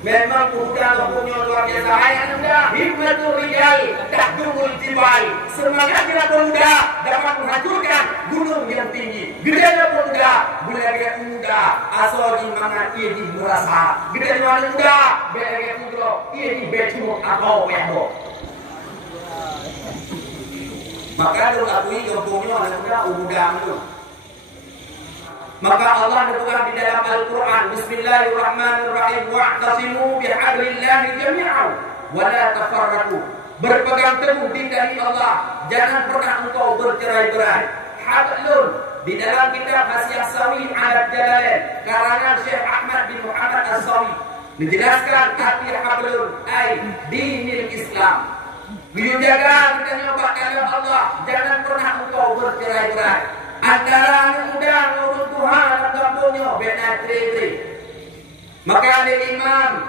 Memang pemuda punya luar biasa. Ayah himmatul rijal tahdumul jibal. Semangatnya pemuda dapat menghancurkan gunung yang tinggi. Gedenya pemuda, bila dia muda, asal imangat ia di merasa. Gedenya muda, bila dia muda, ia di betul atau wehbo. Maka lu akui kampungnya anak muda udang tu. Maka Allah berfirman di dalam Al-Quran, Bismillahirrahmanirrahim, wa'tasimu bihablillahi jami'an wa la tafarraqu. Berpegang teguh dari Allah, jangan pernah engkau bercerai-berai. Hablun di dalam kitab Hasyiah Sawi Alat Jalalain karangan Syekh Ahmad bin Muhammad As-Sawi menjelaskan arti hablun ay dinil Islam. Dijaga kita nyoba dalam Allah, jangan pernah engkau bercerai-berai. Antara anak muda ngurus Tuhan dan kampungnya beda tri. Maka ada Imam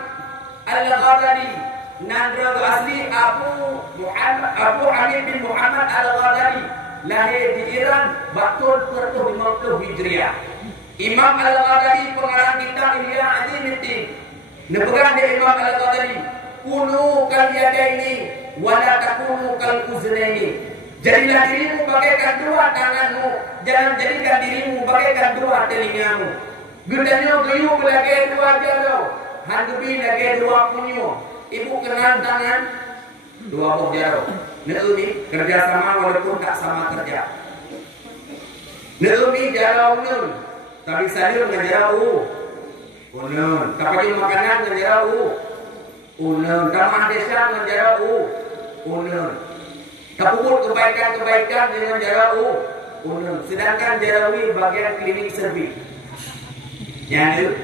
Al-Ghazali Nandra asli Abu Hamid bin Muhammad Al-Ghazali lahir di Iran bakul 150 Hijriah. Imam Al-Ghazali pengarang kitab Ihya Ulumuddin. Nepegang dia Imam Al-Ghazali, kunu kal yadaini wala takunu kal uznaini. Jadilah dirimu bagaikan dua tanganmu, jangan jadikan dirimu bagaikan dua telingamu. Gendanya gayung bagai dua jalo, handubi bagai dua punyo. Ibu kenal tangan dua buah jalo. Neumi kerja sama walaupun tak sama kerja. Neumi jalo nun, tapi sayur ngejauh. Unun, kapal makanan ngejauh. Unun, kamar desa ngejauh. Unun. Kapuput kebaikan-kebaikan dengan jarau. Sedangkan jarawi bagian klinik servis. Yang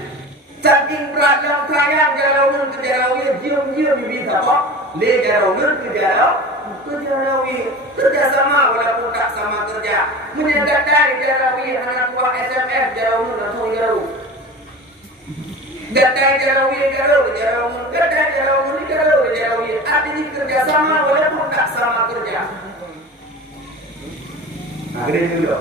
saking berat dalam sayang jarau ke jarawi, jium-jium bisa kok. Le jarau ke jarawi. Kerjasama walaupun tak sama kerja. Menyadari jarawi anak buah SMF jarau langsung jarau. Gadai jarawi artinya kerjasama walaupun tak sama kerja. Nah, gede dulu.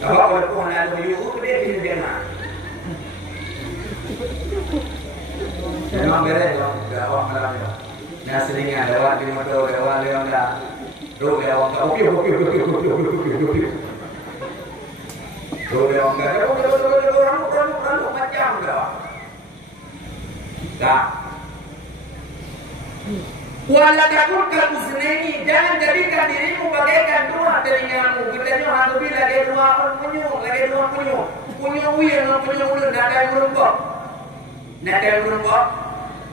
Apa walaupun ada yuku gede gini dia nak. Memang beres dong, gawang malam dong. Nah seringnya lewat di motor, lewat dah. Dulu lewat oke. Orang macam dah. Tak. Wala takutkan musneni, jangan jadikan dirimu bagaikan dua telingamu. Kitanya handubi lagi dua punyo. Punyo wiyang punyo ulun nadai merumpok.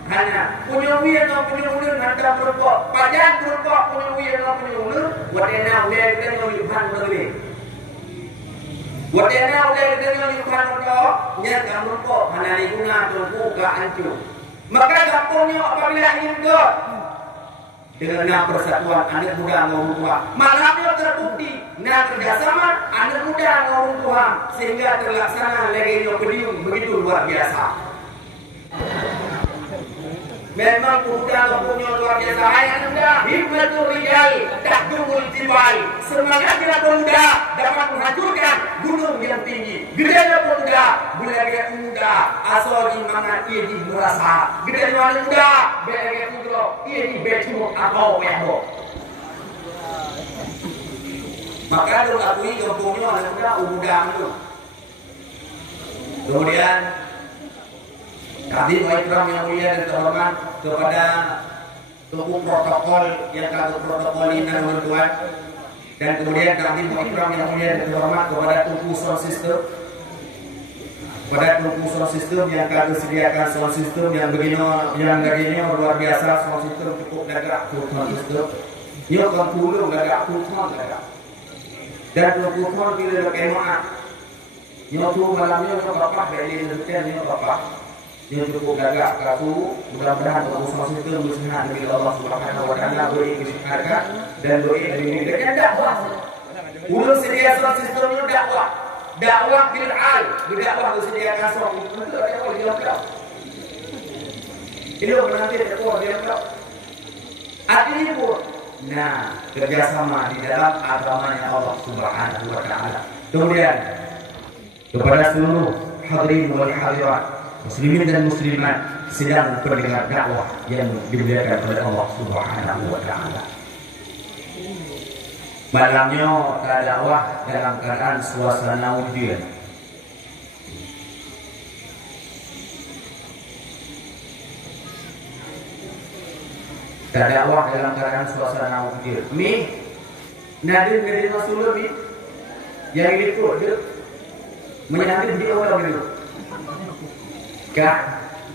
Hanya punyo wiyang punyo ulun nadai merumpok. Pajan merumpok punyo wiyang punyo ulun. Wadena udah kita nyulipan berbeda. Wadena udah dengan lipat rotok, nyata merokok, mana diguna tunggu ke hancur. Maka kampungnya apabila hidup dengan persatuan anak muda dengan orang tua, malahnya terbukti, nak kerjasama anak muda dengan orang tua sehingga terlaksana lagi yang begitu luar biasa. Memang pemuda punya luar biasa. Ayah muda himmatul rijal tahdumul jibal. Semangatnya pemuda dapat menghancurkan gunung yang tinggi. Gedenya pemuda, bila dia muda, asal imangat ia di merasa. Gedenya muda, bila dia muda, ia di betul atau wehbo. Maka lu akui kampungnya anak muda udang tu. Kemudian Kami ikram yang mulia dan terhormat kepada tubuh protokol yang kami protokoli dan Tuhan, dan kemudian kami ikram yang mulia dan terhormat kepada tubuh sound system, yang kami sediakan sound system yang begini luar biasa. Sound system cukup gagak, sound system ini kan puluh gagak, dan tubuh bila berkemahan nyotu malamnya bapak dari rezeki bapak yang cukup gagak kaku. Mudah-mudahan usaha itu bersehat dari Allah Subhanahu wa taala, beri kesehatan dan beri ini dengan dakwah. Ulun sedia sistemnya dakwah bil al, dakwah sedia kasar itu dakwah dia. Ini berarti dakwah dia. Artinya pun kerjasama di dalam agamanya Allah Subhanahu wa taala. Kemudian kepada seluruh hadirin wal hadirat, muslimin dan muslimat sedang pendengar dakwah yang dimuliakan oleh Allah Subhanahu wa taala. Malamnya kita dakwah dalam keadaan suasana hujan. Kita dakwah dalam keadaan suasana hujan. Mi Nadir dari Rasulullah mi yang itu dia menyambut dia orang dulu. Kak,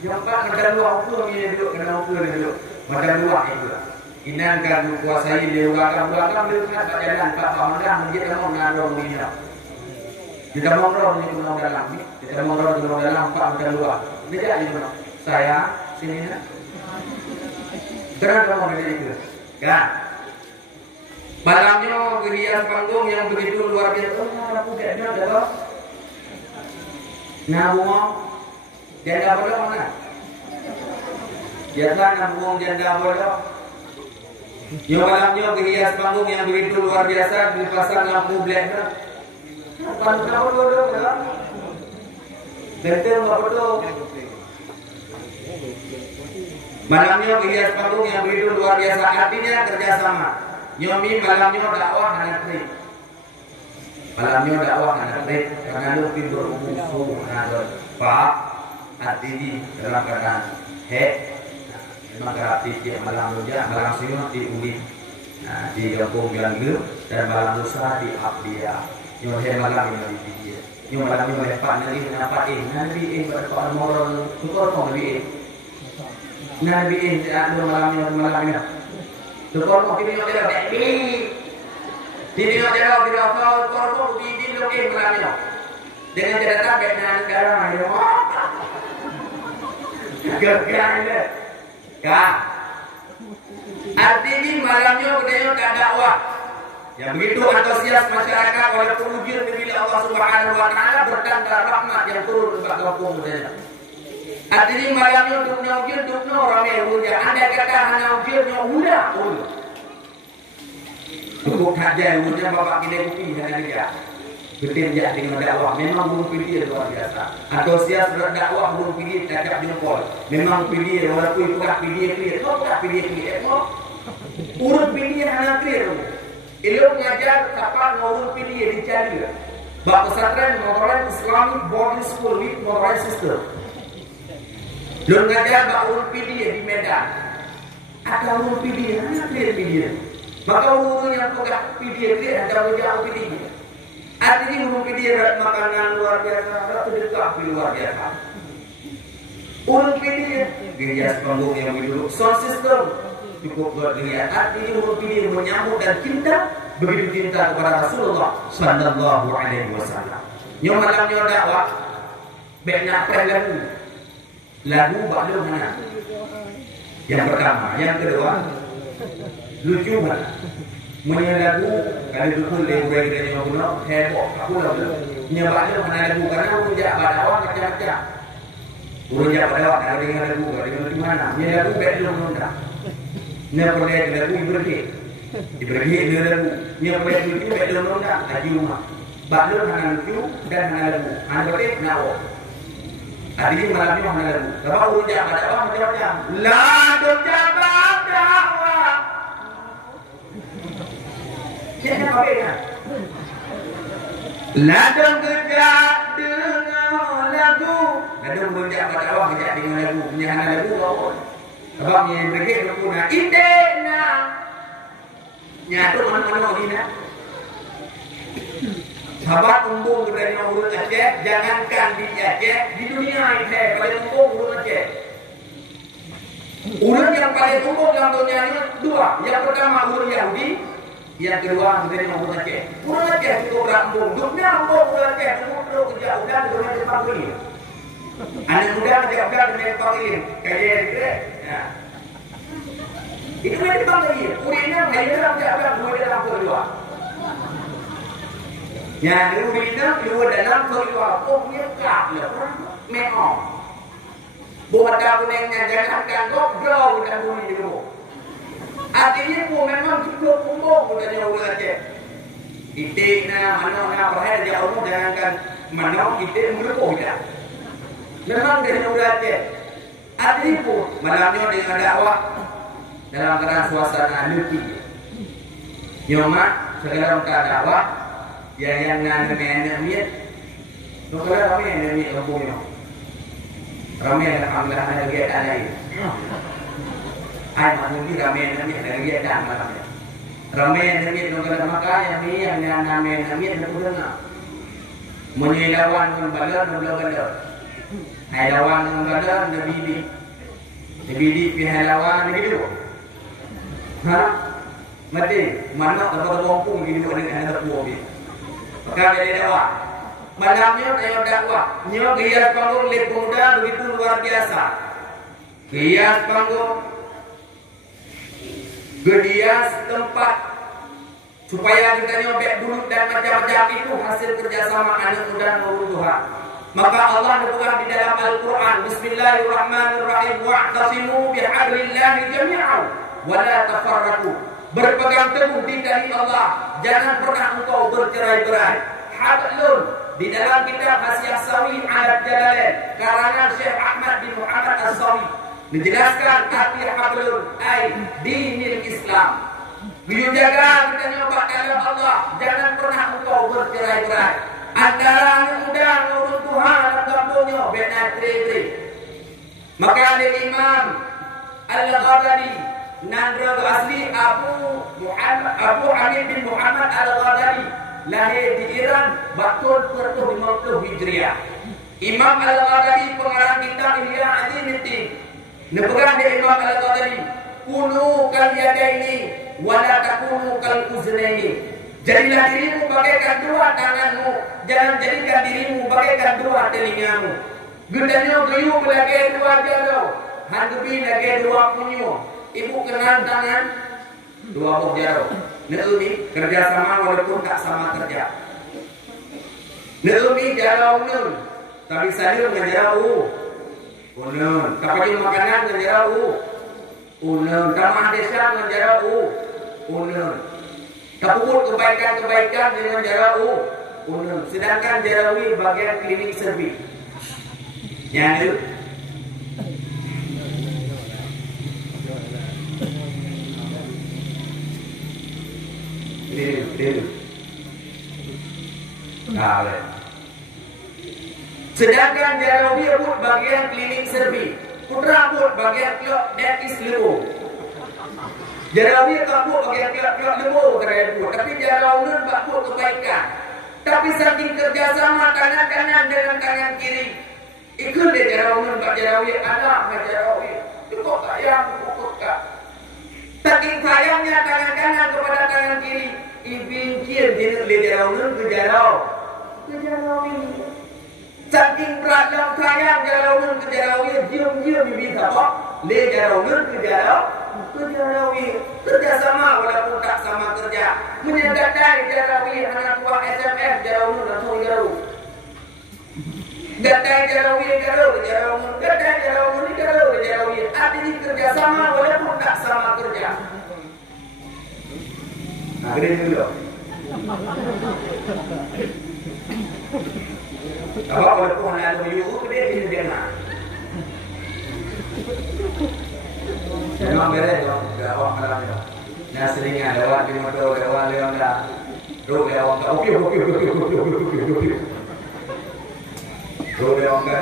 jumpa macam luar pun dia dulu, kena pun dia dulu. Macam luar itu lah. Inan kan kuasai dia belakang dia nak jalan pak pamandang dia mau ngadong ni nak. Kita mau ngadong ni mau dalam ni. Kita mau ngadong dalam pak macam luar. Dia jadi mana? Saya sini nak. Jangan kamu dari itu. Kan? Malamnya hias panggung yang begitu luar biasa. Oh, aku tidak ada. Nama janda bodoh mana? Biasa nama janda bodoh. Yang malamnya hias panggung yang begitu luar biasa dipasang lampu black. Apa bodoh kan? Betul bodoh. Malamnya hias panggung yang begitu luar biasa, artinya kerjasama. Nyomi malamnya dakwah anak trip. Malamnya dakwah anak trip karena lu tidur musuh anak Pak hati dalam keadaan memang gratis dia malam hujan, malam siang diundi. Nah di kampung Ganggu dan malam lusa di Abdia. Nyomi malam ini di dia. Nyomi malamnya lepas nanti kenapa nanti berdoa moral syukur kau nabi ada malamnya. Tukar mo kini yung tira, Dini yung tira, tukar mo, dini yung tira, malamnya. Dengan tira tabi na negara ngayon. Gagana. Kak. Artinya malamnya udah yung dakwah. Yang begitu antusias masyarakat oleh pengujian bila Allah Subhanahu wa taala bertanda rahmat yang turun kepada kaum muda. Artinya malamnya duknya ujian, duknya ramai hujan. Anda kata hanya ujiannya udah. Cukup saja hujan bapak kita bukti dengan dia. Betul dia dengan dakwah. Memang belum pilih luar biasa. Antusias berdakwah belum pilih cakap jempol. Memang pilih walaupun itu tak pilih. Kau tak pilih. Urut pilih hanya clear. Ilmu mengajar kapan urut pilih dicari. Bapak pesantren Motoran Islamic Boarding School with Motoran Sister. Lu ngajar bak urut pilih di Medan. Ada urut pilih, mana clear pilih. Maka urut yang pegang pilih clear, ada jauh pilih. Artinya urut pilih makanan luar biasa, atau dekat luar biasa. Urut pilih, gereja panggung yang dulu, sound system cukup buat dilihat. Artinya urut pilih menyambut dan cinta, begitu cinta kepada Rasulullah Sallallahu Alaihi Wasallam. Yang malamnya dakwah, banyak lagu. Lagu baru mana? Yang pertama, yang kedua lucu mana? Punya lagu kalau betul lebar dari yang guna heboh, aku lagu. Nyebalir mana lagu karena urujak badawa macam-macam. Urujak badawa ada dengan lagu dari mana? Punya lagu betul mana? Nya boleh lagu ibrahim dengan lagu. Nya boleh lucu betul mana? Haji rumah. Balir mana lucu dan mana lagu. Anda boleh nawa. Hari malamnya mana lagu? Lepas urujak badawa macam-macam. Lagu jabak dakwah. Siapa kabehnya? Ladang gejak dengan lagu. Ladang urujak badawa gejak dengan lagu. Punya lagu kau. Sebab ni mereka berguna. Indena. Nyatu mana-mana ni nak. Sahabat umbung dari urut Aceh, jangankan di Aceh, di dunia ini paling umbung urut Aceh. Urut yang paling umbung dalam dunia ini dua. Yang pertama urut Yahudi, yang kedua dari urut Aceh. Urut Aceh itu orang umbung, dunia umbung urut Aceh, semua perlu kerja udah dengan Jepang ini. Anak muda kerja udah dengan Jepang ini, kayak gitu. Itu dengan Jepang ini. Urutnya hanya kerja udah dengan Jepang kedua. Yang kedua dalam keluar punya kap lepas memang buat daunnya jangan goblok dan bunyi dulu. Artinya pun memang cukup umum budaya orang Aceh. Titik na mana na perhal dia umum jangankan mana kita melukuh dah. Memang dia nak belajar. Adri pun malamnya dengan dakwah dalam keadaan suasana luki. Nyoma segala muka dakwah yang nan menemit. Nukala ramai menemit kampungnya. Ramai alhamdulillah ada kegiatan lain. Ai mungkin ramai menemit ada kegiatan malamnya. Ramai namit nukala makanya ni yang namai namit nak dengar. Menyilawan pun balar balar. Hai lawan dengan balar nabidi. Nabidi pihak lawan gitu. Ha? Mati mana dapat bompong gitu dengan anak buah dia. Maka dia dakwah. Malamnya dia dakwah. Nyo hias panggung lep pemuda begitu luar biasa. Hias panggung gedias tempat supaya kita nyobek bulut dan macam-macam itu hasil kerjasama anak muda maupun Tuhan. Maka Allah berfirman di dalam Al-Quran, Bismillahirrahmanirrahim, wa'tasimu bihablillahi jami'an wa la tafarraqu. Berpegang teguh di dari Allah, jangan pernah engkau bercerai-berai. Hablun di dalam kitab Hasyiah Sawi Alat Jalalain karangan Syekh Ahmad bin Muhammad As-Sawi menjelaskan arti hablun ay dinil Islam. Bila jaga kita nyoba dalam Allah, jangan pernah engkau bercerai-berai. Antara anak muda ngurus Tuhan dan kampungnya benar cerai-berai. Maka ada Imam Al-Ghazali Nandra asli Abu Hamid bin Muhammad Al-Ghazali lahir di Iran bakul 150 Hijriah. Imam Al-Ghazali pengarang kitab Ihya Ulumuddin. Nepegang dia Imam Al-Ghazali, kunu kal yadaini wala takunu kal uznaini. Jadilah dirimu bagaikan dua tanganmu, jangan jadikan dirimu bagaikan dua telingamu. Gendanya gayung lagi dua jaro, handupi lagi dua punyo. Ibu kenal tangan dua buah jaro. Neumi kerjasama walaupun tak sama kerja. Neumi jaro nun, tapi sayur ngejarau. Unun, kapal makanan ngejarau. Unun, kamar desa ngejarau. Unun, kapukul kebaikan-kebaikan dengan jarau. Unun, sedangkan jarawi bagian klinik servis. Yang itu. Nah, sedangkan jarawi pun bagian klinik servis. Putra pun bagian klok dentist lebu. Jarawi kampung bagian klok lebu kerana tapi jarawi bakul kebaikan. Tapi saking kerjasama tangan kanan dengan tangan kiri, ikut dia jarawi bak jarawi anak bak jarawi. Cukup tak yang cukup tak. Saking sayangnya tangan kanan kepada tangan kiri, ibincin dia jarawi ke jarawi. Saking beratnya sayang jarawi ke jarawi, diam-diam bisa kok. Le jarawi ke jarawi. Kerjasama walaupun tak sama kerja. Menyegadai jarawi anak buah SMS jarawi langsung jarawi. Gadai jarawi gadai jarawi. Artinya kerjasama walaupun tak sama kerja. Nah, gini dulu. Apa walaupun ada YouTube dia nak. Memang beres dong, dakwah malam itu. Nah seringnya lewat di motor, lewat dah. Duk lewat dah. Okey. Duk lewat dah.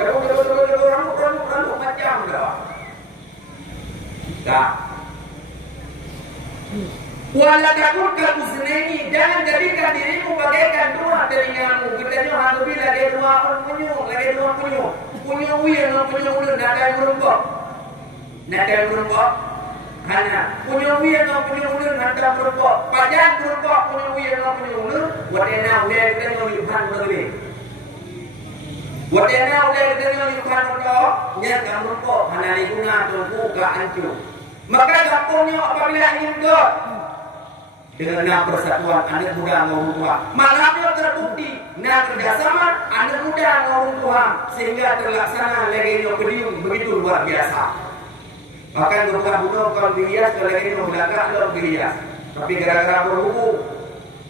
Rambut macam dah. Tak. Wala takut kal uznaini, jangan jadikan dirimu bagaikan dua telingamu. Kita hadapi lagi dua punyo. Punyo uyan, punyo ulan, nadai merempok. Hanya punyo uyan, punyo ulan, nadai merempok. Pajak merempok, punyo uyan, punyo ulan. Wadena uyan kita nyulipan negeri. Wadena uyan kita nyulipan merempok. Nyata merempok, hanya diguna tunggu ke hancur. Maka kampungnya apabila ingin dengan persatuan anak muda maupun tua, malamnya terbukti nak kerjasama anak muda maupun tua sehingga terlaksana legenda beriung begitu luar biasa. Bahkan bukan bunuh kalau dihias kalau legenda belakang kalau dihias, tapi gara-gara berhubung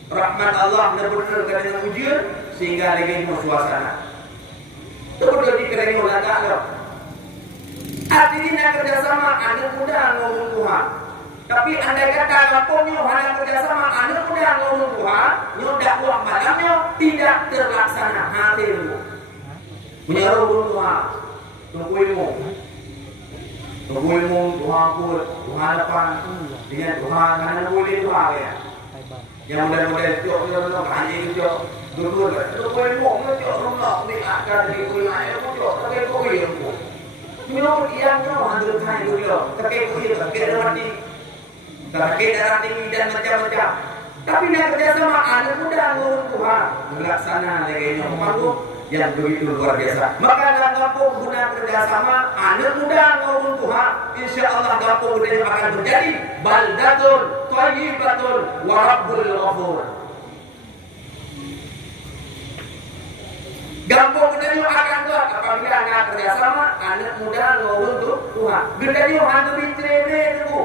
rahmat Allah benar-benar dengan ujian sehingga lagi suasana. Itu betul dikering Allah Ta'ala. Artinya kerjasama anak muda ngomong Tuhan. Tapi andai kata lapornya hanya kerjasama anak muda ngomong Tuhan, nyo dakwah malamnya tidak terlaksana hadir. Menyeru Tuhan, tunggu ilmu. Tunggu ilmu Tuhan pun, Tuhan depan dengan Tuhan hanya boleh Tuhan ya. Yang muda-muda itu hanya itu dulu tunggu ilmu itu rumah ni akan dikuliah itu tapi tunggu ilmu. Minum yang hadir thay dulu, tapi kuliah tapi mati. Terkait darah tinggi dan macam-macam. Tapi nak kerjasama anak muda ngurus Tuhan melaksana lagi yang yang begitu luar biasa. Maka dalam kampung guna kerjasama anak muda ngurus Tuhan, insya Allah kampung ini akan menjadi baldatun thayyibatun wa rabbul ghafur. Kampung ini akan kuat apabila anak kerjasama anak muda ngurus Tuhan. Gendanya hantu bitre itu.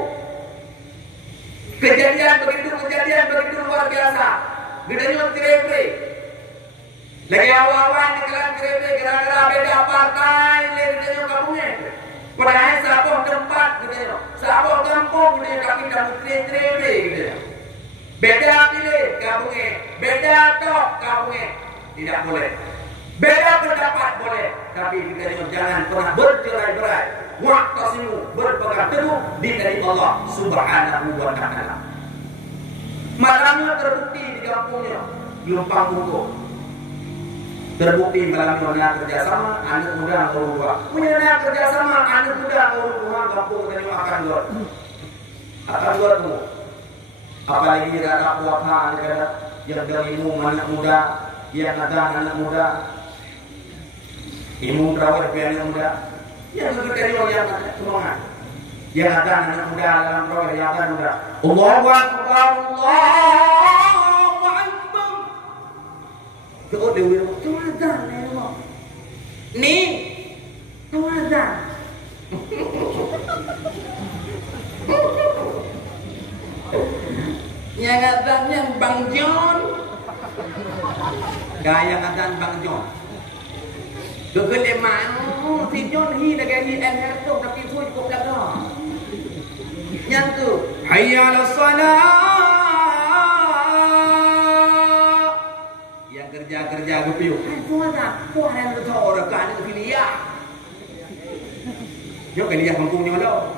Kejadian begitu luar biasa. Gedenya tirebe. Lagi awal-awal ni kelan tirebe gara-gara beda partai le gedenya kampungnya. Padahal sabah tempat gedenya. Sabah kampung gedenya kami dah tirebe gedenya. Beda pilih kampungnya, beda tok kampungnya. Tidak boleh. Beda pendapat boleh, tapi gedenya jangan pernah bercerai-berai. Waqtasimu berpegang teguh di dari Allah Subhanahu wa Ta'ala. Malamnya terbukti di kampungnya Lumpang Buko. Terbukti malamnya kerjasama anak muda orang tua. Punya kerjasama anak muda orang tua kampung dari akan buat. Akan buat tu. Apalagi ada puaka ada yang dari anak muda, yang ada anak muda. Ibu perawat anak muda. Yang begitu yang semangat. Yang ada anak muda dalam program yang akan muda. Allahu Akbar, Allahu Akbar. Kau dewi, tu azan ni, tu azan. Yang azannya Bang John, gaya azan Bang John. Gede mau tijon hi lagi en tu tapi tu cukup dah. Yang tu hayya 'alas salat. Yang kerja gepiu. Hai puasa, puasa tu orang kan pilih. Yo pilih kampungnya lo.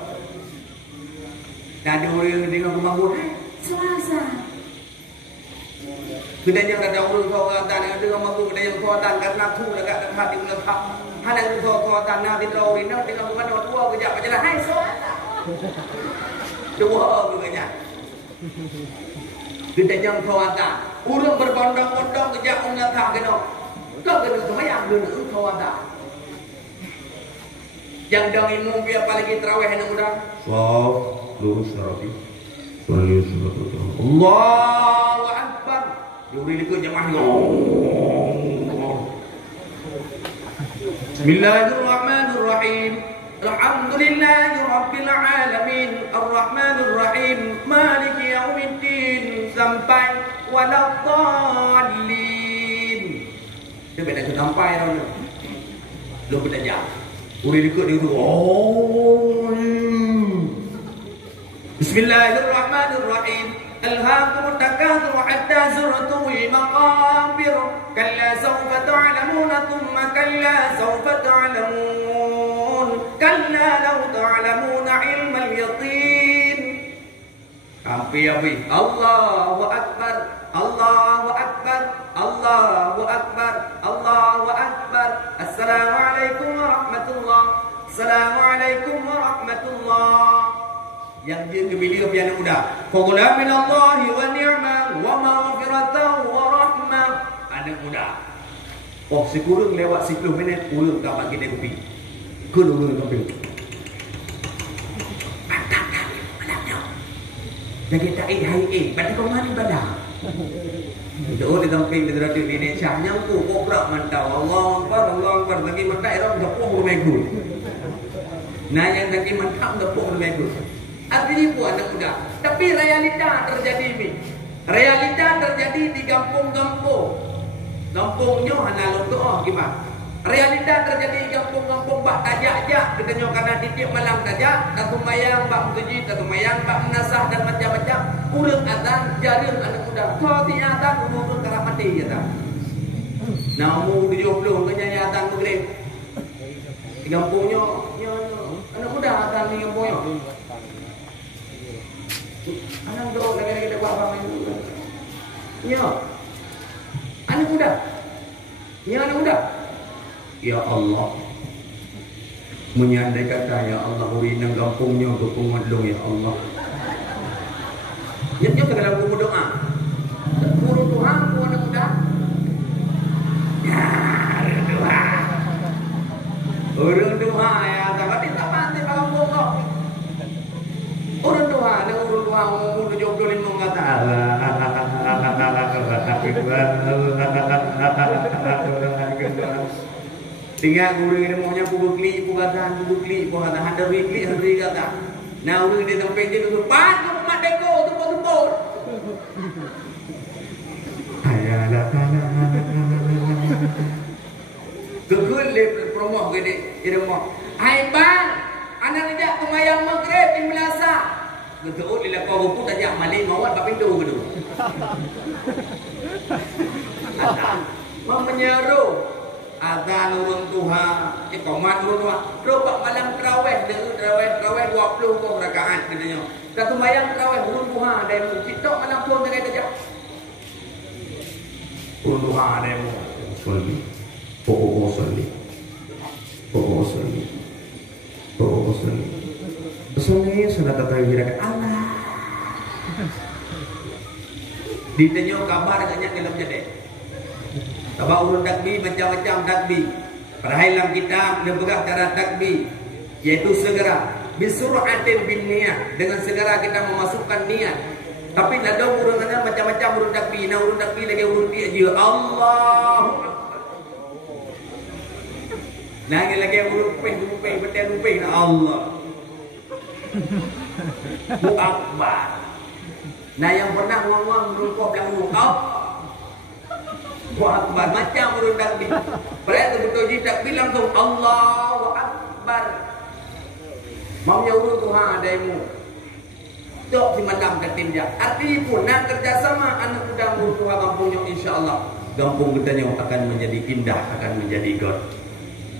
Dah ada orang dengan rumah gua. Selasa. Kedanya ada urus kekuatan yang dengan mampu kedanya kekuatan karena tu dekat tempat di letak. Hal yang kekuatan nanti terawih nak dengan mana tua kerja macam lah. Hai soal. Dua begini. Kedanya kekuatan. Urus berbondong-bondong kerja letak kena. Kau kena semayang dulu kekuatan. Yang dong ilmu biar apalagi terawih yang mudah. Wow, lurus rapi. Allahu Akbar. Yuri ikut jemaahnya. Bismillahirrahmanirrahim. Alhamdulillahi rabbil alamin. Arrahmanirrahim. Maliki yaumiddin. Sampai waladdallin. Dia benda sampai dah. Lu bertanya. Yuri ikut dia tu. Bismillahirrahmanirrahim. Alhaakumut takatsur hatta zurtumul maqabir. Kalla sawfa ta'lamun thumma kalla sawfa ta'lamun. Kalla law ta'lamuna 'ilmal yaqin. Api. Allahu akbar. Allahu akbar. Allahu akbar. Allahu akbar. Assalamualaikum warahmatullahi. Assalamualaikum warahmatullahi. Yang dia kebili piano muda. Qula minallahi wa ni'mah wa maghfiratan wa rahmah. Anak muda. Oh, sekurang lewat 10 minit ulun tak bagi dia kopi. Ulun kopi. Mantap dah malamnya. Jadi tak hai pada kau mani pada. Jauh di samping di radio Indonesia nyampu koprak mantau. Allah Akbar lagi mentai ram dapur minggu. Nah yang lagi mantap dapur minggu. Artinya pun anak muda. Tapi realita terjadi ini. Realita terjadi di kampung-kampung. Kampungnya hana doa gimana? Realita terjadi di kampung-kampung bak tajak-jak kita nyo karena titik malam tajak, tak tumayang bak muji, tak tumayang bak menasah dan macam-macam. Urang azan jaring anak muda. Kau ti azan umur kerap mati je tak. Nah umur 70 nyanyi azan maghrib. Di kampungnya anak muda azan di kampungnya. Anak muda lagi kita buat apa itu? Ya. Anak muda. Ya anak muda. Ya Allah, menyandai kata ya Allah urinang kampungnya berpungut dong ya Allah. Nyatnya segala buku doa. Guru Tuhan ku anak muda. Ya, urang doa ya, tapi tak mati kampung kok. Urang doa, nang urang doa umur 75 kata tinggal guru ini maunya pukul klik, ada weekly, hari kata. Nah, guru di tempat dia tu, "Pat, kamu mak deko, tumpuk-tumpuk." Ayalah Gegul le promo gede, dia mau. "Hai Pan, anak ajak tumayang maghrib di Melasa." Betul lila kau buku tajak malik mawat pak pintu gitu. Mau menyeru azan urang Tuhan, iqamat urang Tuhan. Roba malam tarawih, tarawih 20 rakaat katanya. Dah sembahyang tarawih urang Tuhan ada mu. Kita malam pun dengan saja. Urang Tuhan ada mu. Solli. Solli. Solli sudah tarawih rakaat Allah. Ditanya kabar agaknya dalam jadi. Sebab urut takbir macam-macam takbir. Padahal dalam kitab dia bergerak cara takbir, yaitu segera bisur'atin bin niat, dengan segera kita memasukkan niat. Tapi ada urutnya macam-macam urut takbir. Nah urut takbir lagi urut dia je Allahu Akbar. Nah lagi urut peh betul Allah. Mu akbar. Nah yang pernah ngomong urut kau bilang mu Allahu Akbar macam urut takbir. Padahal betul je takbir langsung Allahu Akbar. Maunya urut Tuhan ada ilmu. Tok di malam ketinjak. Arti pun nak kerjasama anak muda urut Tuhan kampungnya insya-Allah. Kampung kitanya akan menjadi indah, akan menjadi god.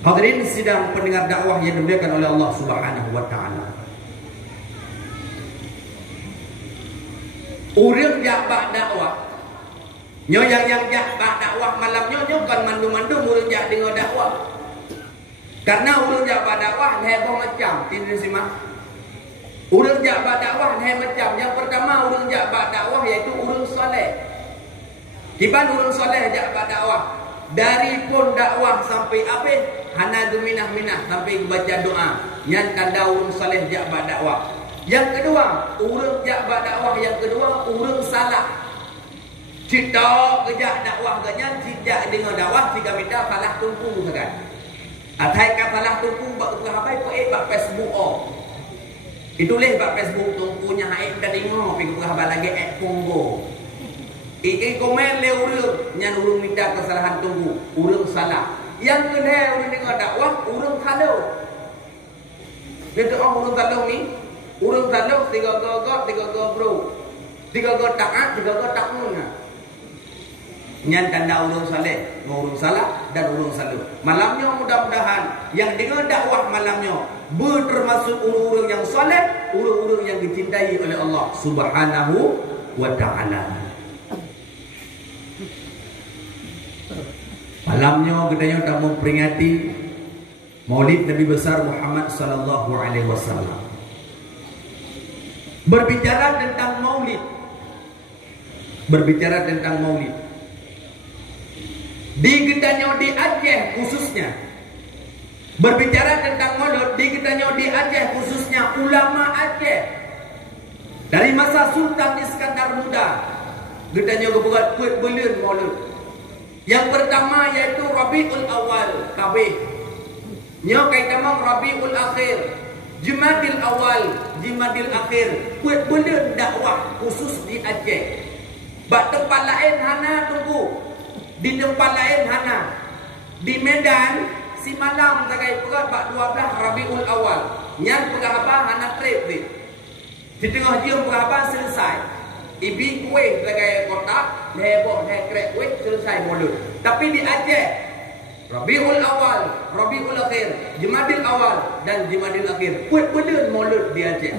Hadirin sidang pendengar dakwah yang dimuliakan oleh Allah Subhanahu wa taala. Urang jak dakwah nyo yang jak dakwah malam nyo kan mandu-mandu urang jak dengar dakwah. Karena urang jak dakwah heboh macam tin simak. Urang jak dakwah macam yang pertama urang jak dakwah iaitu urang soleh. Kiban urang soleh jak dakwah dari pun dakwah sampai habis hana minah sampai baca doa yang tanda urang soleh jak dakwah. Yang kedua urang jak dakwah, yang kedua urang salah. Cita kerja dakwah ganyan, tidak dengar dakwah, jika minta salah tumpu kan. Atai kan salah tumpu bak habai bak Facebook oh. Itu leh bak Facebook tumpunya haik dah dengar, pergi habai lagi punggo. Iki komen le urang nyan urang minta kesalahan tumpu, urang salah. Yang kedua urang dengar dakwah, urang salah. Dia tu urang salah ni, urang salah tiga bro. Tiga taat, tiga takmun. Yang tanda urang saleh, urang salah dan urang salah. Malamnya mudah-mudahan yang dengar dakwah malamnya bertermasuk urang yang saleh, urang yang dicintai oleh Allah Subhanahu wa taala. Malamnya kita tak memperingati Maulid Nabi besar Muhammad sallallahu alaihi wasallam. Berbicara tentang Maulid. Di Gedanyo di Aceh khususnya berbicara tentang maulid, di Gedanyo di Aceh khususnya ulama Aceh dari masa Sultan Iskandar Muda Gedanyo berbuat kuih belir maulid. Yang pertama yaitu Rabiul Awal kabeh nyo kaitamang Rabiul Akhir, Jumadil Awal, Jumadil Akhir, kuih belir dakwah khusus di Aceh. Bak tempat lain hana tunggu. Di tempat lain hana. Di Medan si malam tagai pegat bak 12 Rabiul Awal. Yang pegah apa hana trip ni. Di tengah jam pegah apa selesai. Ibi kuih tagai kotak, heboh krek kuih selesai mulut. Tapi di Aceh Rabiul Awal, Rabiul Akhir, Jumadil Awal dan Jumadil Akhir. Kuih beden mulut di Aceh.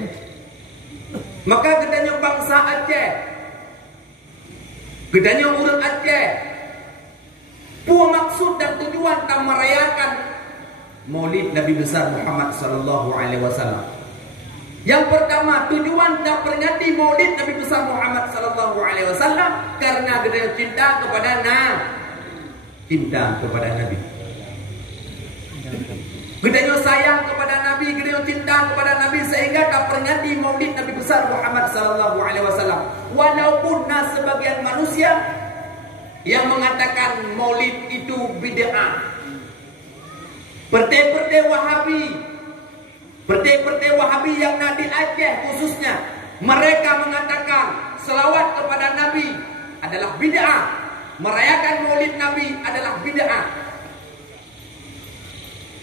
Maka katanya bangsa Aceh, katanya orang Aceh, puas maksud dan tujuan tak merayakan Maulid Nabi besar Muhammad sallallahu alaihi wasallam. Yang pertama, tujuan tak peringati Maulid Nabi besar Muhammad sallallahu alaihi wasallam karena katanya cinta kepada Nabi. Katanya sayang kepada Nabi, katanya cinta kepada Nabi sehingga tak peringati Maulid Nabi besar Muhammad sallallahu alaihi wasallam. Walaupun sebagian manusia yang mengatakan Maulid itu bid'ah. Partai-partai Wahabi yang ada di Aceh khususnya, mereka mengatakan selawat kepada Nabi adalah bid'ah, merayakan Maulid Nabi adalah bid'ah.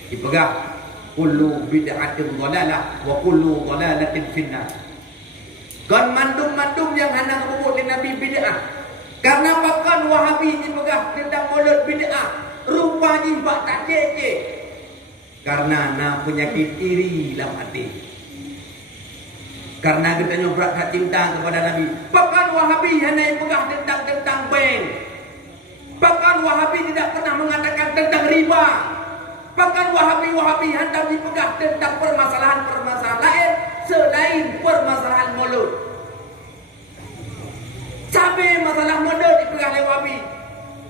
Dipegang kullu bid'atin dhalalah wa kullu dhalalatin finnar. Kan mandum-mandum yang hendak menyebut Nabi bid'ah. Karena bahkan Wahabi dipegang tentang Maulid bid'ah, rupanya bak tak cek. Karena penyakit iri dalam hati. Karena katanya berat tak cinta kepada Nabi. Bahkan Wahabi hanya pegang tentang bank. Bahkan Wahabi tidak pernah mengatakan tentang riba. Bahkan Wahabi hendak dipegang tentang permasalahan-permasalahan lain selain permasalahan Maulid. Sampai masalah Maulid dipegang oleh Wahabi.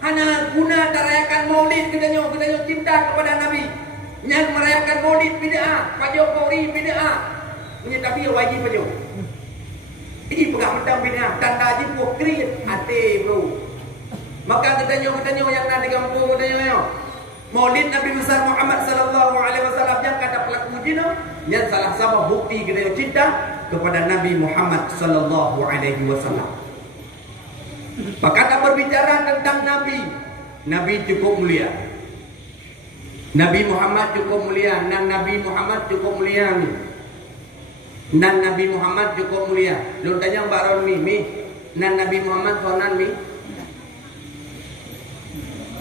Hanya guna merayakan Maulid katanya cinta kepada Nabi. Yang merayakan Maulid bid'ah, Pak Jokowi bid'ah. Punya tapi wajib aja. Ini pegang medang bid'ah, tanda je pokrit hati bro. Maka katanya yang nak di kampung katanya Maulid Nabi besar Muhammad sallallahu alaihi wasallam yang kata pelaku zina, yang salah satu bukti kita cinta kepada Nabi Muhammad sallallahu alaihi wasallam. Maka tak berbicara tentang Nabi cukup mulia. Nabi Muhammad cukup mulia, dan Nabi Muhammad cukup mulia. Dan Nabi Muhammad cukup mulia. Lu tanya Mbak Ron mi, nan Nabi Muhammad sonan mi.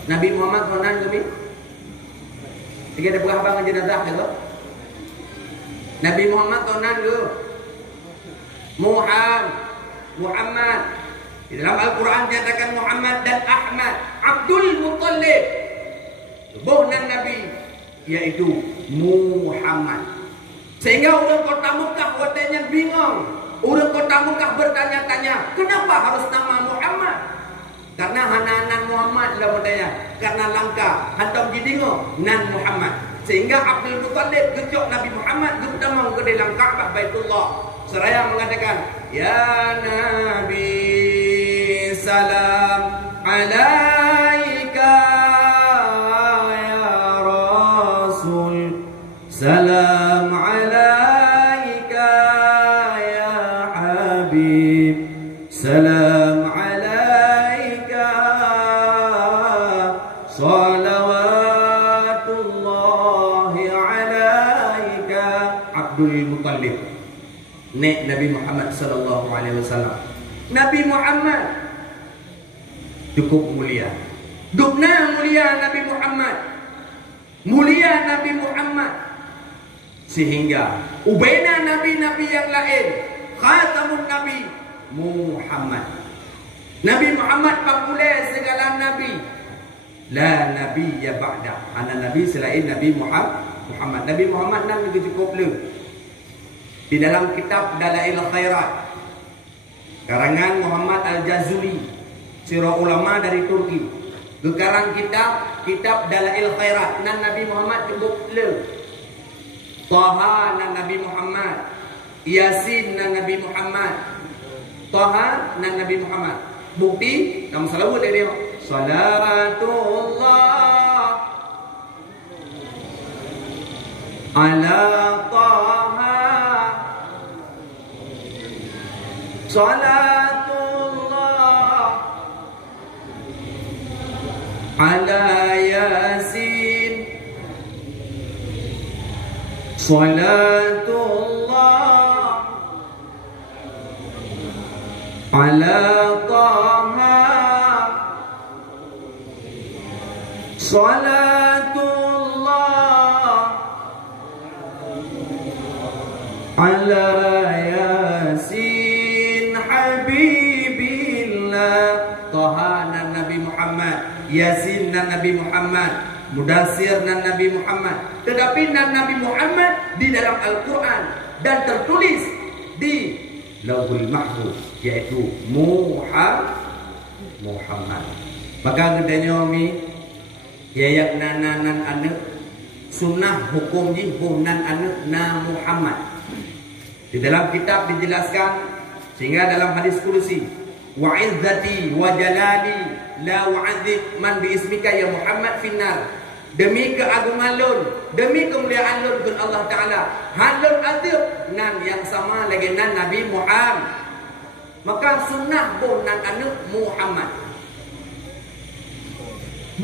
Nabi Muhammad sonan mi. Tiga ada berapa bang jenazah tu? Nabi Muhammad sonan tu. Muhammad. Di dalam Al-Quran dikatakan Muhammad dan Ahmad, Abdul Muttalib. Bohnan Nabi yaitu Muhammad. Sehingga orang kota Mekah katanya bingung. Orang kota Mekah bertanya-tanya, kenapa harus nama Muhammad? Karena hana Muhammad lah katanya. Karena langka hantam jidingo nan Muhammad. Sehingga Abdul Muttalib kecok Nabi Muhammad bertemu ke dalam Ka'bah Baitullah. Seraya mengatakan, ya Nabi salam alaika. Salam alaika ya Habib. Salam alaika. Salawatullahi alaika. Abdul Muttalib, nek Nabi Muhammad sallallahu alaihi wasallam. Nabi Muhammad cukup mulia. Dukna mulia Nabi Muhammad. Mulia Nabi Muhammad. Sehingga ubena nabi-nabi yang lain, khatamun Nabi Muhammad. Nabi Muhammad pakule segala nabi. La nabi ya ba'da. Ana nabi selain Nabi Muhammad. Nabi Muhammad nan cukup le. Di dalam kitab Dalail Khairat karangan Muhammad Al-Jazuli, sirah ulama dari Turki. Gekarang kitab Dalail Khairat nan Nabi Muhammad cukup le. Taha nan Nabi Muhammad, Yasin nan Nabi Muhammad, Taha nan Nabi Muhammad. Bukti kamu salawat dia. Salatullah ala Taha. Salatullah ala yasin salatullah ala taha salatullah ala yasin habibillah. Taha nan Nabi Muhammad, Yasin nan Nabi Muhammad, Mudassir nan Nabi Muhammad. Tetapi nan Nabi Muhammad di dalam Al-Quran dan tertulis di Lauhul Mahfuz, yaitu Muhammad. Maka gedanya mi yayak nan anu sunnah hukum ji nan anu na Muhammad. Di dalam kitab dijelaskan sehingga dalam hadis kursi, wa izzati wa jalali la u'adzib man bi ismika ya Muhammad finnar. Demi keagungan lun, demi kemuliaan lun kun Allah Ta'ala, halun azib nan yang sama lagi nan Nabi Muhammad. Maka sunnah pun nan anu Muhammad.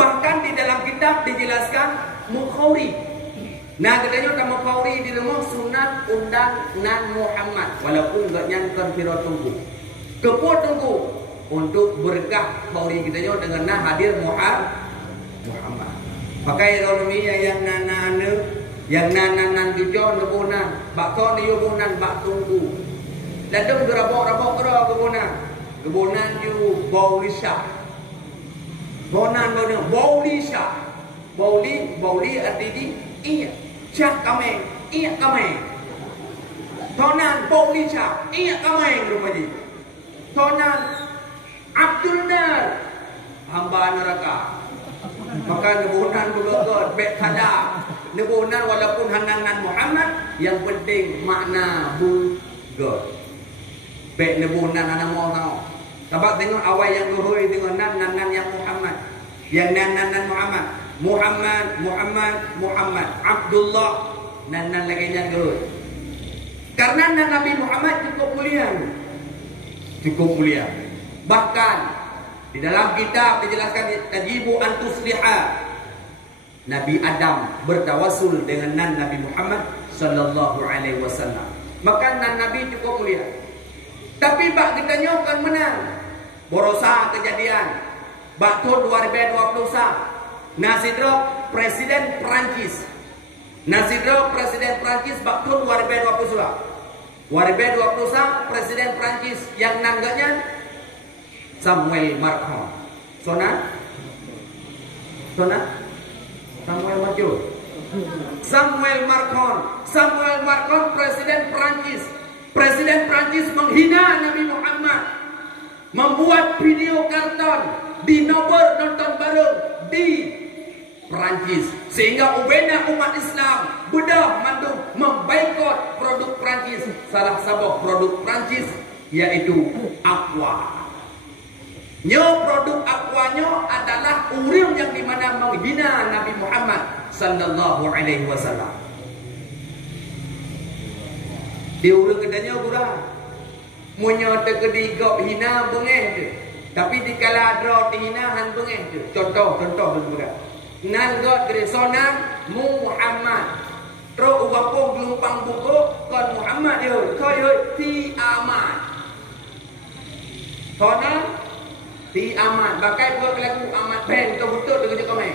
Bahkan di dalam kitab dijelaskan Mukhauri. Nah katanya kamu Mukhauri di rumah sunat undang nan Muhammad. Walaupun gak nyankan kira tunggu keput tunggu untuk berkah Mukhauri katanya dengan nah hadir Muhammad. Pakai ekonomi yang nana yang nana tujuan kebunan, bakso ni kebunan bak tunggu. Ladang gerabok kebunan you Baulisha. Bonan Baulisha. Bauli arti iya. Cak kame, iya kame. Tonan Baulisha, iya kame rumah ji. Tonan Abdul Nar, hamba neraka. Maka nebunan berlokot bekada. Nebunan walaupun hanangan Muhammad, yang penting makna bugot. Bek nebunan anak mau. Sebab tengok awal yang luhur tengok nan yang Muhammad. Yang nan Muhammad Abdullah nan lagi yang luhur. Karena nan Nabi Muhammad cukup mulia. Bahkan di dalam kitab dijelaskan tajibu antusliha. Nabi Adam bertawasul dengan nan Nabi Muhammad sallallahu alaihi wasallam. Maka nan Nabi cukup mulia. Tapi bak kita nyokan menang. Borosa kejadian. Bak tahun 2020 Nasidro Presiden Perancis. Bak tahun 2020 Presiden Perancis yang nangganya Samuel Macron. Samuel Macron Presiden Perancis menghina Nabi Muhammad, membuat video karton di nomor nonton bareng di Perancis sehingga ubena umat Islam bedah mandung memboikot produk Perancis. Salah satu produk Perancis yaitu Aqua. Produk Aquanyo adalah urim yang dimana menghina Nabi Muhammad sallallahu alaihi wasallam. Dia urim katanya gura munyo tegedigo hina bengeh tu. Tapi dikala dro hina han bengeh tu. Contoh gura. Nan god gresona Muhammad. Tro ubapo gelumpang buku kon Muhammad yo. Koy ti aman. Kona di amat, bakai buat lagu amat pen kau betul dengan kau main.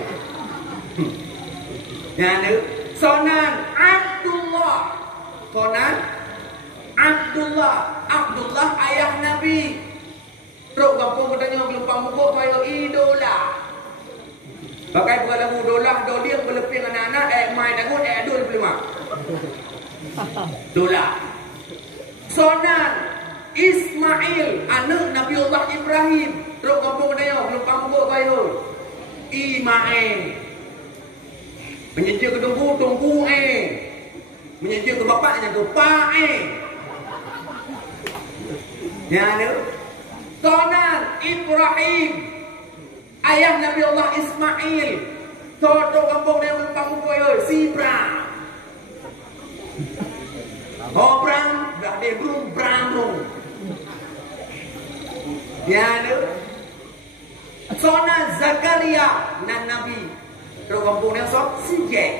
Ya ni, sonan Abdullah ayah Nabi. Teruk kampung katanya gelumpang buku kau idola. Bakai buat lagu dolah doliang berleping anak-anak main lagu adul pelima. Dolah. Sonan Ismail anak Nabiullah Ibrahim. Teruk kampung katanya gelumpang buku kau Imail. Menyejak ke tunggu menyejak ke bapaknya ke pak Ya ni. Sonan Ibrahim ayah Nabi Allah Ismail. Toto kampung dia gelumpang buku Sibra. Bram dah dia Bram. Ya ni. Sona Zakaria nan Nabi. Terus kampung yang sok sijek.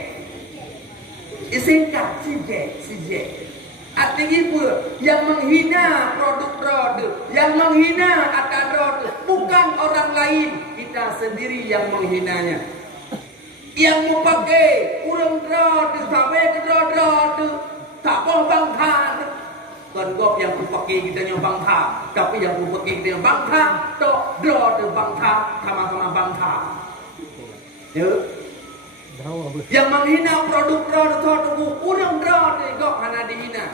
Singkat sijek. Artinya apa? Yang menghina produk-produk, yang menghina produk, bukan orang lain, kita sendiri yang menghinanya. Yang mau pakai kurang produk, sampai ke produk, tak boleh bangka. Kan gop yang pakai kita yang bangka, tapi yang pakai kita yang bangka, tok produk bangka, sama-sama bangka. Ya. Yang menghina produk-produk kurang produk kok hanya dihina.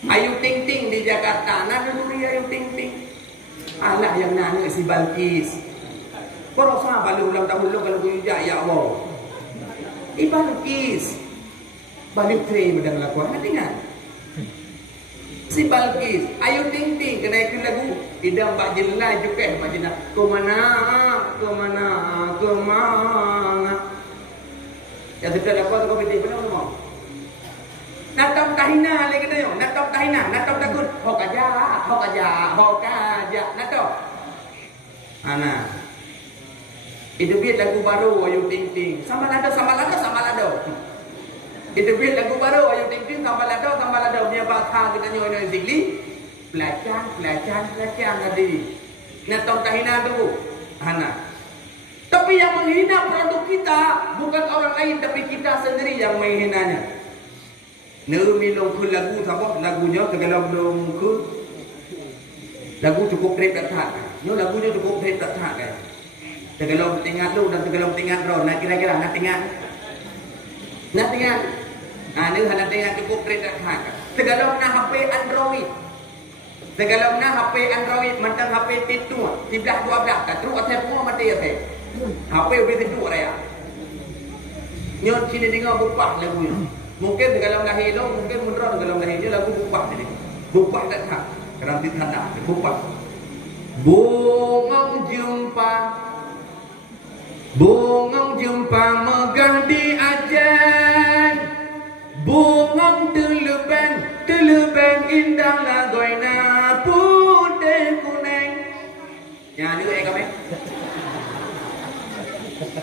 Ayu Ting Ting di Jakarta, nana dulu Ayu Ting Ting. Alah yang nanya si Balkis. Kau rasa balik ulang tahun lo kalau punya ya Allah. Balkis, balik tray bedang lakuan nanti kan. Si Balkis, Ayu Ting Ting kena ikut lagu. Idam Mbak Jelai juga Mbak Jelai. Kemana. Ya sudah dapat kau pilih benar mau. Natap tahina lagi tu, natap tahina, natap takut. Hok aja, natap. Ana. Itu biar lagu baru Ayu Ting Ting. Sama lado. Itu biar lagu baru Ayu Ting Ting sama lado. Dia bakal kita nyoy zikli. Pelacan tadi. Natap tahina tu. Ana. Tapi yang menghina produk kita bukan orang lain, tapi kita sendiri yang menghinanya. Nerumilong kun lagu sabab lagunya kegalam kun. Lagu cukup rap tak tak. Nyo lagunya cukup rap tak tak kan. Kegalam tinggal lu dan kegalam tinggal ro. Nah kira-kira nak tinggal. Ni hana tinggal cukup rap tak tak. Kegalam na HP Android. Kegalam na HP Android mentang HP T2, 11 12 tak terus atas semua mati apa. HP udah tentu raya. Nyon sini dengar bupah lagunya. Mungkin dalam lahir lo, mungkin mundur dalam lahirnya lagu bupah ini. Bupah tak tak. Kerana ditanda bupah. Bungong jumpa megah di ajan. Bungong telebang indah lagoina putih kuning. Ya ni saya kami.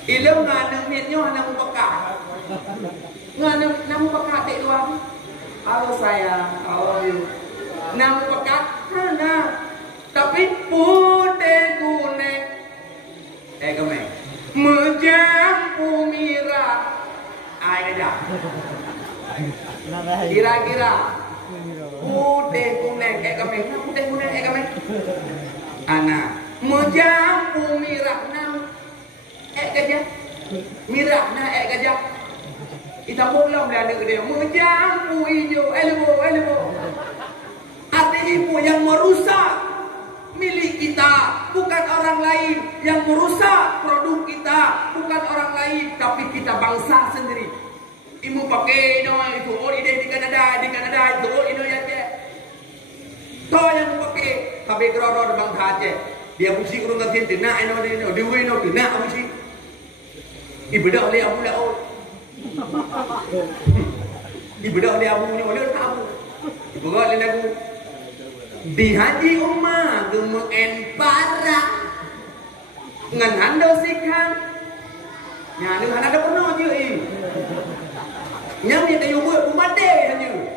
Ilau ngana mitnya hana mupaka. Ngana mupaka tak doang. Halo sayang, how are you? Nama mupaka hana. Tapi putih kuning. Kami. Menjampu mira. Aida. Kira-kira. Putih kuning. Kami. Putih kuning. Kami. Ana. Menjampu mira. Gajah. Mirah na gajah. Kita belum dah ada dia. Menjampu hijau. Elbow. Arti ibu yang merusak milik kita, bukan orang lain. Yang merusak produk kita, bukan orang lain, tapi kita bangsa sendiri. Ibu pakai itu ide di Kanada itu ide ya je. Toh yang pakai habis kerana bangsa je. Dia musik urung katin nak dewe nak musik. Ibadah oleh Abu Laut. Ibadah oleh Abu nya oleh Abu. Ibadah oleh lagu. Di haji umma gemuen para. Ngan hando sikan. Nya ni hana ada pernah je Nyam ni tayu buat pumade hanya.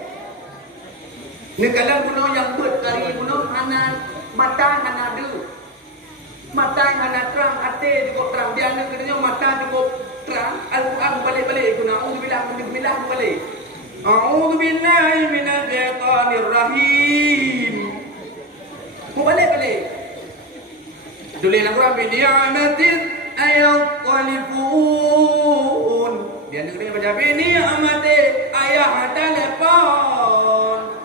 Ni kalau kuno yang buat kari kuno hana mata hana ada. Mata hana terang, hati cukup terang. Dia ada katanya mata cukup terang. Al-Quran balik-balik. Na'udzubillah balik. A'udzubillahi minasyaitanirrahim. Balik-balik. Tulis Al-Quran bini'amatin ayatqalifun. Dia ada katanya baca bini'amatin ayat telepon.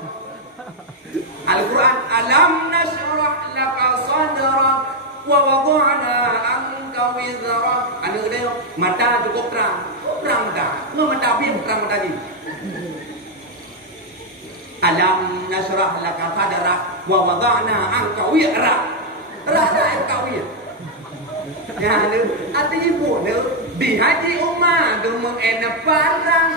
Al-Quran alam nashrah laka sadrak wa wada'na anka wizrak. Ada dia mata cukup terang mata. Mata biar terang mata ni. Alam nasrah laka sadrak wa wada'na anka wizrak. Rasa anka wizrak. Ya lu artinya pun di haji ummah demung enak parang.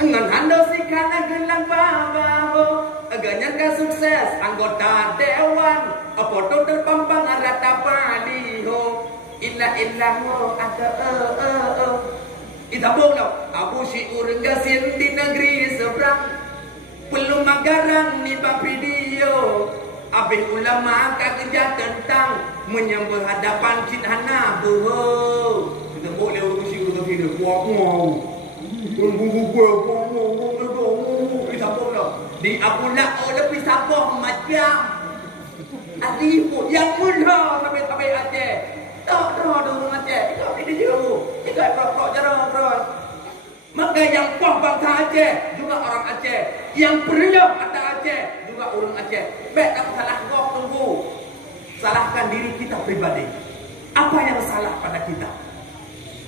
Ngan hando sikana gelang babo. Agaknya sukses anggota dewan. apa tu terpampang rata paliho illa ho ada Itabong lah Abu Syi'ur gasin di negeri seberang belum magarang ni papi dia habis ulama kerja tentang menyembah hadapan cinhana boh kita boleh Abu Syi'ur tapi dia kuat mau Itabong lah di Abu La'o lebih sabah macam Adibu yang mudah sampai Aceh tak dulu Aceh kita tidak jauh kita prok jarang maka yang kuah bangsa Aceh juga orang Aceh yang pernah ada Aceh juga orang Aceh baik tak salah kau tunggu salahkan diri kita pribadi apa yang salah pada kita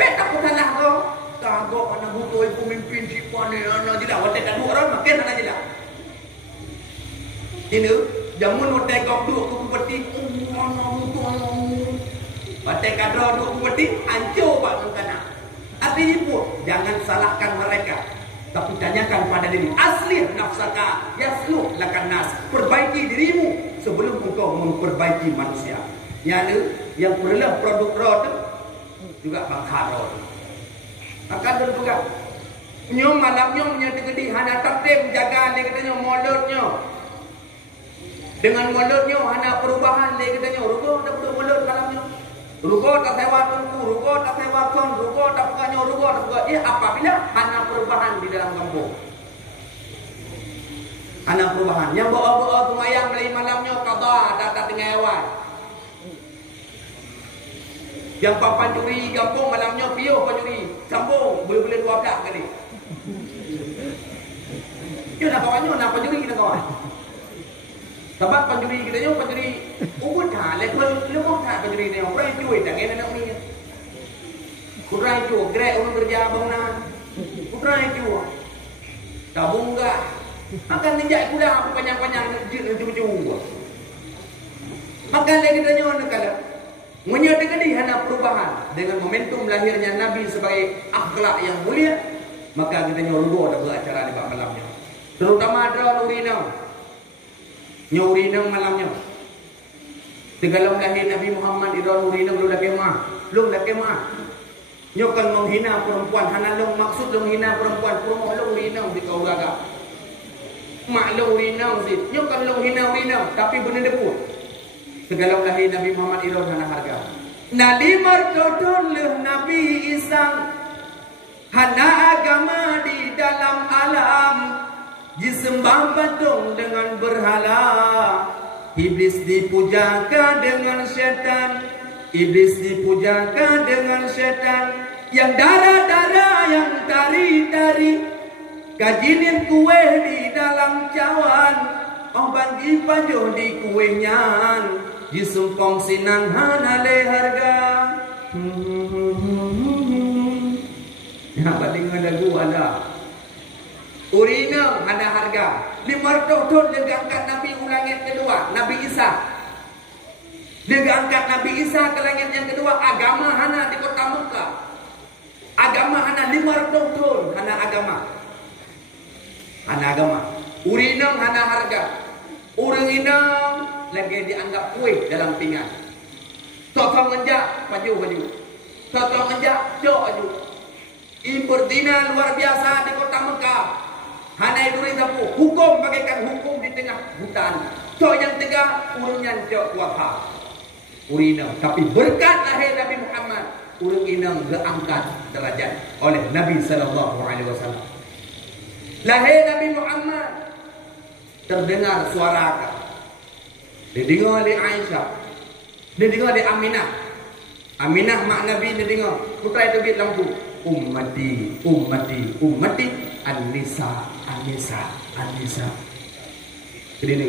baik tak salah kau kagok anak butuh pemimpin siapa ni anak jelas watak dan orang makin anak jelas ini jamun watak kau duk kupeti watak kadro duk kupeti hancur bang kana artinya pun jangan salahkan mereka tapi tanyakan pada diri asli nafsaka yasluh lakan nas perbaiki dirimu sebelum engkau memperbaiki manusia yang perlu produk roh juga bangsa roh maka juga nyom malam nyomnya digedi hana takdim jaga dia katanya molotnya dengan molotnya hana perubahan dia katanya rugo tak perlu molot malamnya rugo tak sewa tunggu rugo tak sewa kon rugo tak pokoknya rugo tak pokoknya apabila hana perubahan di dalam kampung hana perubahan yang bawa-bawa tumayang dari malamnya qada datang dengan hewan yang papan curi kampung malamnya piuh pancuri sambung boleh-boleh 12 kali. Dia nak kawannya nak pancuri kita kawan. Sebab pancuri kita nyo pancuri ubud ha level lemah tak pancuri dia orang cuy tak kena nak ni. Kurai cuy grek orang kerja bangunan. Kurai cuy. Tabung gak akan menjak kuda panjang-panjang jujur-jujur. Maka lagi kita nyo nak kala menyatakan hana perubahan dengan momentum lahirnya Nabi sebagai akhlak yang mulia maka kita nyuruh ada beracara di malamnya terutama ada nyurinang malamnya tegalam lahir Nabi Muhammad idon nyurinang lu dah kemah nyokan menghina perempuan hana long maksud menghina perempuan nyurinang di kau gaga mak nyurinang sih nyokan nyurinang tapi benar depu segalau lahir Nabi Muhammad iron hana harga. Nalimar dodon leh Nabi Isang hana agama di dalam alam disembah patung dengan berhala iblis dipujakan dengan syaitan iblis dipujakan dengan syaitan yang darah-darah yang tari-tari kajinin kue di dalam cawan obat dipajuh di kuenya disumpong sinang hana le harga yang paling lagu ada urina ada harga 500 tahun dia angkat Nabi ulangit kedua Nabi Isa dia angkat Nabi Isa ke langit yang kedua agama hana di kota Mekah agama hana 500 tahun hana agama urina hana harga urang inang lagi dianggap kue dalam pinggan. Totong menjak baju. Totong menjak jok baju. Imperdina luar biasa di kota Mekah. Hanai duri sapu hukum bagaikan hukum di tengah hutan. Cok yang tegak urungnya cok kuatha. Urinam tapi berkat lahir Nabi Muhammad urung inang diangkat derajat oleh Nabi sallallahu alaihi wasallam. Lahir Nabi Muhammad terdengar suara didengar oleh Aisyah, didengar oleh Aminah. Aminah mak Nabi didengar. Putra itu bit lampu. Ummati, ummati, ummati. An-Nisa, An-Nisa, An-Nisa. Jadi ni.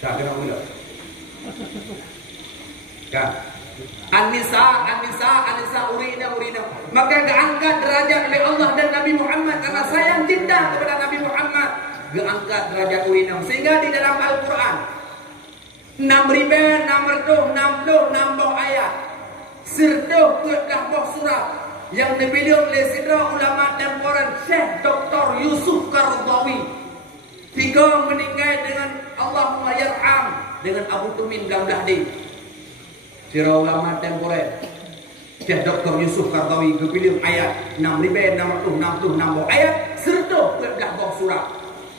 Tak kena ulang. Kan? An-Nisa, urina. Maka diangkat derajat oleh Allah dan Nabi Muhammad karena sayang cinta kepada Nabi Muhammad. Diangkat derajat urina. Sehingga di dalam Al-Quran nambah ayat. Serta dah boh surat yang dipilih oleh sidra ulama temporan Syekh Dr. Yusuf Qaradawi. 3 meninggal dengan Allahumma yarham dengan Abu Tumin Gamdahdi. Sidra ulama temporan Syekh Dr. Yusuf Qaradawi dipilih ayat 6,660 nambah ayat serta dah boh surat.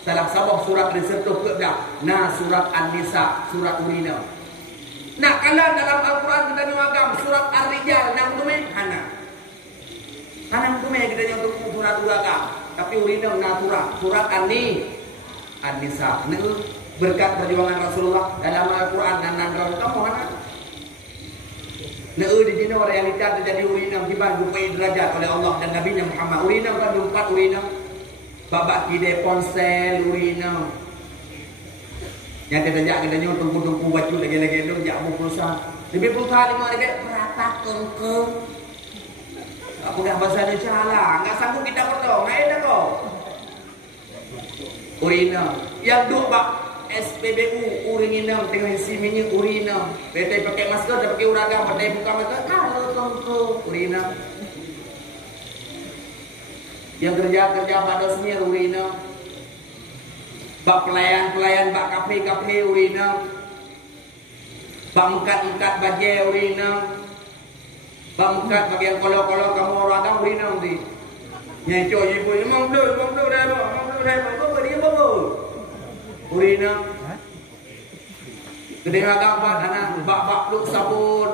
Salah sabah surat diserta dah surat An-Nisa, surat Urina. Nah, kalau dalam Al-Quran kita nyuagam surat Ar-Rijal nang tume hana. Hanang tume kita nyuagam surat uragam. Tapi urina surat An-Nisa. Ini berkat perjuangan Rasulullah dalam Al-Quran dan nandang kamu hana. Nah, di sini realita terjadi urina tiba dupai derajat oleh Allah dan Nabi Muhammad. Urina kan 4 urina. Babak kide ponsel urina. Yang kita jak kita nyuruh tunggu baju lagi-lagi tu jak pulsa. Lebih pulsa 5 lebih berapa kengkeng. Aku dah bahasa Indonesia lah. Enggak sanggup kita berdoa. Main dah kau. Urina. Yang duk bak SPBU urina tengah isi minyak urina. Betai pakai masker dah pakai uragam, betai buka mata. Kalau kengkeng urina. Yang kerja pada semir urina. Bak pelayan bak kafe urina. Bak mekat bajai urina. Bak mekat bagian kolok kamu orang ada urina nanti. Nyecoh ibu memang belum dah apa dia apa urina. Kedeng agak anak bak lu sabun.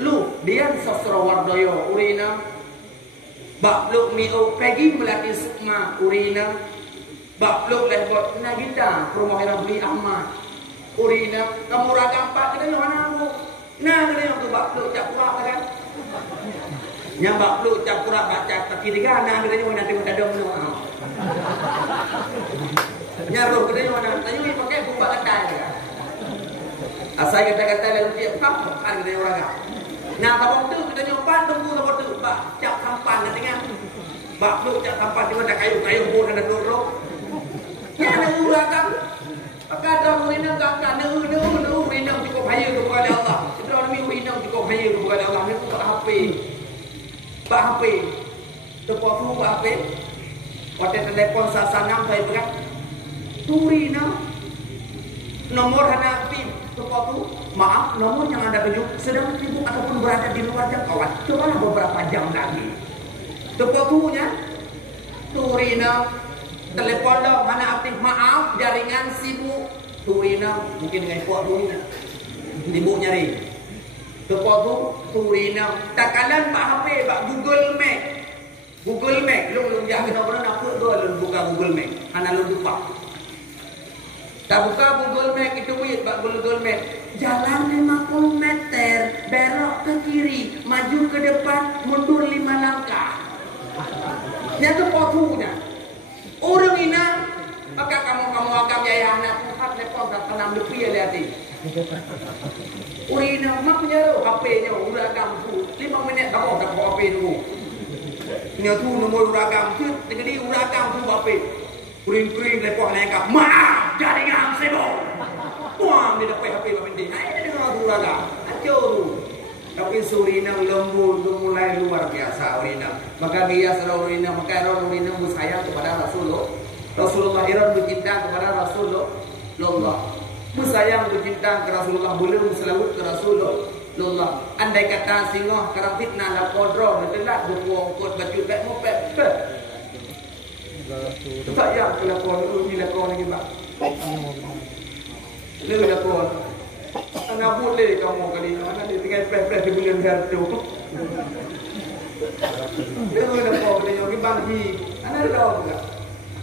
Lu dia sosro wardoyo urina. Bak lu miu pegi melati sukma urina. Bakluk leh buat nagita perumahan beli Ahmad urina kamu ragam pak kita mana aku nah kita yang tu bakluk cap pura kan yang bakluk cap pura baca kaki tiga nah kita yang nanti kita dong nyaruh kita yang mana tanya ni pakai buka kata kan asal kata lalu dia pak kan kita yang ragam nah tabung tu kita nyoba tunggu tabung tu pak cap sampan katanya bakluk cap sampan di mana kayu pun ada dorong. Ya, ada uragam. Kadang urina kakak, urina cukup haya kepada Allah. Setelah ni urina cukup haya kepada Allah. Ni buka HP. Pak HP. Tepuk tu Pak HP. Hotel telefon sasanam saya berat. Urina. Nomor hana aktif. Tepuk tu. Maaf, nomor yang anda tunjuk sedang sibuk ataupun berada di luar jangkauan. Cobalah beberapa jam lagi. Tepuk tu nya. Urina. Telepon dah mana aktif maaf jaringan sibuk turina mungkin dengan kuat turina sibuk nyari tepuk tu turina takalan pak HP pak Google Map lu jangan kena pernah apa lu buka Google Map ana lu lupa tak buka Google Map itu wit pak Google Map jalan 50 meter belok ke kiri maju ke depan mundur 5 langkah nya tepuk tu nya. Orang ina, maka kamu agam ya anak Tuhan lepon tak kenal lebih ya hati. Orang ina maknya HP-nya uragam tu 5 minit tak HP tu. Nya tu nomor uragam tu, jadi uragam tu HP. Kuring lepon naik maaf jaringan sibuk. Wah, ni dapat HP penting. Ai dengar uragam. Ajo tu. Tapi surina lembut tu mulai luar biasa urina. Maka dia surina maka urina bersayang kepada Rasulullah iran bercinta kepada Rasulullah. Bersayang bercinta ke Rasulullah boleh berselawat ke Rasulullah. Andai kata singoh kerana fitnah dan kodro betulah buang kot baju beg moped. Sayang ke lakon ni lakon lagi bang. Lu lakon. Ana boleh kamu kali ni mana dia tinggal pres di bulan hartu. Dia nak kau dia ni bangki. Ana dah juga.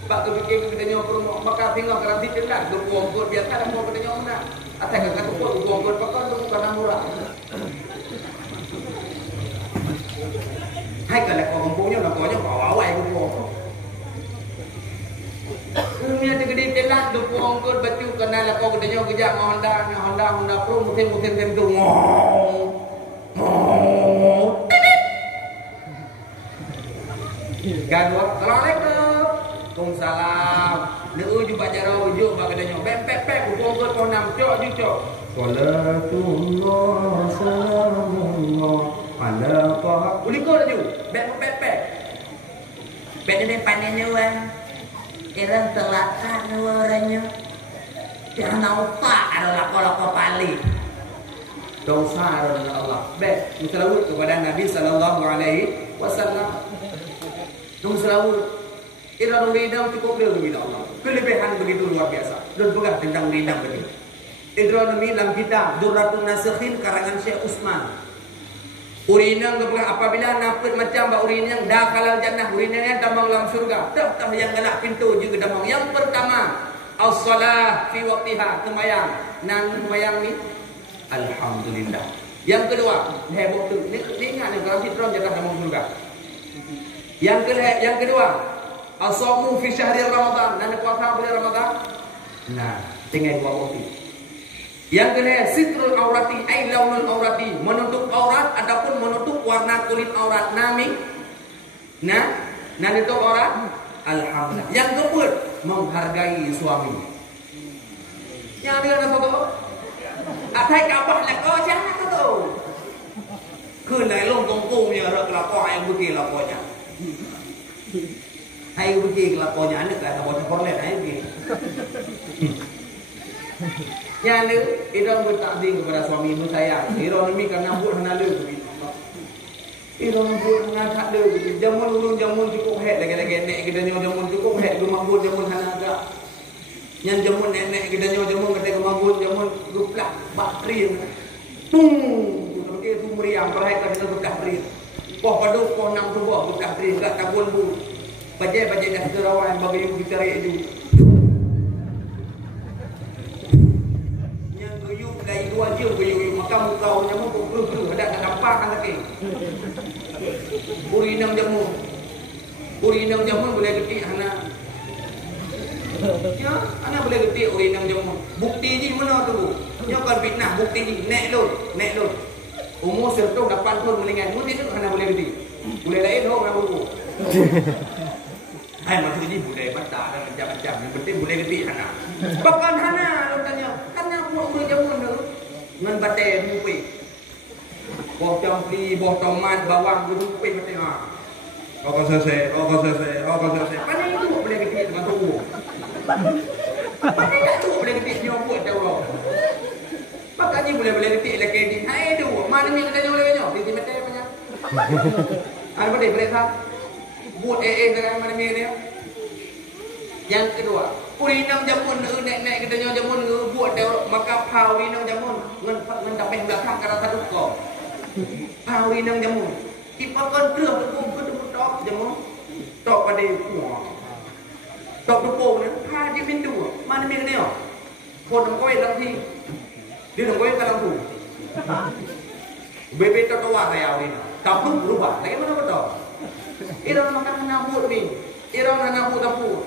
Bak tu fikir kita nyoba maka tinggal kerana tidak lah buang kot biasa dah mau kita nyoba. Atas kata buang kot pakai tu bukan murah. Hai kalau kau kumpulnya nak kau bawa aku buang. Punya gede telat tu buang kot baju kena lah kau kita nyoba kerja Honda Pro musim tu Gadwa, assalamualaikum. Waalaikumsalam. Neu ju baca ro ju ba kada nyo pep buang kot kau nam cok ju cok. Salatullah salamullah ala taha. Uli kau laju. Bek. Bek ni panennya wan. Irang telakan orangnya. Dia nampak adalah kalau pali. Dosa dengan Allah. Baik, selawat kepada Nabi sallallahu alaihi wasallam. Selawat. Irang ridam cukup dia kepada Allah. Kelebihan begitu luar biasa. Dan juga tentang ridam begitu. Irang dalam kitab Durratun Nasikhin karangan Syekh Utsman. Urinang apabila napit macam bak urinang dah kalal jannah, urinang damang dalam surga. Tak yang galak pintu juga damang. Yang pertama, as-salah fi waqtiha, sembahyang. Nang sembahyang ni alhamdulillah. Yang kedua, heboh tu. Ni ingat ni kalau fitron jatah damang surga. Yang kedua, as-saumu fi syahri Ramadan, nang puasa bulan Ramadan. Nah, tinggal dua waktu. Yang kedua, sitrul aurati, ay launul aurati, menutup aurat ataupun menutup warna kulit aurat. Nami, itu aurat. Alhamdulillah. Yang keempat, menghargai suami. Yang dia nak tahu, atai kapal nak kau jangan tahu. Kenai long kongkong ni ada kelakon yang begini lakonnya. Hai begini lakonnya, anda kata buat kornet hai begini. Yang ni, irang bertakdim kepada suami ibu saya. Irang ni kan nambut hendak le begitu. Irang nambut hendak tak le begitu. Jamun cukup head lagi nek kita nyo jamun cukup head gemambut jamun hendak agak. Yang jamun nenek kita nyo jamun kata gemambut jamun ruplak bateri. Okey tu meriam perhai kan dengan bateri. Poh padu poh 6 tu buah bateri enggak tabun bu. Bajai dah serawan bagi kita tarik itu. Dari dua jam beryu makan muka jamu pukul ada tak nampak kan lagi. Urinang jamu boleh getik anak. Ya, anak boleh getik urinang jamu. Bukti ni mana tu? Nya kan fitnah bukti ni nek lur. Umur serta 8 tahun meninggal. Mesti tu anak boleh getik. Boleh lain orang baru. Hai maksud ni boleh baca dan macam-macam. Yang penting boleh getik anak. Bahkan anak lu tanya, kan buat jamu dulu. Ngan batai mupi. Boh campli, boh tomat, bawang mupi batai ah. Kau selesai. Pandai itu boleh getik dengan tu. Pandai tak tu boleh getik nyobot dah orang. Pakai ni boleh getik lagi di. Hai tu, mana ni kita boleh nyok? Di batai banyak. Ada boleh tak? Buat dengan mana ni. Yang kedua, urinang jamun nek kita nyo jamun buat maka urinang jamun ngan tapeh belakang kara satu ko. Urinang jamun. Ipakan terus tu tok jamun. Tok pada kuah. Tok tu ni ha di pintu. Mana ni dia? Ko dong kowe lang thi. Dia dong kowe kalang tu. Bebe tok tua saya urin. Tapi berubah. Lagi mana betul? Irang makan nabut ni. Irang nabut tapu.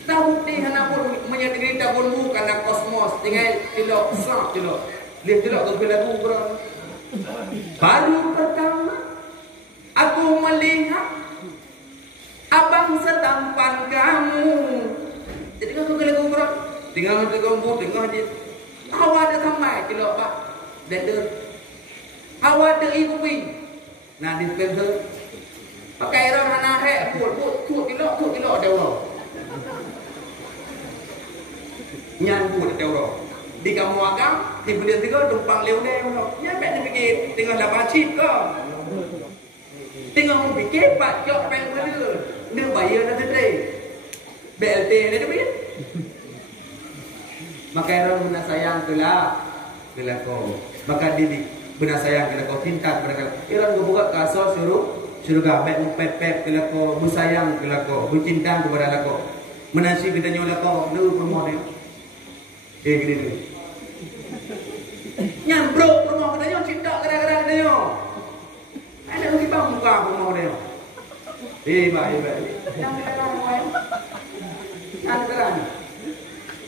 Tahu ni hendak pun menyediri tabun mu karena kosmos tinggal tilok sah tilok lihat tilok tu bila tu bro. Baru pertama aku melihat abang setampan kamu. Jadi kalau bila tu bro tinggal nanti kamu tengah je awak ada sampai tilok pak dan tu awak ada ibu pi. Nah dispenser pakai orang anak hek put tilok ada orang. Nyan pun ada orang. Di kamu agam, di bulan tiga tumpang leu dia orang. Nyan baik dia fikir tengah dapat chip ke. Tengah mu fikir pak jok peng mana. Dia bayar dah sedih. BLT ni dia bayar. Maka orang benar sayang itulah bila kau. Maka didik benar sayang bila kau cinta kepada kau. Orang kau buka kasar suruh baik mu pep bila kau, mu sayang bila kau, mu cinta kepada kau. Menasi kita nyola kau, lu rumah dia. Gini tu. Yang bro rumah kita cinta kadang-kadang dia. Ada lagi bang muka rumah dia. Baik. Yang kadang orang. Yang kadang.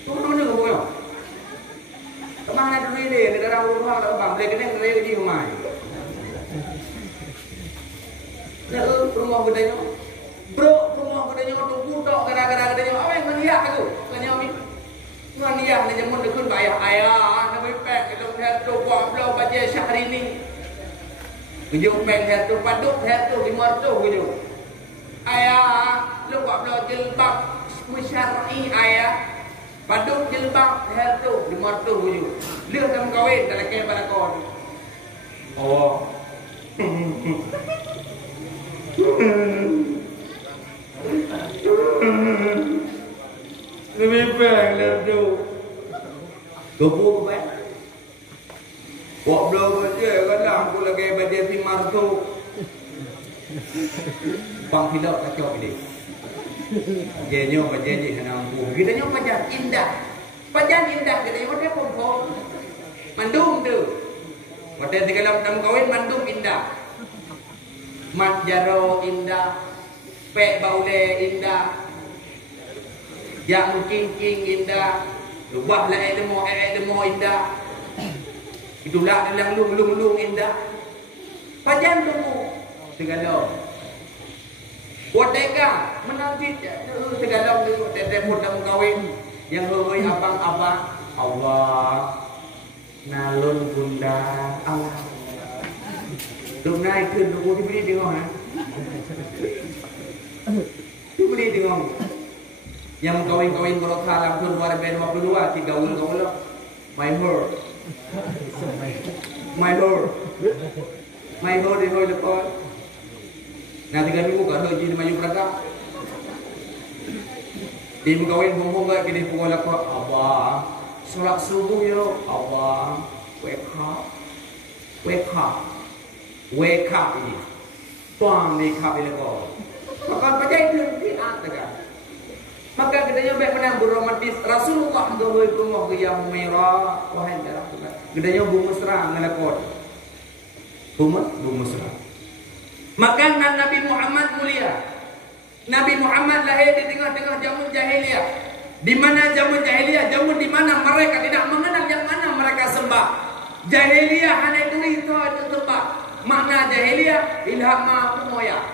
Tu mana kau boyo? Kemana tu dia dalam rumah dah bang, boleh kena di rumah. Nah, rumah kita bro rumah kita tunggu tok kadang-kadang dia. Apa yang dia aku? Tanya ni. Ngan dia ni jamun dekun bayar ayah nak pek kita upload baca Syahrini. Ujuk peng satu paduk satu di martu ujuk. Ayah, lu upload jilbab syar'i ayah. Paduk jilbab satu di martu ujuk. Lu dalam kawin dalam ke pada kon. Oh. Lebih peng lah tu. Gopo apa? Wak belum baca kadang aku lagi baca timar tu. Bang hilap kacau ni. Dia baca je henang aku. Kita nyo baca indah. Baca indah kita nyo dia pom. Mandung tu. Pada dalam kawin mandung indah. Mat jaro indah. Pek baule indah. Jak mungkin indah. Lubah la demo indah. Itulah dalam lung indah. Pajan tunggu segala. Wateka menanti segala telefon dalam kawin yang hoi abang-abang Allah nalun bunda Allah. Duk naik ke tunggu diberi tengok ha. Diberi tengok. Yang kawin-kawin kalau salam pun luar biasa 22 tiga ulang kau my her. My Lord di hoi lepas. Nanti kan minggu kan hoi di Melayu Praga. Di mengkawin bumbung kan kini pukul lepas. Abah, solat subuh ya. Abah, wake up ini. Tuang wake up ini kau. Maka baca itu tidak tegak. Maka kita nyoba menang beromantis Rasulullah dohoi kumah yang merah wahai darah Tuhan. Kita nyoba mesra ngelakon. Bu mesra. Maka Nabi Muhammad mulia. Nabi Muhammad lahir di tengah-tengah zaman jahiliyah. Di mana zaman jahiliyah? Zaman di mana mereka tidak mengenal yang mana mereka sembah. Jahiliyah hanya itu sembah. Makna jahiliyah ilhama kumoya.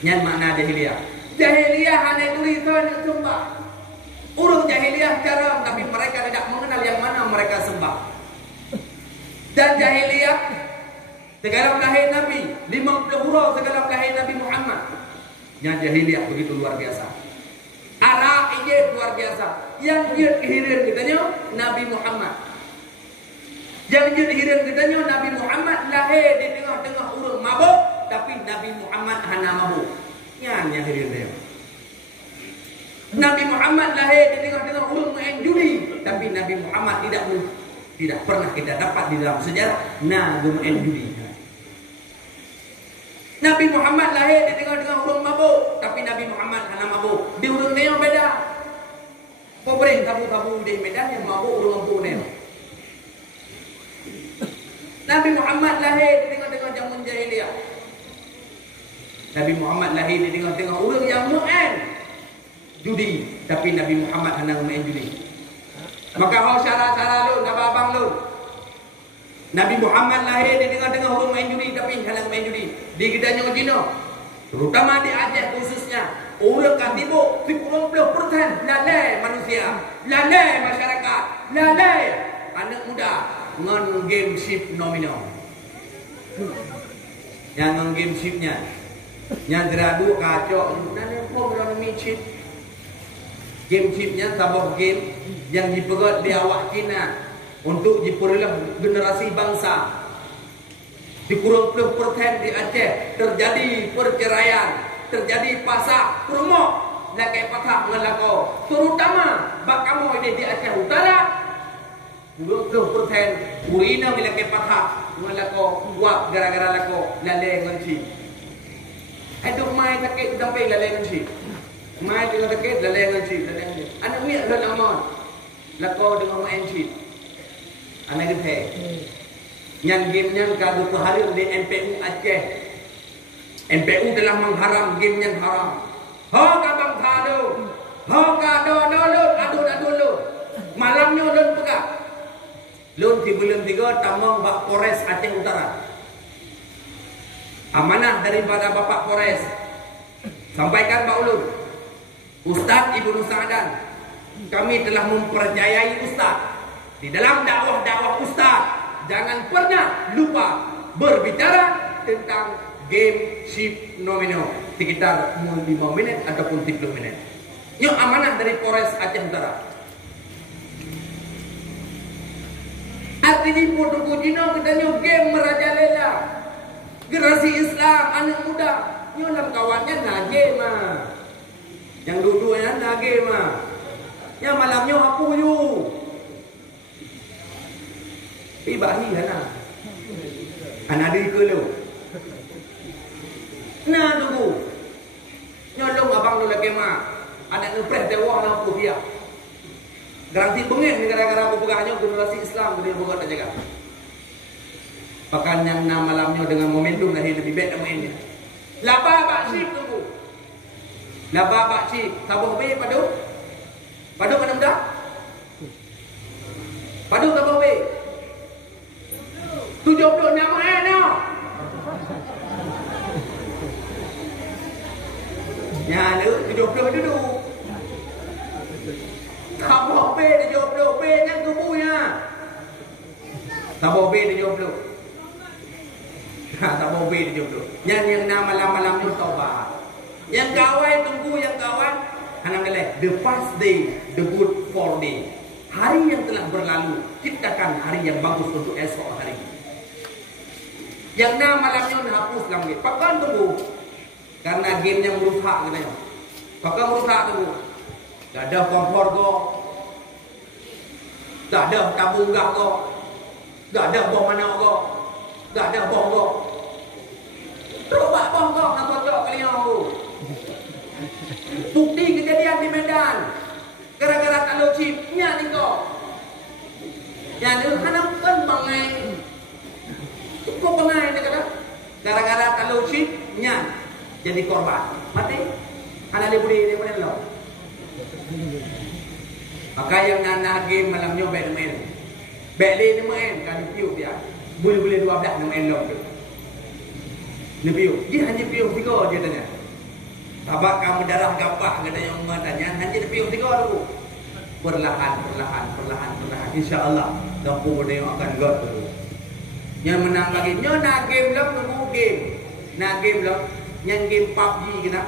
Yang makna jahiliyah. Jahiliyah hanya tulisan sembah. Urut jahiliyah cara tapi mereka tidak mengenal yang mana mereka sembah. Dan jahiliyah segala lahir Nabi 50 huruf segala lahir Nabi Muhammad. Yang jahiliyah begitu luar biasa. Arah ijid luar biasa. Yang dia kehirin katanya Nabi Muhammad. Yang dia kehirin katanya Nabi Muhammad lahir di tengah-tengah urut mabuk tapi Nabi Muhammad hana mabuk. Yang hirin dia. Nabi Muhammad lahir di tengah-tengah urut main judi, tapi Nabi Muhammad tidak pernah kita dapat di dalam sejarah nagu main judi. Nabi Muhammad lahir di tengah-tengah urut mabuk, tapi Nabi Muhammad hana mabuk. Di urut dia beda. Pobreng kabu-kabu di Medan yang mabuk urut mabuk dia. Nabi Muhammad lahir di tengah-tengah zaman jahiliyah. Nabi Muhammad lahir di tengah-tengah orang yang main judi, tapi Nabi Muhammad hendak main judi. Maka hau cara-cara lu, abang lu. Nabi Muhammad lahir di tengah-tengah orang main judi, tapi hendak main judi. Di gedanya Cina, terutama di Aceh khususnya, orang Katibu 90% lalai manusia, lalai masyarakat, lalai anak muda dengan game ship nominal. Yang dengan game shipnya yang teradu kacau nanya pun dalam chip game chipnya sabab game yang dipegat di awak Cina untuk diperoleh generasi bangsa. Di kurang 10% di Aceh terjadi perceraian, terjadi pasak rumah lakai patah mengelakau, terutama bak kamu ini di Aceh Utara 20% urina lakai patah mengelakau buat gara-gara lakau lalai ngenci. Aduh mai sakit sampai lalai ngenci. Mai tengah sakit lalai ngenci, lalai ngenci. Anak miak lalai aman. Lakau dengan main cheat. Anak gede. Yang game yang kadu keharim di NPU Aceh. NPU telah mengharam game yang haram. Ho kabang kado. Ho kado dolun adu. Malamnya lun pegak. Lun sebelum 3 tamang bak Polres Aceh Utara. Amanah daripada Bapak Polres. Sampaikan Pak Ulun. Ustaz Ibnu Sa'dan, kami telah mempercayai Ustaz. Di dalam dakwah-dakwah Ustaz, jangan pernah lupa berbicara tentang game ship nomino sekitar 5 menit ataupun 30 menit. Ini amanah dari Polres Aceh Utara. Artinya foto kujino kita game merajalela. Generasi Islam anak muda nyolam kawannya nage mah. Yang dua-duanya nage mah. Yang malamnya aku yu. Ibahi kana. Anak di kelu. Nah tunggu. Nyolong abang lu lagi mah. Anak ngepres dewa nak rupiah. Garanti bengeng gara-gara aku pegahnya generasi Islam dia buat aja kan. Pakan yang nama malamnya dengan momentum lahir lebih baik namanya. Laba pak sip tunggu. Laba pak sip. Tabung be padu. Padu mana muda? Padu tabung be. 70 nama no. Ya lu 70 dulu. Tabung be 70 be yang tubuhnya. Tabung be 70. Tabung be 70. Yang nama malam-malamnya taubat. Yang kawan tunggu yang kawan. Hananggalai the past day, the good for day. Hari yang telah berlalu, ciptakan hari yang bagus untuk esok hari. Yang nama malamnya hapus lagi. Pakan tunggu. Karena game yang merusak katanya. Pakan merusak tunggu. Tak ada kompor kok. Tak ada tabung gas kok. Tak ada bom mana kok. Tak ada bom kok. Terus buat bom kok nak kocok kalian tu. Bukti kejadian di Medan. Gara-gara tak ada chipnya ni kok. Yang ni kadang kan bangai. Cukup bangai dia kata. Gara-gara tak ada chipnya jadi korban. Mati. Anak dia boleh lo. Maka yang nak game malamnya baik main. Baik le main kan piu dia. Boleh 12 main lo. Ni piu. Dia hanya piu 3 dia tanya. Tabak kamu darah gapah kata yang umar tanya. Hanya piu 3 dulu. Perlahan. Insya-Allah dapur dia akan god dulu. Yang menang lagi nyo nak game lo tunggu game. Nak game lo yang game PUBG kena.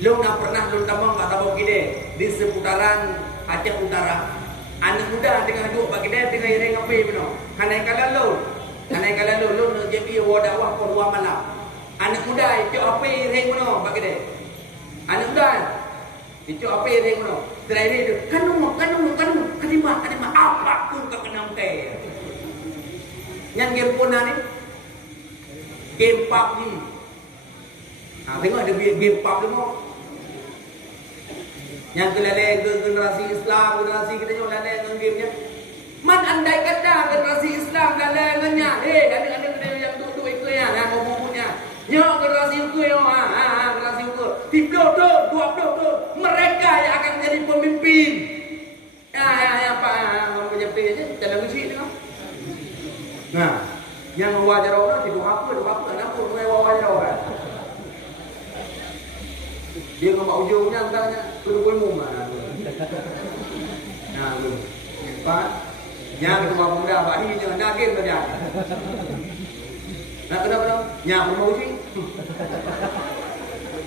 Lu nak pernah lu tambang kat tabung kita di seputaran Aceh Utara. Anak muda tengah duduk bagi dia tengah iring api beno. Kanai kala lu nak jadi dakwah por 2 malam. Anak muda itu api iring beno bagi dia. Anak muda itu api iring beno. Terakhir itu kanung kadima apa pun kau kena mungkin. Yang game pun ni game PUBG. Tengok ada game PUBG tu. Yang keleleh generasi Islam, generasi kita yang lalai dengan gamenya. Man andai kata generasi Islam lalai dengannya. Ada yang duduk ikutnya, yang mau bukunya. Nyok generasi itu yang generasi itu. 30 tahun, 20 tahun. Mereka yang akan menjadi pemimpin. Ya Pak, pemimpin aja. Dalam musik tu. Nah, yang wajar orang itu apa? Kenapa wajar orang? Dia ngomong ujungnya antaranya kedua umum mana tu. Nah, tu. Pak, yang ketua pemuda Pak Hi jangan nagih saja. Nah, kenapa? Yang mau sih.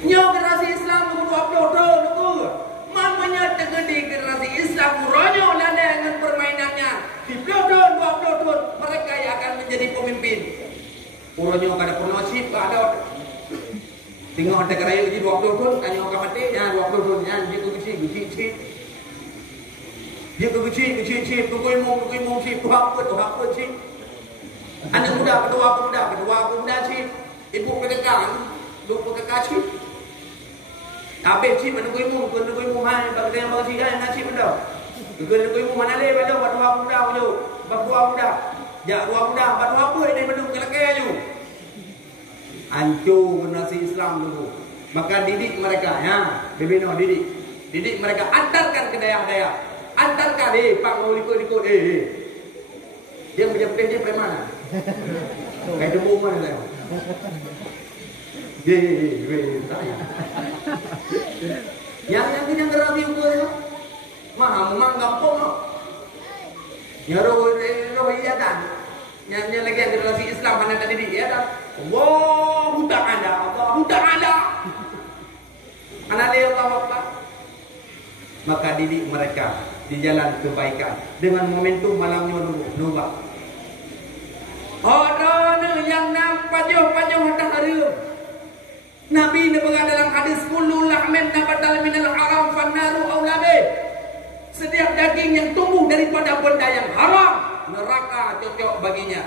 Nyo generasi Islam tu upload tu. Man menyatakan di generasi Islam ronyo lalai dengan permainannya. Di upload mereka yang akan menjadi pemimpin. Ronyo kada pronosip ada. Tengok ada keraya uji 20 tahun, tanya orang mati, ya 20 tahun, ya dia kecil. Dia kecil, tunggu imum, cip, tu apa, cip. Anak muda, kedua muda, cip. Ibu PKK, cip. Habis cip, tunggu imum, hai, bagi dia bagi cip, nak cip benda. Tunggu imum, mana le, benda, kedua muda. Ya, kedua muda, apa ini benda kelakar je. Hancur generasi Islam dulu. Maka didik mereka, ya, dibina didik mereka, antarkan ke daerah-daerah, antarkan, Pak mau ikut, dia menjepit dia preman, kayak demo mana saya, yang tidak ngerti ukur, mah gampang, ya roh iya dan. Nyanyi lagi yang relasi Islam mana tak didik ya tak? Allahu Ta'ala, Allahu Ta'ala. Anak dia Allah Akbar. Maka didik mereka di jalan kebaikan dengan momentum malamnya nubah. Orang yang nampak pajuh matahari. Nabi ni berkata dalam hadis kullu lahmin nabatal minal haram fannaru aulabe. Setiap daging yang tumbuh daripada benda yang haram, neraka cocok baginya.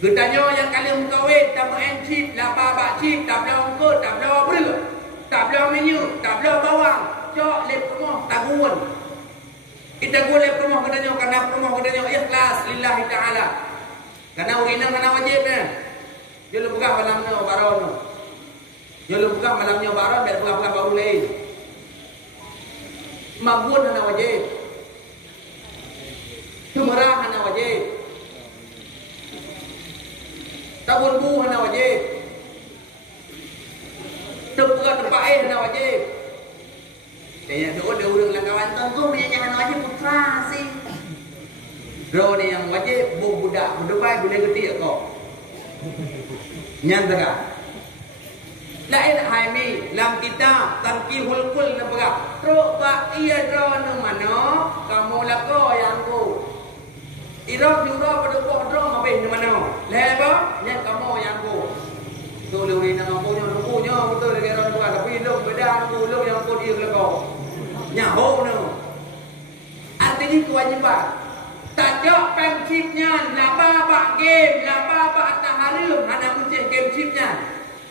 Gedanya yang kalian kawin tak mencip, lah babak cip, tak belah ongkut, tak belah beri, tak belah minyak, tak belah bawang, cok lep rumah tagun. Kita boleh rumah gedanya karena rumah gedanya ikhlas lillahi ta'ala. Karena urina mana wajibnya. Dia lu buka malamnya baron. Dia lu buka malamnya baron dan buka baru lain. Mabun hana wajib. Tumerah hana wajib. Tabun bu hana wajib. Tepuka terpae hana wajib. Dia ada orang lang kawan tengku punya hana wajib putra sih. Bro ni yang wajib budak berdepai boleh gede kau. Nyantaka. Lain haimi lam kita tarkihul kul nabra. Tro ba iya dro no mano kamu lako yang ku. Irok juro pada ko dro ngabe no mano. Leba nya kamu yang ku. Tu luri nang aku nya betul lagi ron ku tapi lo beda aku lo yang ku dia lako. Nya ho no. Artinya kewajiban. Tajak penchipnya, laba bak game, laba bak taharim, hana muncul game chipnya.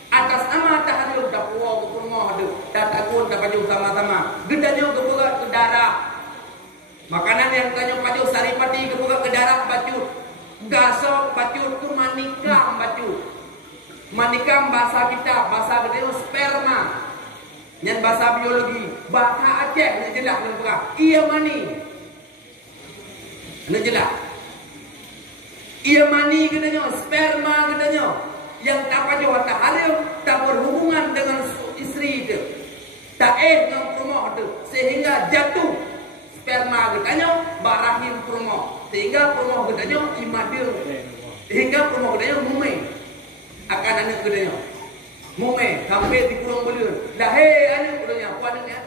Atas nama taharim dah puas ke rumah tu, dah takut dah baju sama-sama. Gedanya ke buka ke darah. Makanan yang tanya baju saripati ke buka ke darah baju. Gasok baju tu manikam baju. Manikam bahasa kita, bahasa gedenya sperma. Yang bahasa biologi, bahasa Aceh ni jelas ni buka. Ia mani. Ini jelas. Ia mani katanya, sperma katanya, yang tak pada watak halim, tak berhubungan dengan isteri itu, tak dengan rumah itu, sehingga jatuh sperma katanya, barahim rumah, sehingga rumah katanya imadil, sehingga rumah katanya mume, akan anak katanya, mume sampai di kurung beliau, dah anak katanya, apa anaknya?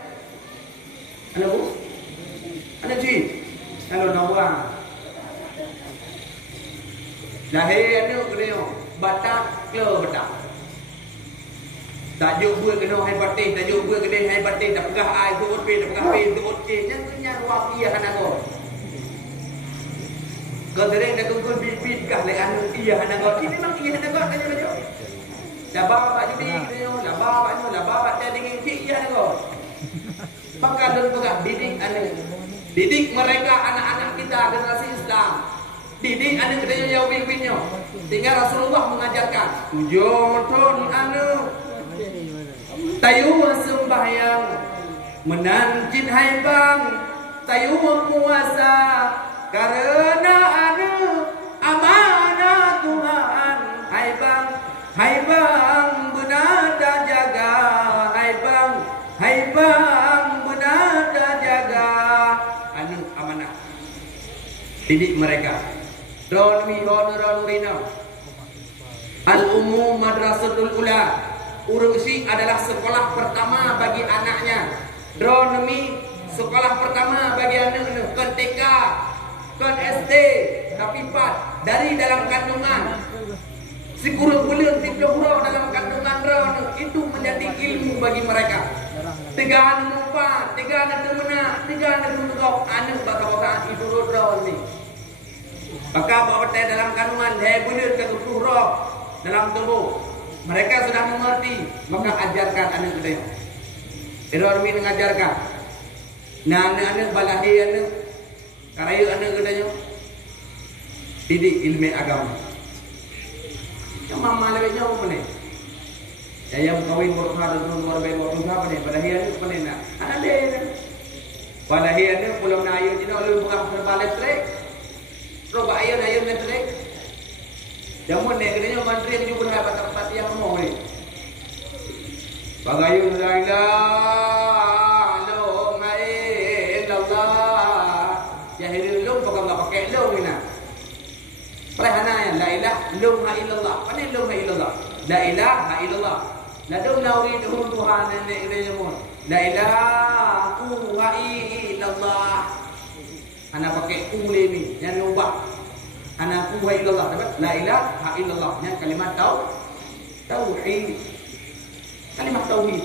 Anak bu, anak cik. Kalau nawang lahir anak kena batak ke batak tajuk buat kena hai batik tajuk buat kena hai batik tak pegah ai tu otpe tak pegah pe tu otke yang kena wafiah anak ko tereng dah kumpul bibit kah le anu iya anak ko ini memang iya anak ko tanya bajo dah bapak jadi kena dah bapak dia dengan cik iya anak ko pakar dan pegah didik anak. Didik mereka anak-anak kita generasi Islam. Didik anak kita yang win-winnya. Sehingga Rasulullah mengajarkan 7 tahun anak tayu sembahyang menancin hai bang tayu puasa karena anak amanah Tuhan hai bang benada jaga hai bang benada jaga amanah. Didik mereka. Ronurina. Al-Umum Madrasatul Ula. Urungsi adalah sekolah pertama bagi anaknya. Dronemi sekolah pertama bagi anak-anak. Kan TK, kan SD, tapi 4 dari dalam kandungan. Si kurang bulan, si peluru dalam kandungan Dron itu menjadi ilmu bagi mereka. 3 anak 4, 3 anak temenak, 3 anak menegak, anak bapa-bapa ibu Dron ni. Maka bawa dalam kandungan dia bulan ke 10 roh dalam tubuh. Mereka sudah mengerti, maka ajarkan anak kita. Irami mengajarkan. Nah, anak-anak balahi anak, karaya anak kita. Didik ilmu agama. Yang mama lebih jauh mana? Yang kawin berkah dan berbaik berkah apa ni? Balahi anak apa ni nak? Anak dia. Balahi anak belum nak ayat jadi oleh bukan berbalik trek. Terus ayat nak trek. Jamun ni katanya menteri yang juga dapat tempat yang mau ni. Bagayun la ilaha illallah. Ya hidup lu pakai enggak pakai lu ni nak. Perhana La ilaha illallah. La dauna uridhum Tuhan nenek dia pun. La ilaha illallah. Ana pakai ulimi yang ubah. Ana wa illallah. La ilaha illallah. Yang kalimat tauhid. Kalimat tauhid.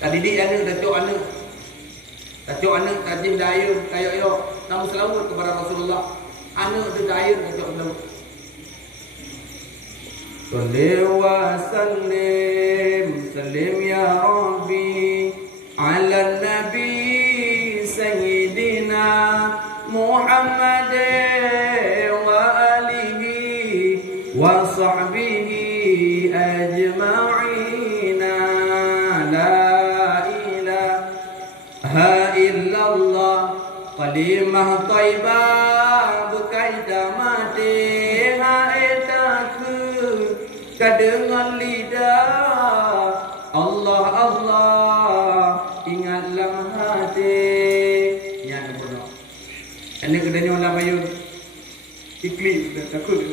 Tadi dia datuk anak tajim daya kayak yo namu selawat kepada Rasulullah. Anak tu daya datuk selawat. Salli wa sallim ya Rabbi ala nabi sayyidina Muhammad wa alihi wa sahbihi ajma'ina. La ilaha illallah kalimah thayyibah berkaitan mati kadengan lidah Allah Allah ingatlah hati yang bodoh. Ini kedanya orang bayun iklim dah takut.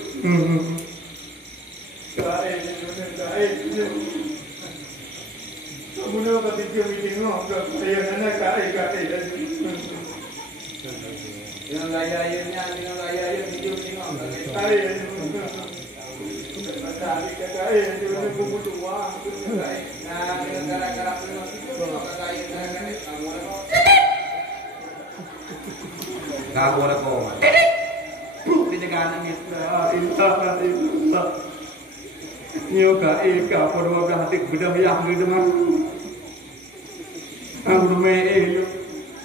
Kamu nak kata dia meeting no, saya nak kai. Yang layarnya, video tengok. Kai. Kali kai dia nak buku tua. Nah, gara-gara film itu kai kamu nak kau. Di negara ni ilah. Nyo ka pada hati bedah yang di depan. Aku me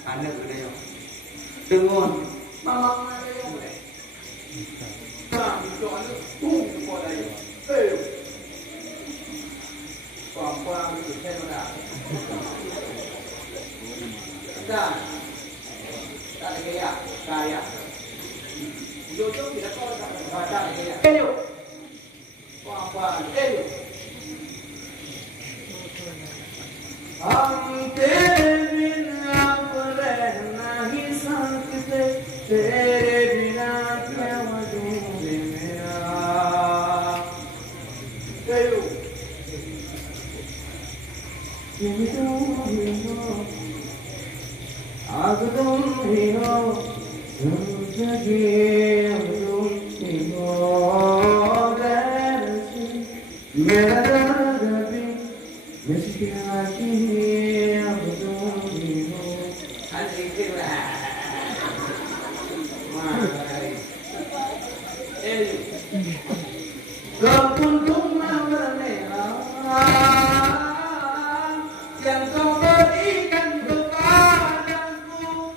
anak dia. Dengon. Mama dia. Nah, itu anak pada dia. Apa itu saya dah. Tak kaya. Jodoh tidak kau baca kaya. Ayo. Apa? Ayo. हम तेरे बिना रहना ही सकते, तेरे बिना क्या वजूद मेरा। आग तुम ही हो, जिंदगी तुम ही हो, मेरा दर्द भी yang kau berikan kepadaku.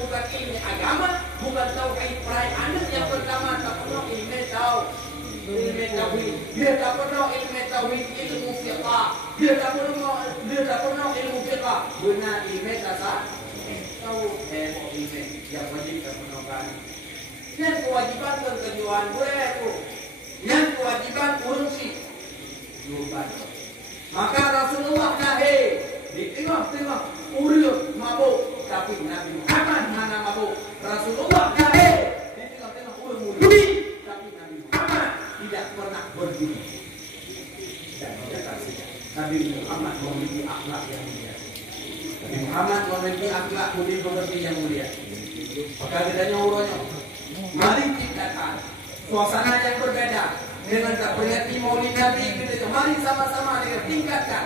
Bukan ini agama, bukan tauhid perayaan yang pertama tak pernah ilmu tauhid. Dia tak pernah ilmu tauhid, ilmu fiqh. Dia tak pernah ilmu fiqh. Benar ilmu tasawuf. Tahu ilmu yang wajib tak pernah kan. Yang kewajiban ketujuan boleh tu. Yang kewajiban fungsi. Lupa. Maka Rasulullah nahi di tengah-tengah urut mabuk. Tapi Nabi Muhammad mana mabuk. Rasulullah nahi di tengah-tengah urut mabuk. Tapi Nabi Muhammad tidak pernah berjudi. Dan Nabi Muhammad memiliki akhlak yang mulia. Nabi Muhammad memiliki akhlak budi pekerti yang mulia. Maka bedanya urutnya. Mari ciptakan suasana yang berbeda dengan tak peringati Maulid Nabi kita. Mari sama-sama dengan tingkatkan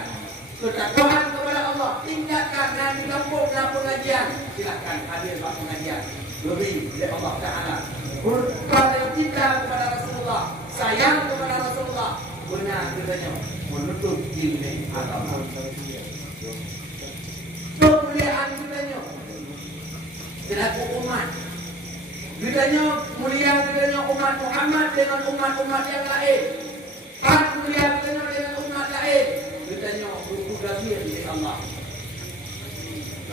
ketakwaan kepada Allah, tingkatkan dan dilakukan pengajian. Silakan hadir pada pengajian. Lebih dari Allah Taala. Berpada cinta kepada Rasulullah, sayang kepada Rasulullah, benar katanya menuntut ilmu agama. Kemuliaan katanya selaku umat. Bedanya mulia bedanya umat Muhammad dengan umat-umat yang lain. Mulia bedanya dengan umat lain. Bedanya berpugasi dari Allah.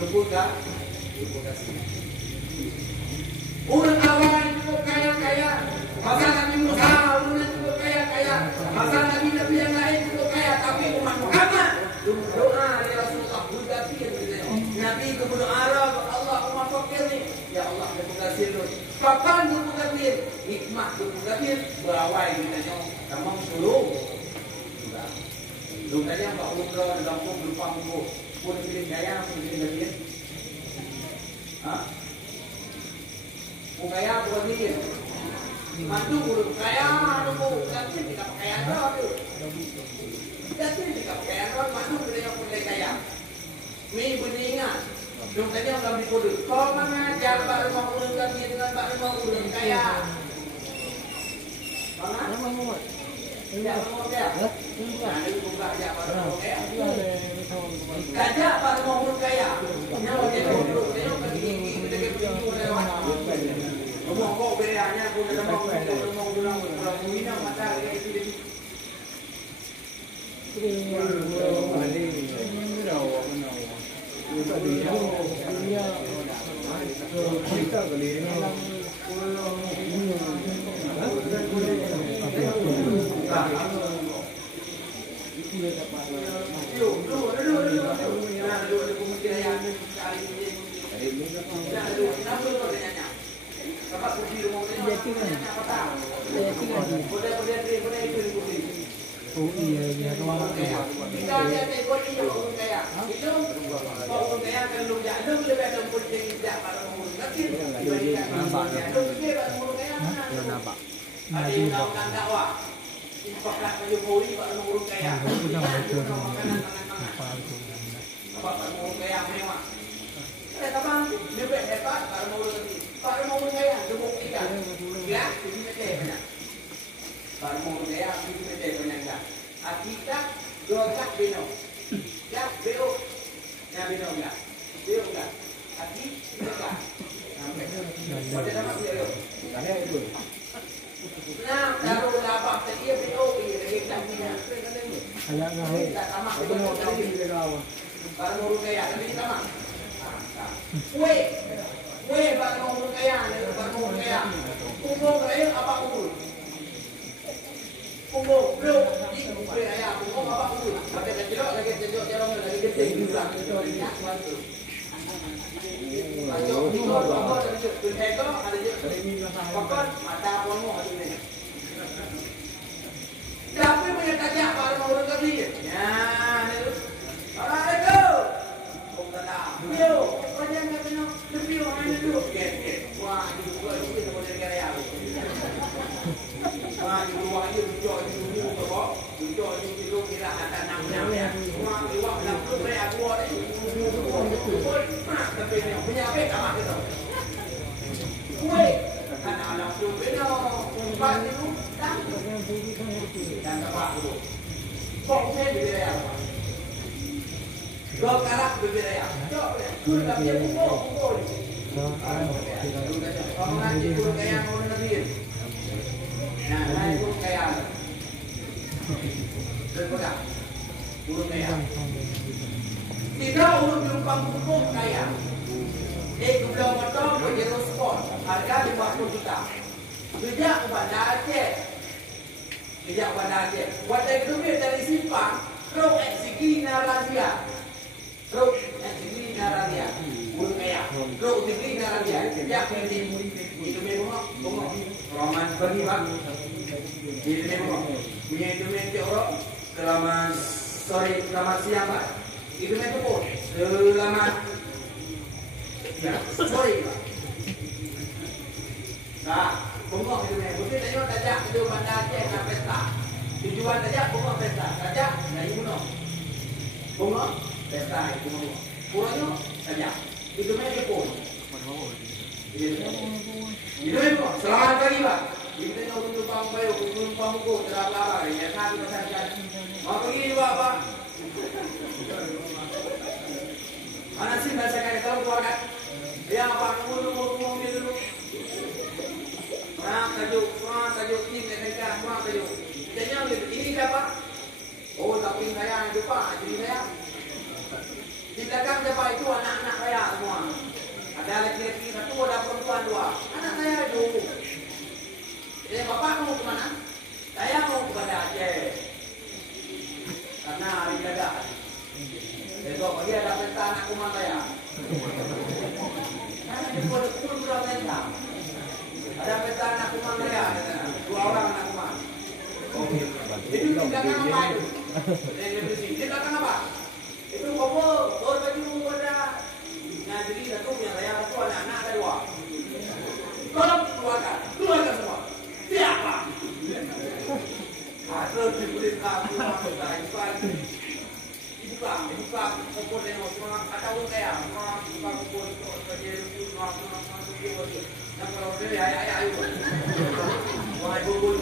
Berpugasi. Orang awal cukup kaya-kaya. Masa Nabi Musa orang cukup kaya-kaya. Masa Nabi-Nabi yang lain cukup kaya. Tapi umat Muhammad doa dari Rasulullah berpugasi dari Nabi kepada Arab Allah umat fakir ni. berarti berawai ditanya kamu suruh. Lu tanya Pak Ulun lampung lupa minggu. Pun pilih gaya pun pilih lagi. Hah? Gaya buat ni. Mantu urut kaya nunggu tapi tidak kaya tu. Tapi tidak kaya tu mantu dia pun kaya. Mi beningan. Lu tanya dalam di kode. Kau mana jalan Pak Rumah Ulun lagi dengan Pak Rumah Ulun kaya. Mana mau? Tidak mau dia. Ada buka aja Pak Rumah kaya. Kaja Pak Rumah Ulun kaya. Nyawa dia dulu. Dia pergi ngomong kok bedanya pun ada ngomong bilang mina mata kayak gitu. Ada peta anak kumang raya, Itu tindakan apa itu? Tindakan apa? Itu bawa baju ada. Nah jadi satu yang saya itu anak-anak ada dua. Tolong keluarkan semua. Siapa? Ada diberi kamu buka kompor dengan semua ada orang kaya, buka kompor kerja yang kalau dia ayo. Wah ibu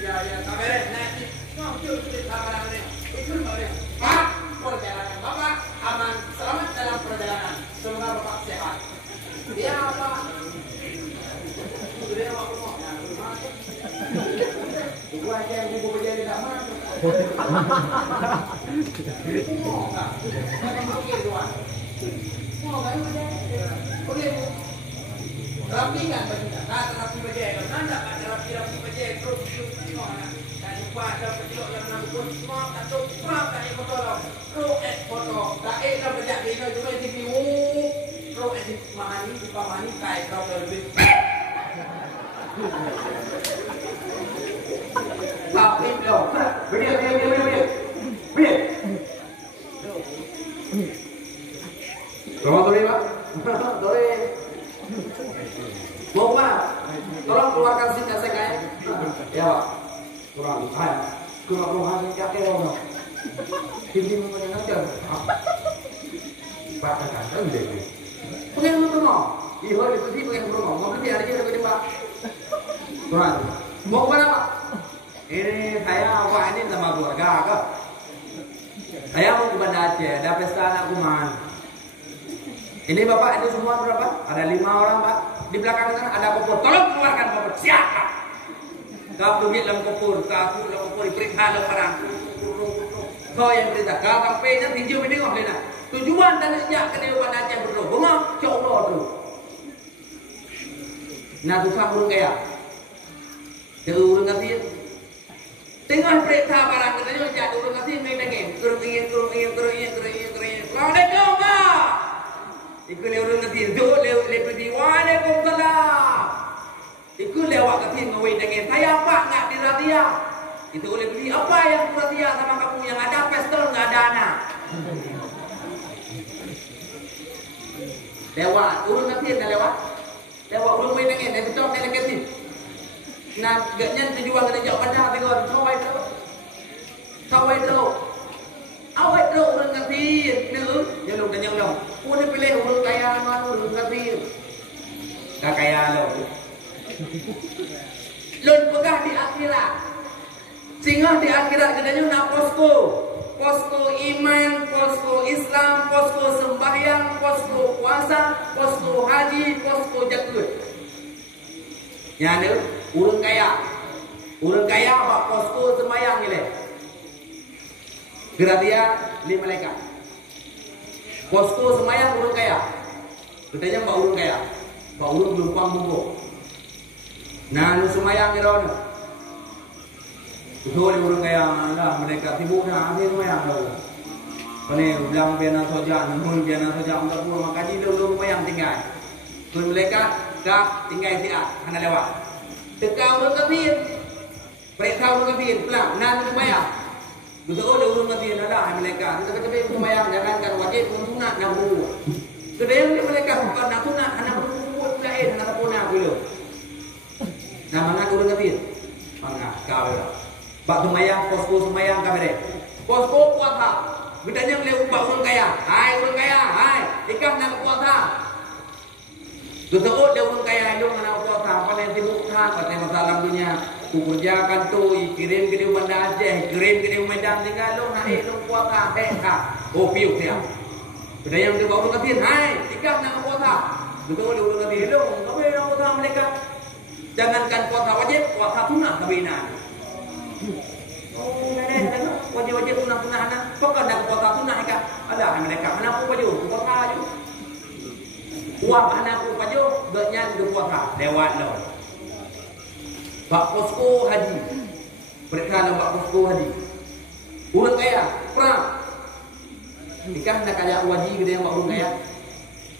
ya kamera nanti. Nah, itu kamera ini. Itu kamera. Pak, perjalanan Bapak aman, selamat dalam perjalanan. Semoga Bapak sehat. Dia apa? Dia apa mau? Ibu aja yang ibu berjadi tak masuk. Mau tak? Mau ke luar? Mau kan? Boleh bu. Rapikan baju tak? Tak rapi baju. Nanda tak rapi baju. Terus semua nak. Dan lupa ada baju yang nak pun semua tak tu. Semua tak ikut tolong. Foto. Tak ikut baju ini juga di view. Terus edit mahani, buka mahani, kain kau lebih. Tapi loh, beri. Tolong Pak. Mau Pak? Tolong keluarkan singa saya kayak. Ya Pak. Kurang kakek orang. Ini mengenai aja. Pak kata deh. Pengen bermau. Iya, itu sih pengen bermau. Mau kerja aja begini Pak. Kurang. Mau kemana Pak? Ini saya ini sama keluarga ke. Saya mau ke Banda Aceh, ada pesta anak kuman. Ini Bapak itu semua berapa? Ada 5 orang Pak. Di belakang sana ada kompor. Tolong keluarkan kompor. Siapa? Kau duduk dalam kompor, kau dalam kompor diperintah dalam barang. Kau yang perintah. Kau kampenya tinju menengok lena. Tujuan dan sejak ke dia Banda Aceh berdua. Bengok, coba tu. Nah, tu sama burung kaya. Turun nanti. Tengah perintah barang katanya macam turun nanti main dengeng. Turun ingin. Assalamualaikum Pak. Ikut lewat nanti. Duduk lewat di Waalaikumsalam. Ikut lewat nanti ngawin dengeng. Saya Pak nak di ratia. Itu boleh beli apa yang ratia sama kamu yang ada pistol nggak ada anak. Lewat turun nanti dah lewat. Lewat urung main dengeng. Dari situ saya negatif. Nah, gaknya tujuan kena jawab pada hati kau. Kawai tu. Awak tu orang kafir. Jangan lupa. Kau ni pilih orang kaya mana orang kafir. Tak kaya lo. Lun pegah di akhirat. Sehingga di akhirat katanya nak posko. Posko iman, posko Islam, posko sembahyang, posko puasa, posko haji, posko zakat. Yang ada urang kaya apa posko sembahyang ni leh. Gerak dia 5 malaikat. Posko sembahyang urang kaya. Katanya mbak urang kaya. Mbak urang belum pang bungko. Nah, lu sembahyang ni ron. Betul urang kaya lah mereka sibuk dah habis sembahyang dah. Pani bilang biana soja, namun biana soja untuk pun makaji dulu sembahyang tinggal. Tu malaikat dah tinggal siap hana lewat. Tekau urang kafir. Perintah urang kafir pulang nan sembahyang. Betul urang kafir ada malaikat. Kita sembahyang jangan kan wajib sunat nabu. Kedai mereka bukan nak sunat anak berkumpul lain anak punah dulu. Nama nak urang kafir. Mangga kau. Bak sembahyang posko sembahyang kamera. Posko puasa. Bedanya lewat bak urang kaya. Hai urang kaya, hai. Ikah nak puasa. Betul dia orang kaya itu mana puasa paling sibuk pada masalah dunia. Ku kerjakan tu, kirim ke dia Banda Aceh, kirim ke dia Medan tinggal lo nak lo puasa heka. Oh piuk dia. Sudah yang dia bawa katin, hai, tikam nak puasa. Betul dia orang katin lo, tapi orang puasa mereka. Jangankan puasa wajib, puasa sunnah kabinan. Oh nenek, wajib sunnah anak. Pokok nak puasa sunnah heka. Ada mereka, anak aku baju, puasa aja. Uang anak aku baju, gaknya dia puasa lewat lo. Bak posko haji. Mereka nak bak posko haji. Urang kaya, perang. Nikah nak kaya wajib ke dia bak urang kaya.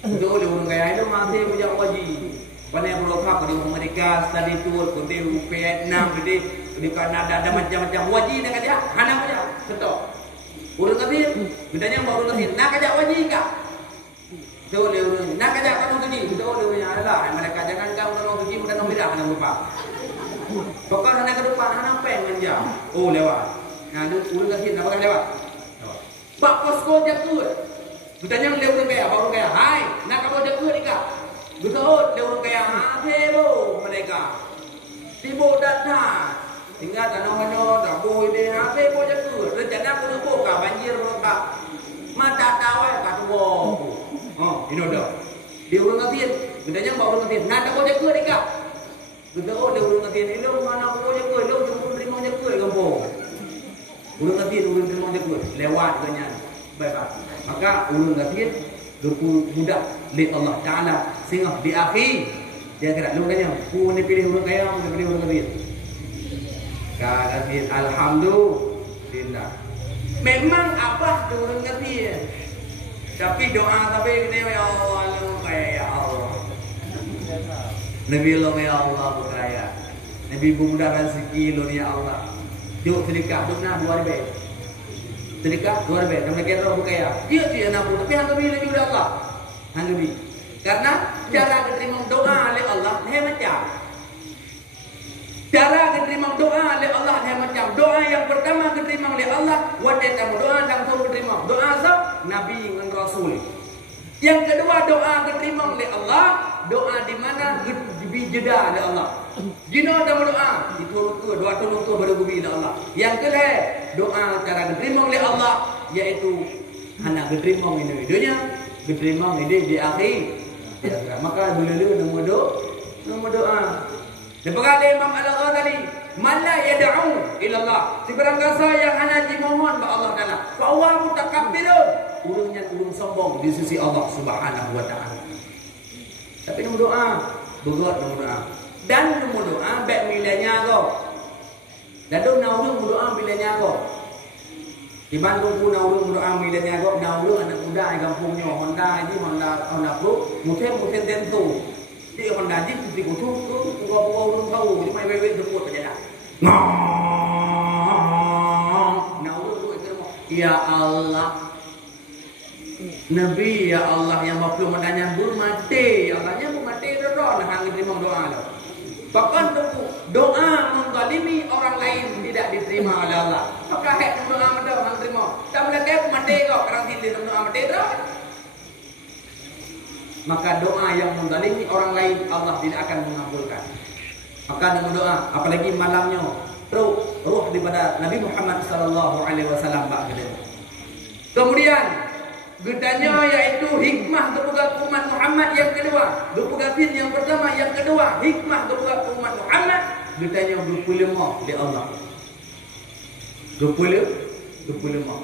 Itu dia urang kaya itu masih punya wajib. Pandai berokap di Amerika, study tour, konti Vietnam, jadi Dia kan ada macam-macam wajib dengan dia. Hana aja. Betul. Urang kadir. Bedanya mau urang kadir. Nak ajak wajib enggak? Betul dia urang. Nak ajak kamu suci. Betul dia urang. Alah, mereka jangan kau orang suci mudah nak merah nak lupa. Pokok hana ke depan, hana peng manja. Oh lewat. Nah, urang kadir nak pakai lewat. Pak posko jakut. Bedanya dia urang kaya, baru kaya. Hai, nak kamu jakut ikak. Betul dia urang kaya. Ha, hebo mereka. Tibo datang. Tinggal tanah mana dah boy dia apa pun jaga. Rencana aku nak buka banjir rotak. Mata tawai kat wo. Ini dah. Dia urang ngatin. Bedanya bawa urang ngatin. Nak aku jaga dekat. Betul dia urang ngatin. Ini mana aku jaga. Lu jemput terima jaga di kampung. Urang ngatin urang terima jaga. Lewat ganyan. Baik. Maka urang ngatin budak li Allah Taala sehingga di akhir dia kata lu tanya, ku ni pilih urang kaya, ku ni pilih urang ngatin. Kata alhamdulillah. Memang apa tu orang ngerti ya. Tapi doa tapi ni ya Allah ya Allah. Nabi Allah ya Allah berkaya. Nabi mudah rezeki lo ya Allah. Duk sedekah duk nak 2 ribu. Sedekah 2 ribu. Nama kita orang berkaya. Dia nak tapi hang lebih lagi oleh Allah. Hang lebih. Karena cara diterima doa oleh Allah ni macam cara diterima doa oleh Allah ni macam doa yang pertama diterima oleh Allah wajib kamu doa langsung diterima doa sah Nabi dan Rasul. Yang kedua doa diterima oleh Allah doa di mana dijeda oleh Allah. Jina dalam doa ditolong ke doa tolong ke pada gubi oleh Allah. Yang kedua doa cara diterima oleh Allah iaitu hanya diterima ini dunia diterima ini di akhir. Maka dulu nombor doa. Lepas kata Imam Al-Ghazali, "Man la yad'u ila Allah." Sebarang kasa yang hanya dimohon kepada Allah Taala, fa huwa mutakabbirun. Urungnya urung sombong di sisi Allah Subhanahu wa taala. Tapi nombor doa, berat nombor doa. Dan nombor doa baik milanya kau. Dan dong na urung doa milanya kau. Di Bandung pun na urung doa milanya kau, na urung anak muda di kampungnya Honda Pro, mungkin tentu. Dia Honda Jeep di kutu gua urung tahu di mai wewe sebut aja dah. Nah urung itu ya Allah. Nabi ya Allah yang makhluk menanya mati, Allahnya mati doa nah hang diterima doa lo. Bahkan doa menzalimi orang lain tidak diterima oleh Allah. Maka hek doa menda hang terima. Tak boleh ke mati kau kerang tidak doa mati dah. Maka doa yang menzalimi orang lain Allah tidak akan mengabulkan. Maka dengan doa, apalagi malamnya, ruh daripada Nabi Muhammad sallallahu alaihi wasallam bak kita. Kemudian gedanya yaitu hikmah kepada umat Muhammad yang kedua, berpegafin yang pertama, yang kedua hikmah kepada umat Muhammad gedanya berpulima di Allah. Berpulima.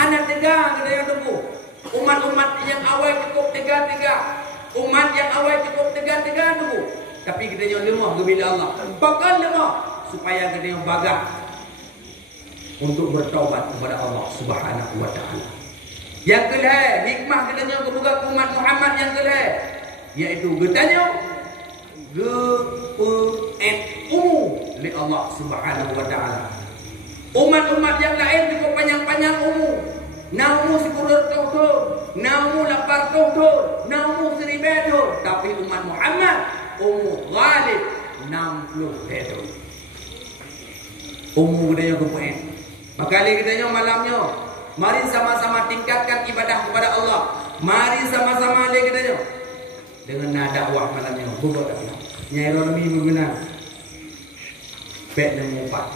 Anak tegar gedanya tunggu. Umat-umat yang awal cukup tiga-tiga. Umat yang awal cukup tiga-tiga dulu. Tapi kita yang lemah kepada Allah. Bahkan lemah supaya kita yang bagah untuk bertaubat kepada Allah Subhanahu wa taala. Yang kedua, hikmah kita yang kepada umat Muhammad yang kedua yaitu getanya li Allah Subhanahu wa taala. Umat-umat yang lain cukup panjang-panjang umur. Naumu 10 tahun, naumu 8 tahun, naumu 1000 tahun. Tapi umat Muhammad umur ghalib 60 tahun. Umur dia yang berpoin. Maka kita malamnya, mari sama-sama tingkatkan ibadah kepada Allah. Mari sama-sama kita dengan dakwah malamnya. Bukan Nyai Romi berguna. Baik dan mupat.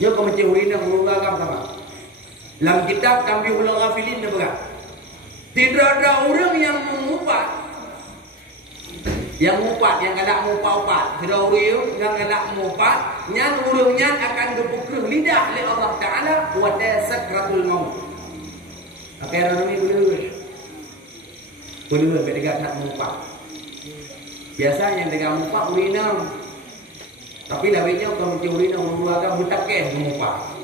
Yo kau macam urina urungagam sama. Dalam kitab Tambihul Ghafilin dia berkata, tidak ada orang yang mengupat, yang kena mupat, tidak orang yang kena mupat, yang orangnya akan berpukul lidah oleh Allah Taala buat sakratul maut. Apa yang orang ini boleh berdekat nak mupat. Biasa yang dengan mupat urina, tapi lawitnya kalau macam urina urungagam bertakeh mupat.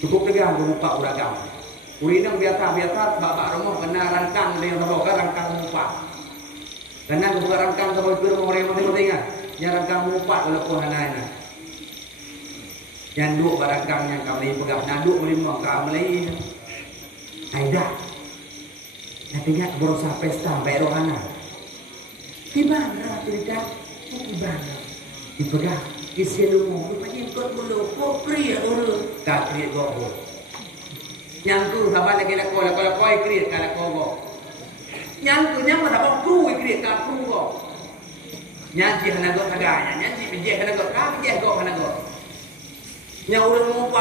Cukup tegang berupa uragam. Urinang biasa bapak rumah kena rangkang dengan bawa rangkang mupa. Karena bukan rangkang kalau itu rumah orang yang penting. Yang ragam mumpat walaupun hana ni. Yang duk barangkang yang kau boleh pegang. Nak duk boleh kau boleh. Aidah. Nak ingat berusaha pesta bayar rohana. Di mana tidak? Di mana? Dipegang. Isi lumung. Dipanggil kot bulu. Kok kriya dulu. Tak kriya kok. Yang tu sahabat lagi lakoi kriya kan lakoi. Yang tu nyaman abang kru kriya kan kru kok. Nyanyi hana kok agaknya. Nyanyi bijak hana kok. Bijak kok hana kok. Yang urung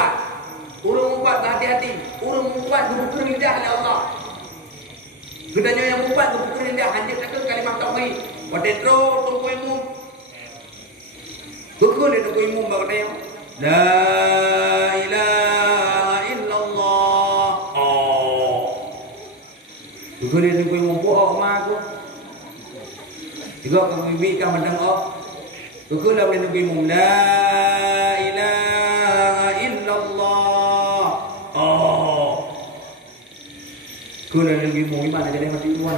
mumpat hati-hati. Urung mumpat berbuka lidah oleh Allah. Gedanya yang mumpat berbuka lidah hanya kata kalimah tauhid. Wadetro tunggu ilmu. Buku dia tunggu ilmu bagusnya. La ilaha illallah. Oh. Buku dia tunggu ilmu buah mak aku. Juga kamu bibi kan mendengar. Buku dia tunggu ilmu. La ilaha illallah. Oh. Kau nak lagi mau gimana jadi mati tuan?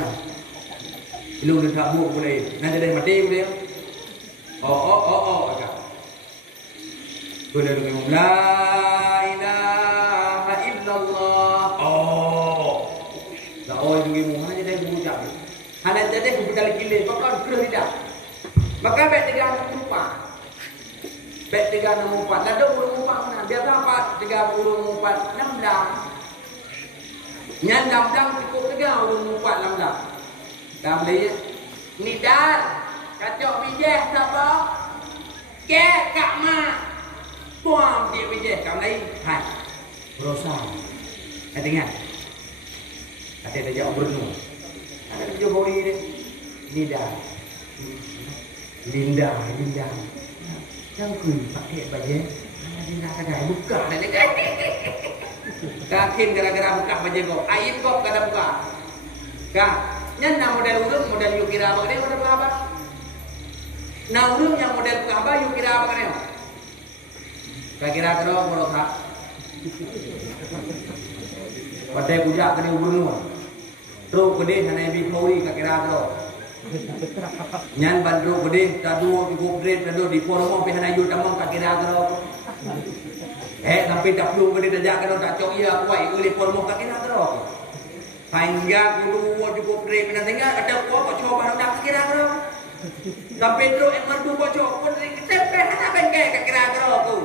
Ilu dah tak buat boleh. Nak jadi mati boleh? Oh. Kau nak lagi mau la ilaha illallah. Oh. Tak lagi mau mana jadi mengucap. Hanya jadi kita lagi bakal kerja tidak. Maka baik tiga lupa. Baik 364. Ada urung 4 mana? Biasa 4 3 urung 4 16. Nyan dam cukup 3 urung 4 16. Dam dia ni dah kacok bijeh siapa? Ke kak mak. Tuang dia bijeh kat lain. Hai. Berusaha. Ada ingat? Ada jawab berenung. Ada jawab dia. Ni dah. Linda. Yang kui pakai baju, Linda kadang buka dah dekat. Kakin gara-gara buka baju kau, aib kau kada buka. Kah, nyan model urut model yuk kira apa dia model apa? Nah urut yang model apa yuk kira apa dia? Kira kalau kalau tak. Pada puja kena urut. Terus kede sana ibu kauri kira kalau. Nyan bandro gede tadu di gobret tadu di poromo pe hana yu tamang ka kira garo sampai tak perlu gede dajak karo tak cok iya kuai uli poromo ka kira garo hingga kudu di gobret pena tinggal ada ko coba hendak kira garo sampai tro yang merdu ko cok pun tepe hana bengke ka kira garo ku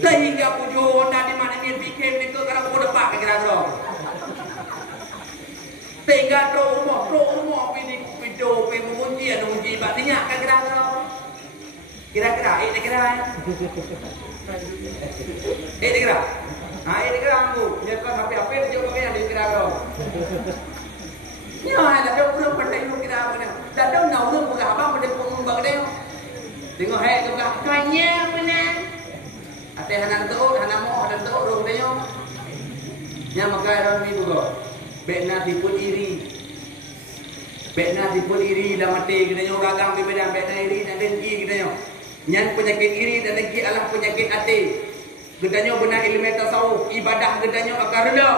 sehingga pujo na di mana ni bikin itu karo ko depak ka kira garo Tengah rumah video mengunci batinya kan kira-kira aku dia kan apa dia juga yang kira-kira ni ada orang pandai kira apa ni dah tahu nak urang berapa model pengembang dia tengok hai tu kanya mana ate hanan tu hanan mo hanan tu urang dia nya maka orang ni juga Bekna dipun iri dah mati kita nyo gagang di medan bekna iri dan dengki kita nyo. Nyan penyakit iri dan dengki adalah penyakit hati. Kita nyo benar ilmu tasawuf, ibadah kita nyo akan reda.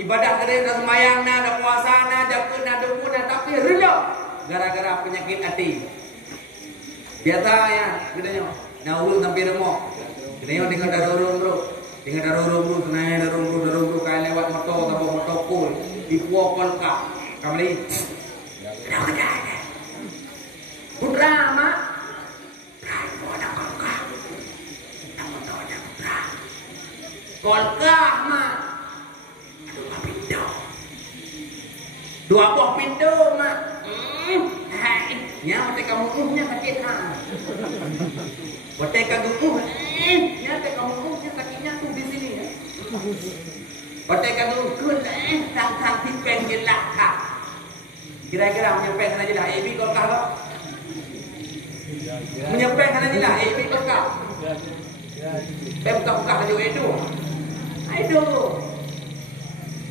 Ibadah kita dah sembahyang na, dah puasa na, jaga na, dukun na tapi reda gara-gara penyakit hati. Biasa ya kita nyo. Nah urut sampai remuk. Kita nyo dengan darurung bro. Dengan darurung sebenarnya darurung kaya lewat motor atau motor pun di kuokol kak kami kenapa ada putra mak ada kolkah motornya putra kolkah mak dua buah pintu mak nya mereka kamu sakit mereka gugup nyata kamu sakitnya tuh di sini ya. Mereka gugup tang tipen jelas kah. Kira-kira menyampaikan aja lah. Ibi kau kah? Menyampaikan aja lah. Ibi kau kah? Buka aja itu. Itu.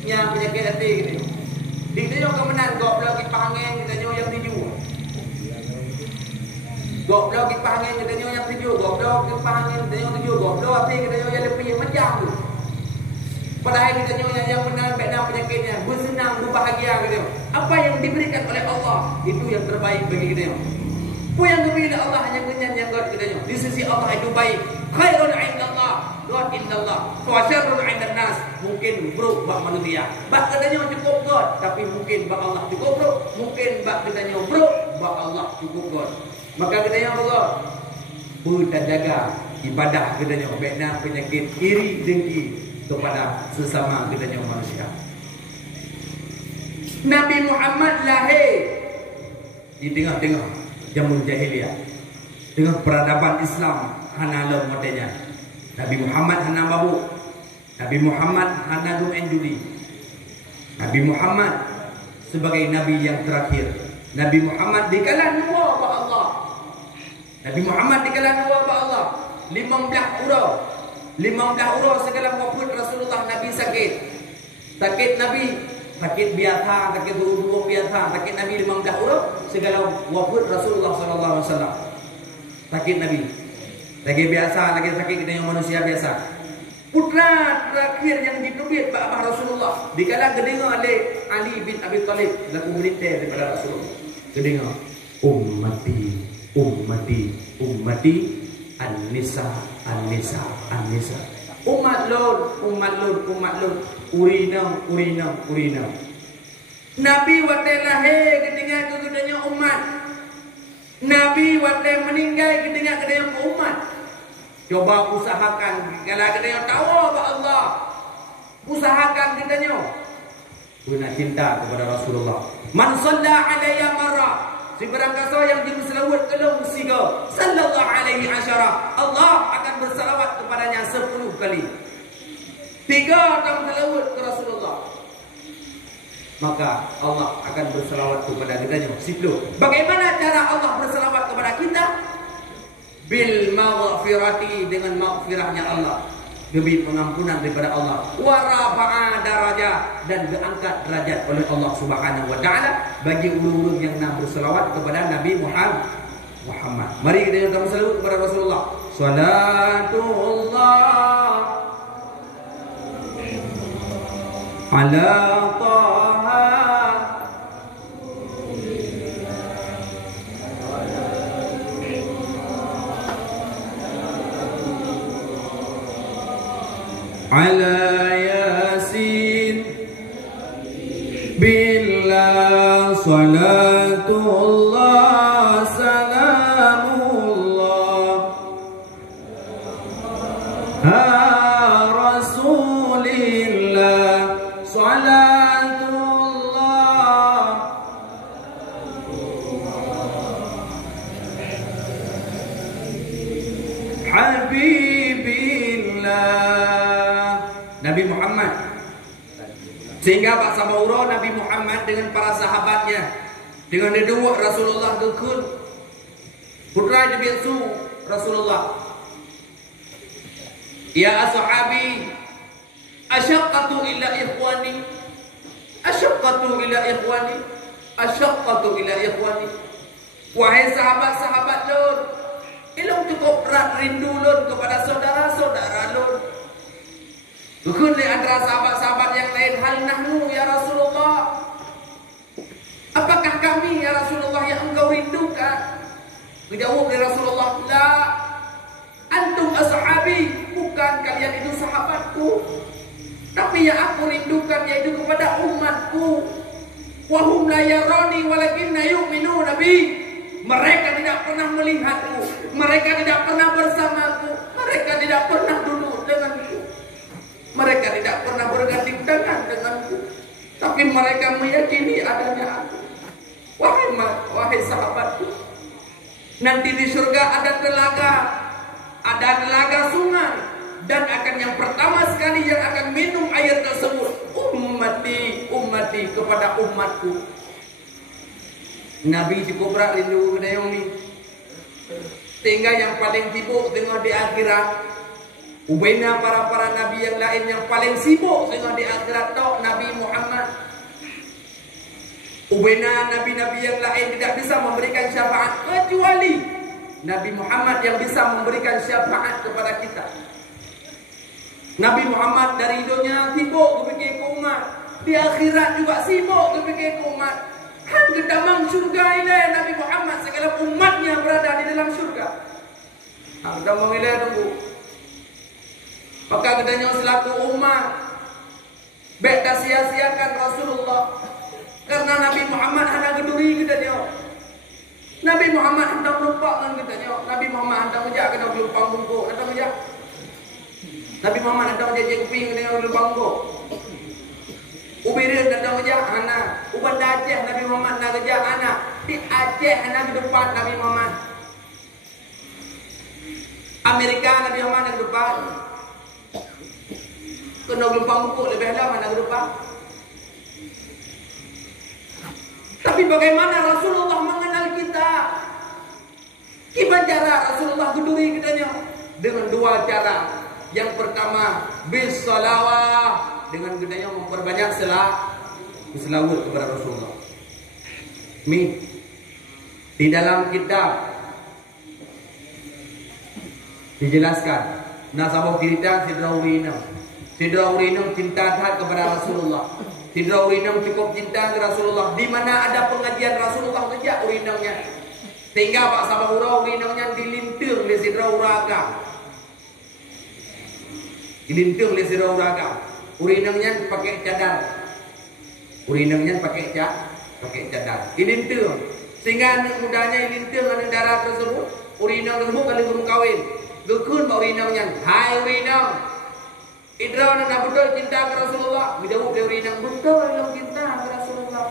Yang penyakit hati gitu. Kita juga menang goblok dipanggil kita yang dijual. Goblok dipanggil kita yang tujuh, goblok dipanggil kita yang tujuh, goblok hati kita yang lebih macam tu. Padahal kita yang benar benar penyakitnya, bersenang, berbahagia gitu. Apa yang diberikan oleh Allah itu yang terbaik bagi kita. Pu yang bila Allah yang kenyan yang God katanya. Di sisi Allah itu baik. Khairun indallah, God indallah. Wa syarrun indan nas, mungkin buruk bak manusia. Bak katanya cukup God, tapi mungkin bak Allah cukup buruk. Mungkin bak katanya buruk, bak Allah cukup God. Maka katanya Allah, pu jaga ibadah katanya bina penyakit iri dengki kepada sesama katanya manusia. Nabi Muhammad lahir di tengah-tengah zaman jahiliyah dengan peradaban Islam hana modenya. Nabi Muhammad hana babu, Nabi Muhammad hana judi. Nabi Muhammad sebagai nabi yang terakhir. Nabi Muhammad dikalah dua ba Allah. Nabi Muhammad dikalah dua ba Allah. 15 urau segala wafat Rasulullah Nabi sakit. Sakit Nabi, sakit biasa, sakit burung biasa, sakit Nabi 15 urau segala wafat Rasulullah sallallahu alaihi wasallam. Sakit Nabi. Lagi biasa, lagi sakit kita yang manusia biasa. Putra terakhir yang ditubit Bapak Rasulullah dikala kedengar oleh Ali bin Abi Thalib laku militer daripada Rasulullah. Kedengar ummati, ummati, ummati, an-nisa, an-nisa, an-nisa. Umat lun, umat lun, umat lun. Urinam, urinam, urinam. Nabi waktu lahir kedengar kedudanya umat. Nabi waktu meninggal kedengar kedudanya umat. Coba usahakan kalau kedudanya tahu apa Allah. Usahakan kedudanya. Guna cinta kepada Rasulullah. Man salla alayya marra. Si berangkasa yang berselawat kelung siga sallallahu alaihi asyara. Allah akan berselawat kepadanya 10 kali. 3 akan selawat ke Rasulullah. Maka Allah akan berselawat kepada kita. 10. Bagaimana cara Allah berselawat kepada kita? Bil maghfirati, dengan maghfirahnya Allah. Demi pengampunan daripada Allah. Wa rafa'a darajah, dan diangkat derajat oleh Allah Subhanahu wa taala bagi ulun-ulun yang nak berselawat kepada Nabi Muhammad. Mari kita yang berselawat kepada Rasulullah. Salatullah ala Taha ala Yasin billah salatullah salamullah ha Rasulillah salatullah Habibillah Nabi Muhammad. Sehingga Pak Sabauro Nabi Muhammad dengan para sahabatnya, dengan dua Rasulullah dukun putra Jibril Rasulullah. Ya ashabi, asyaqqatu ila ikhwani, asyaqqatu ila ikhwani, asyaqqatu ila ikhwani. Wahai sahabat-sahabat lun, ilmu cukup berat rindu lun kepada saudara-saudara lun. Bukan di antara sahabat-sahabat yang lain, hal nahnu ya Rasulullah. Apakah kami ya Rasulullah yang engkau rindukan? Menjawab dari Rasulullah, la antum ashabi, bukan kalian itu sahabatku, tapi yang aku rindukan yaitu kepada umatku. Wahum la yarani walakinna yu'minuna bi. Mereka tidak pernah melihatku, mereka tidak pernah bersamaku, mereka tidak pernah duduk denganku, mereka tidak pernah berganding tangan denganku, tapi mereka meyakini adanya aku. Wahai sahabatku, nanti di surga ada telaga sungai, dan akan yang pertama sekali yang akan minum air tersebut ummati, ummati, kepada umatku. Nabi cukup berat rindu dengan ni. Sehingga yang paling sibuk dengan di akhirat, ubena para nabi yang lain yang paling sibuk dengan di akhirat tok Nabi Muhammad. Ubena nabi-nabi yang lain tidak bisa memberikan syafaat kecuali Nabi Muhammad yang bisa memberikan syafaat kepada kita. Nabi Muhammad dari hidupnya sibuk berfikir ke umat, di akhirat juga sibuk berfikir ke umat. Han gedamang surga ini Nabi Muhammad segala umatnya berada di dalam surga. Han gedamang ini tunggu. Maka gedanya selaku umat bek tak sia-siakan Rasulullah. Karena Nabi Muhammad hendak geduri gedanya. Nabi Muhammad hendak lupa dengan gedanya. Nabi Muhammad hendak menjak kena lupa bungkuk. Hendak menjak. Nabi Muhammad hendak menjak kuping dengan lupa bungkuk. Ubirin hendak menjak anak. Uban Aceh Nabi Muhammad nak kerja anak. Di Aceh hendak ke depan Nabi Muhammad. Amerika Nabi Muhammad nak ke depan. Kena lupa bungkuk lebih lama nak ke depan. Tapi bagaimana Rasulullah mengenal kita? Gimana cara Rasulullah geduri kitanya? Dengan dua cara. Yang pertama, bisalawah. Dengan kitanya memperbanyak selawat kepada Rasulullah. Di dalam kitab dijelaskan nasabah cerita Sidra Urinam. Sidra Urinam cinta hati kepada Rasulullah. Sidra Urinam cukup cinta kepada Rasulullah. Di mana ada pengajian Rasulullah saja urinamnya. Sehingga Pak Sabah Ura urinamnya dilintir oleh Sidra Uraga. Dilintir oleh Sidra Uraga. Urinamnya pakai cadar. Urinamnya pakai cadar. Dilintir. Sehingga anak mudanya dilintir dengan darah tersebut. Urinam tersebut kali belum kawin. Dukun Pak urinamnya. Hai urinam. Idra nak betul cinta ke Rasulullah. Dijawab dia urinam. Betul yang cinta ke Rasulullah.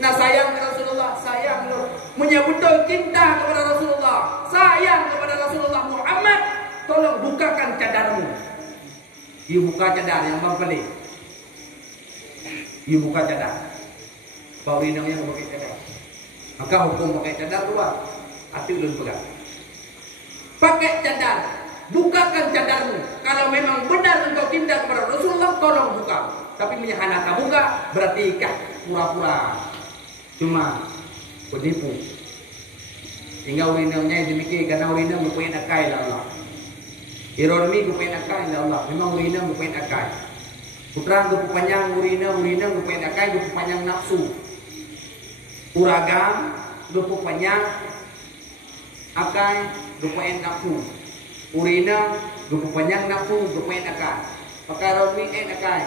Nak sayang ke Rasulullah. Sayang lu. Betul cinta kepada Rasulullah. Sayang kepada Rasulullah Muhammad. Tolong bukakan cadarmu. You buka cadar yang bang pelik. You buka cadar. Pak urinam yang pakai cadar. Maka hukum pakai cadar keluar. Hati ulun pegang. Pakai cadar. Bukakan cadarmu. Kalau memang benar engkau cinta kepada Rasulullah, tolong buka. Tapi menyahana tak buka, berarti ikat pura-pura. Cuma penipu. Hingga urinamnya demikian karena urinam berpoin akai lah Allah. Ironi berpoin akai lah Allah. Memang urinam berpoin akai. Putra berpanjang urinam berpoin akai, berpanjang nafsu. Uragam berpanjang akai, berpoin nafsu. Urina cukup panjang, nafsu cukup akai. Pakai roti akai.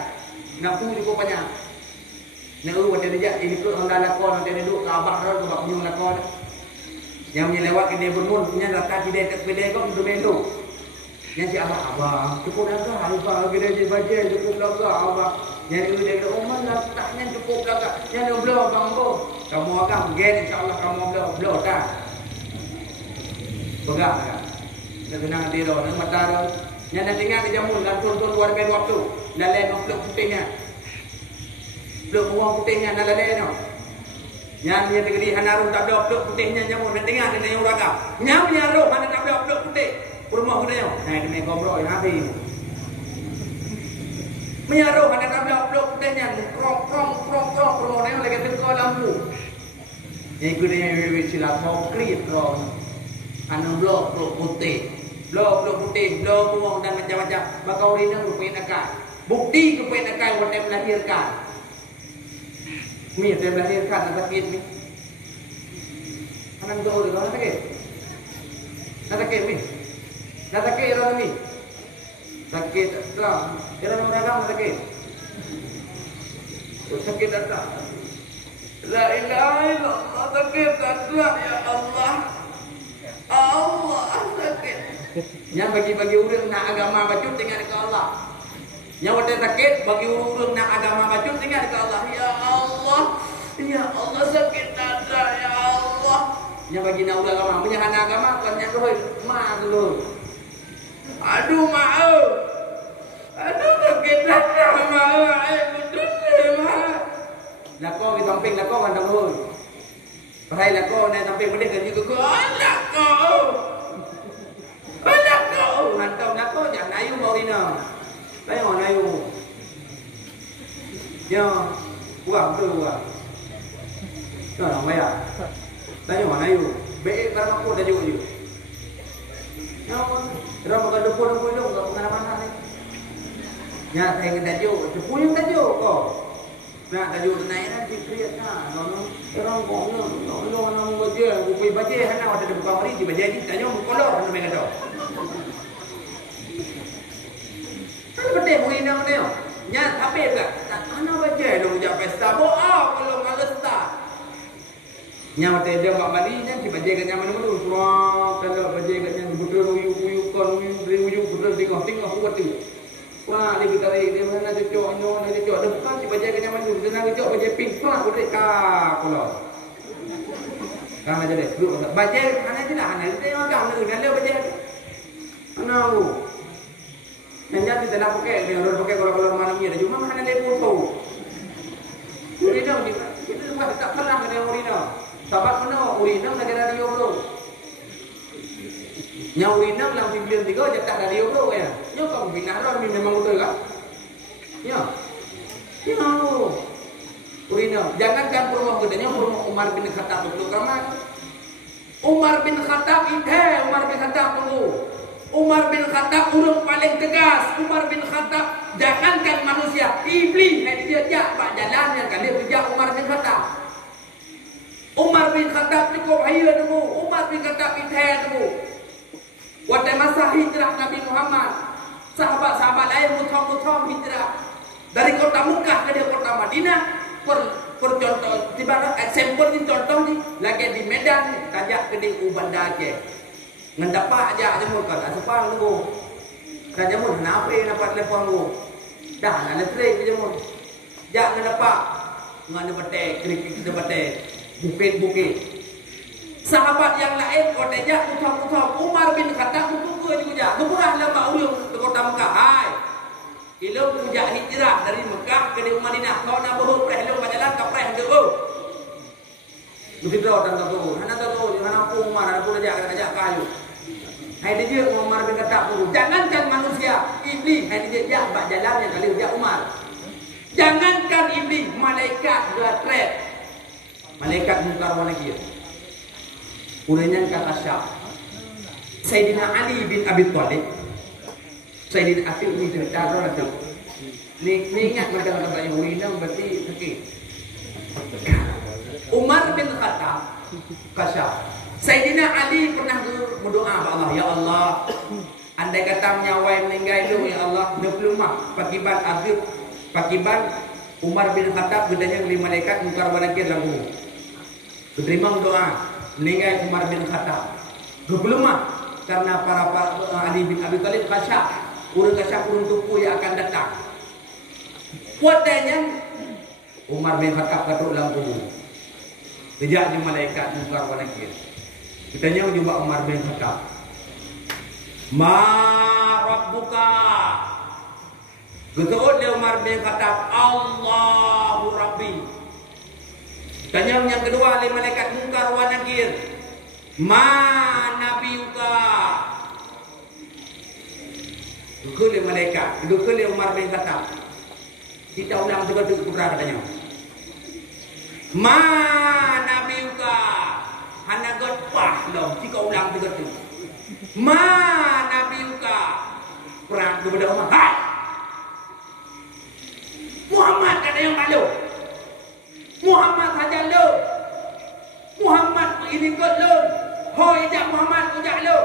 Nafsu cukup panjang. Nak ada dia ini tu orang lakon, ada duduk abah ro sebab punya lakon. Yang menyelewat ke dia bermun punya rata tidak tak beda kau untuk melu. Yang si abah cukup dah abah kita baca cukup dah abah. Yang dia umman letaknya cukup dah. Yang belum bangko. Kamu akan get insya-Allah kamu belum dah. Pegang kan. Senang tidur, nak mata yang nak tinggal di jamun, dan turun luar biasa waktu, lalai nak peluk putihnya, peluk buang putihnya, nak lalai no. Yang dia negeri hanarum tak ada peluk putihnya jamun, nak tinggal di orang agam. Nyamnya roh, mana tak ada peluk putih, rumah kita yo. Nah ini ngobrol yang habis. Menyaruh mana tak ada peluk putihnya, krong, rumah dia lagi terkau lampu. Yang dia sila konkret krong, anu blok putih. Blok putih, blok bunga dan macam-macam. Maka urinam rupain akai. Bukti rupain akai waktu melahirkan. Mi, saya melahirkan nak sakit mi. Anak tu orang sakit. Nak sakit mi. Nak sakit orang mi. Sakit tak. Kira orang nak sakit. Sakit tak. La ilaha illallah, sakit tak ya Allah. Allah sakit. Yang bagi-bagi urang nak agama baju tinggal ke Allah. Yang ada sakit bagi urang nak agama baju tinggal ke Allah. Ya Allah sakit ada ya Allah. Yang bagi nak urang agama, punya anak agama banyak roh mak dulu. Aduh maaf. Aduh sakit ada maaf. Betul maaf. Lako di samping lako kan dahulu. Perhai lako naik samping mendek juga ko. Lako. Nantau jangan nayu mau ina. Nayu. Ya, buang tu buang. Kau nak bayar. Nayu. Baik barang aku dah juga. Ya, terus makan dapur dong, tak mana-mana ni. Ya, saya kena dah juga. Puyung dah juga kau. Nak tajuk naik nanti kriat nah. Orang kongnya, orang baca, buku baca, hana ada buka mari di baca ni tanya kolor mana mereka tahu. Kan betul mungkin nama dia. Nya tapi tak ana baca lu ucap pesta boa kalau malas tak. Nya mate dia buat mari nya di baca kan mana dulu semua kalau baca kan yang betul uyu kon uyu betul tengok buat tu. Wah, dia kita dia mana dia cok nyo, dia cok depan si baca kena maju, dia nak cok baca pink pula boleh kalau. Kan aja deh, duduk baca mana je lah, mana dia macam mana kan dia baca. Mana aku? Nanti kita nak pakai, dia orang pakai kalau mana ni ada cuma mana dia foto. Uri dong kita cuma tak pernah kena uri dong. Sahabat mana uri dong negara dia bro. Nyawin nak lang timbul tiga jatah dari bro ya. Nyo kau bina ron memang betul kan? Ya. Ya. Urino, jangankan rumah gedenya rumah Umar bin Khattab betul kan? Umar bin Khattab Umar bin Khattab tunggu. Umar bin Khattab urung paling tegas. Umar bin Khattab jangankan manusia, iblis dia jak jalan yang kan dia kerja Umar bin Khattab. Umar bin Khattab cukup hayya tunggu. Umar bin Khattab tunggu. Pada masa hijrah Nabi Muhammad, sahabat-sahabat lain mutong hijrah dari kota Mekah ke kota Madinah. Per contoh, tiba example ni contoh ni lagi di Medan, tajak ke di Ubanda Aceh. Ngendapak aja jemur kata sepang lu. Dah jemur kenapa dapat telefon lu? Dah nak letrik jemur. Jak ngendapak ngane betek, krik kita betek. Bukit-bukit. Sahabat yang lain kodenya putar-putar Umar bin Khattab buku juga. Bukan lama ulung ke kota Mekah. Hai. Kilo puja hijrah dari Mekah ke Madinah. Kau nak bawa preh lu jalan ke preh tu. Begitu dan tu. Hana tu mana aku Umar ada pun ajak kayu. Hai dia Umar bin Khattab dulu. Jangankan manusia, iblis hai dia bak jalan yang kali ujak Umar. Jangankan iblis, malaikat juga trap. Malaikat munkar wa nakir. Uraian kata Syah Sayyidina Ali bin Abi Thalib. Sayyidina Atil ni cerita orang tu. Ni ingat macam kata yang uraian berarti okey. Umar bin Khattab kata Sayyidina Ali pernah berdoa kepada Allah, ya Allah, andai kata nyawai meninggal itu ya Allah, 25 pakiban azib pakiban Umar bin Khattab gedanya 5 malaikat mungkar wa nakir dalam kubur. Diterima doa meninggal Umar bin Khattab. Gebelemah karena para Ali bin Abi Thalib kasyak, urang kasyak urang tuku yang akan datang. Kuatnya Umar bin Khattab katuk dalam kubur. Kejak di malaikat mungkar wa nakir. Kitanya jumpa Umar bin Khattab. Ma rabbuka? Gegeut dia Umar bin Khattab, Allahu Rabbi. Tanya yang kedua oleh malaikat mungkar wa nakir. Ma nabiyuka? Dukul oleh malaikat, dukul oleh Umar bin Khattab. Kita ulang juga tu putra katanya. Ma nabiyuka? Hana god pah loh, jika ulang juga tu. Ma nabiyuka? Perang kepada Umar. Hai! Muhammad ada yang malu. Muhammad saja lo. Muhammad ini kot lo. Hoi jak Muhammad ujak lo.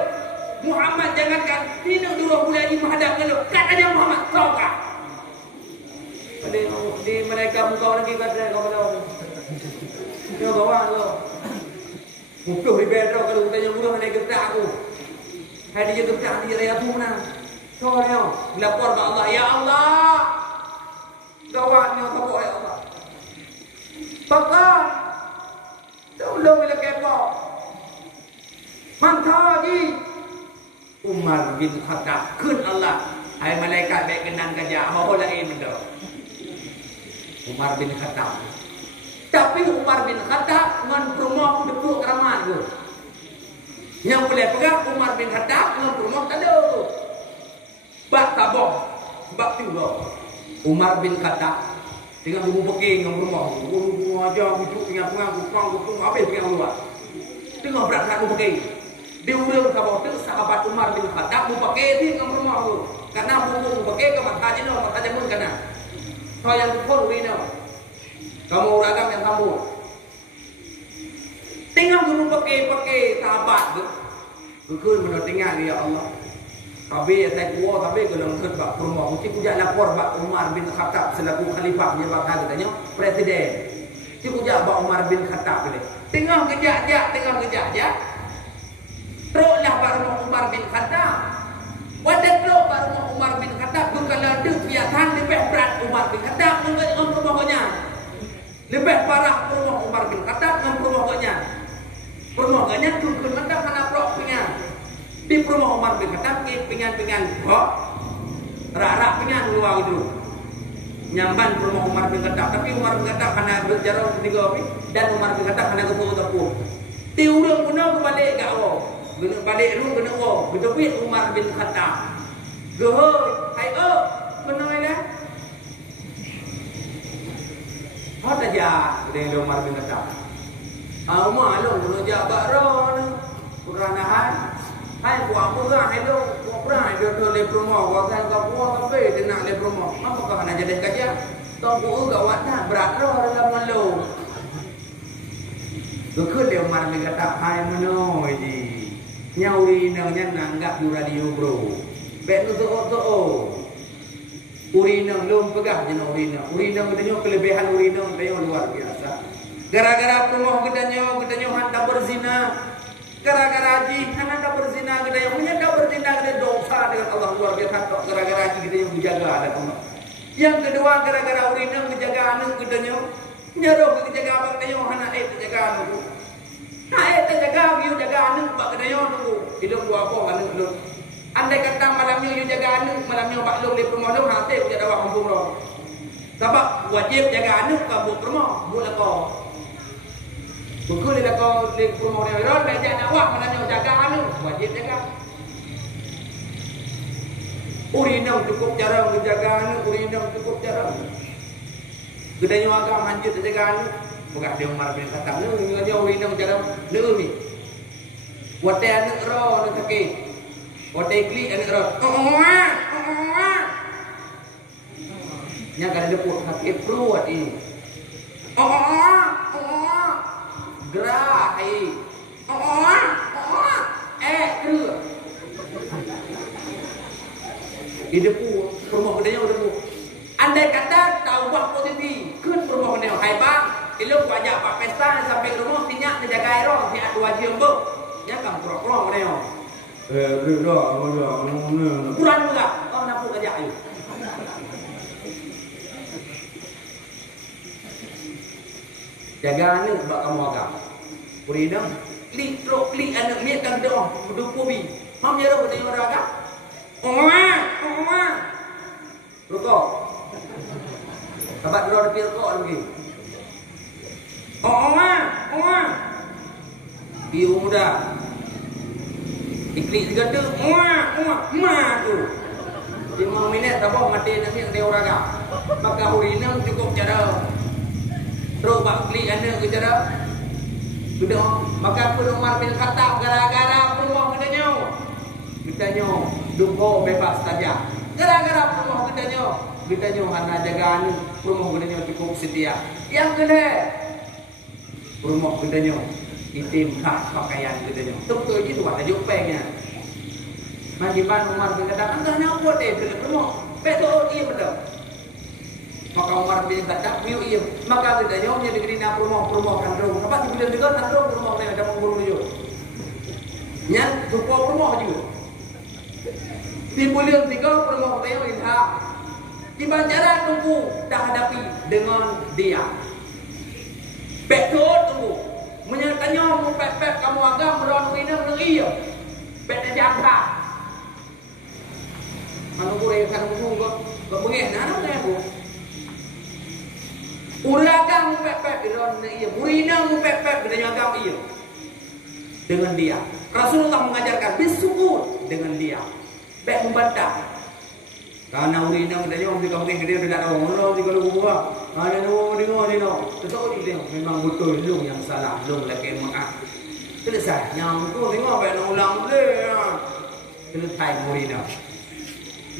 Muhammad jangankan tinuk 2 bulan ini menghadap ke lo. Katanya Muhammad saukah. Di mereka muka lagi kata kau tahu. Dia bawa lo. Muka di bedro kalau katanya buruh naik gerak aku. Hai dia gerak di raya tu mana. Soalnya lapor ke Allah, ya Allah. Gawatnya apa ya Allah. Pakar tolong bila kepo mantaji Umar bin Khattab kun Allah ai malaikat baik kenang kerja mau lain dah Umar bin Khattab tapi Umar bin Khattab ngan promo depu keramat tu yang boleh pegang Umar bin Khattab ngan promo tak ada bak tabok bak tu Umar bin Khattab dengan bubu peking dengan rumah, bubu aja bujuk dengan pengang, habis dengan luar. Tengah berat bubu peking. Dia urang kabau tu sahabat Umar bin Khattab bubu peking dengan rumah tu. Karena bubu peking ke mata je no, mata je pun kena. Kau yang pun urina. Kamu uragam yang kamu. Tengok guru pakai tabat tu. Guru menurut tengok dia Allah. Tapi saya kuat tapi kalau ngikut bak rumah mesti kujak lapor bak Umar bin Khattab selaku khalifah pejabat katanya presiden. Mesti kujak bak Umar bin Khattab ni. Tengok kejak je. Teruklah bak rumah Umar bin Khattab. Wadah teruk bak rumah Umar bin Khattab bukan ada biatan lebih berat Umar bin Khattab dengan rumahnya. Lebih parah rumah Umar bin Khattab dengan rumahnya. Rumahnya tu mendap mana prok punya. Di rumah Umar bin Khattab pingan kok rak pingan luar itu nyamban rumah Umar bin Khattab tapi Umar bin Khattab karena berjarak tiga api dan Umar bin Khattab karena kepuluh tiurang guna balik gak guna balik lu guna betul Umar bin Khattab goh hai guna lah apa aja dengan Umar bin Khattab Umar lu guna jabat ron kuranahan hai buat apa hai dong buat perang dia tu le promo kan kau buat apa dia nak le promo apa kau nak jadi kerja tong ku gak watah berat roh dalam malu tu dia Umar bin Khattab hai mano ji nyauri nang nanggap di radio bro bet tu urinang lum pegah je urinang kita kelebihan urinang dia luar biasa gara-gara promo kita hantar berzina gara-gara haji anak dah berzina kita yang punya dah berzina kita dosa dengan Allah luar biasa gara-gara haji kita yang menjaga ada Allah. Yang kedua gara-gara urinang menjaga anak kita nyaroh menjaga apa kita anak jaga anak. Nah jaga view jaga anak pak kita tu. Hidup buat apa anak lu. Andai kata malamnya you jaga anak malamnya pak lu le promodo hati dia dah kampung roh. Sebab wajib jaga anak ka bu promo bu lako. Bukan dia kau di rumah dia ron baca dakwah mana jaga anu wajib jaga. Urinang cukup jarang menjaga anu urinang cukup jarang. Gedanya agak manjut jaga anu bukan dia Umar bin Khattab ni dia urinang jarang ni. Wate anu ro anu sakit. Wate kli anu ro. Nya kada deput sakit perut ini. Gerak ke hidup rumah kedanya udah andai kata tahu buat positif ke rumah kedanya hai bang ilmu wajah pak pesta sampai rumah minyak menjaga air siap dua jam bu ya kam kurang kedanya kurang juga nak kerja air jaga anak bak kamu agak. Urinang klik anak ni kan doa berduku bi. Mam jero kita orang agak. Rokok. Kabat dulu ada rokok lagi. Biu muda. Iklik juga tu. Tu. 5 minit tak apa mati nanti dia orang agak. Maka urinang cukup cara. Terus bak klik anda ke cara sudah maka Umar bin Khattab gara-gara perumahan kita duko bebas saja gara-gara perumahan kita hanya jaga anu perumahan kita cukup setia yang kedua perumahan kita itim khas pakaian kita betul itu ada jupengnya majiban Umar bin Khattab entah nyapa deh perumahan betul iya betul. Maka Umar bin Khattab iya maka kita punya di gerina rumah kandung apa sih bilang juga kandung rumah yang ada mengguru juga nyan supo rumah juga di bulan 3 rumah kita lihat di banjaran tunggu dah hadapi dengan dia betul tunggu menyatanya mau pep kamu agak meron ini iya pet jangka kalau boleh kan tunggu gak boleh nana bu Uragang pepet dengan dia, urinang pepet dengan dia. Dengan dia. Rasulullah mengajarkan bersyukur dengan dia. Baik membantah. Karena urinang dia orang di kampung dia tidak tahu orang di kalau gua. Ada dengar. Betul dia memang betul lu yang salah, lu lagi maaf. Selesai. Yang tu tengok baik nak ulang boleh. Selesai urinang.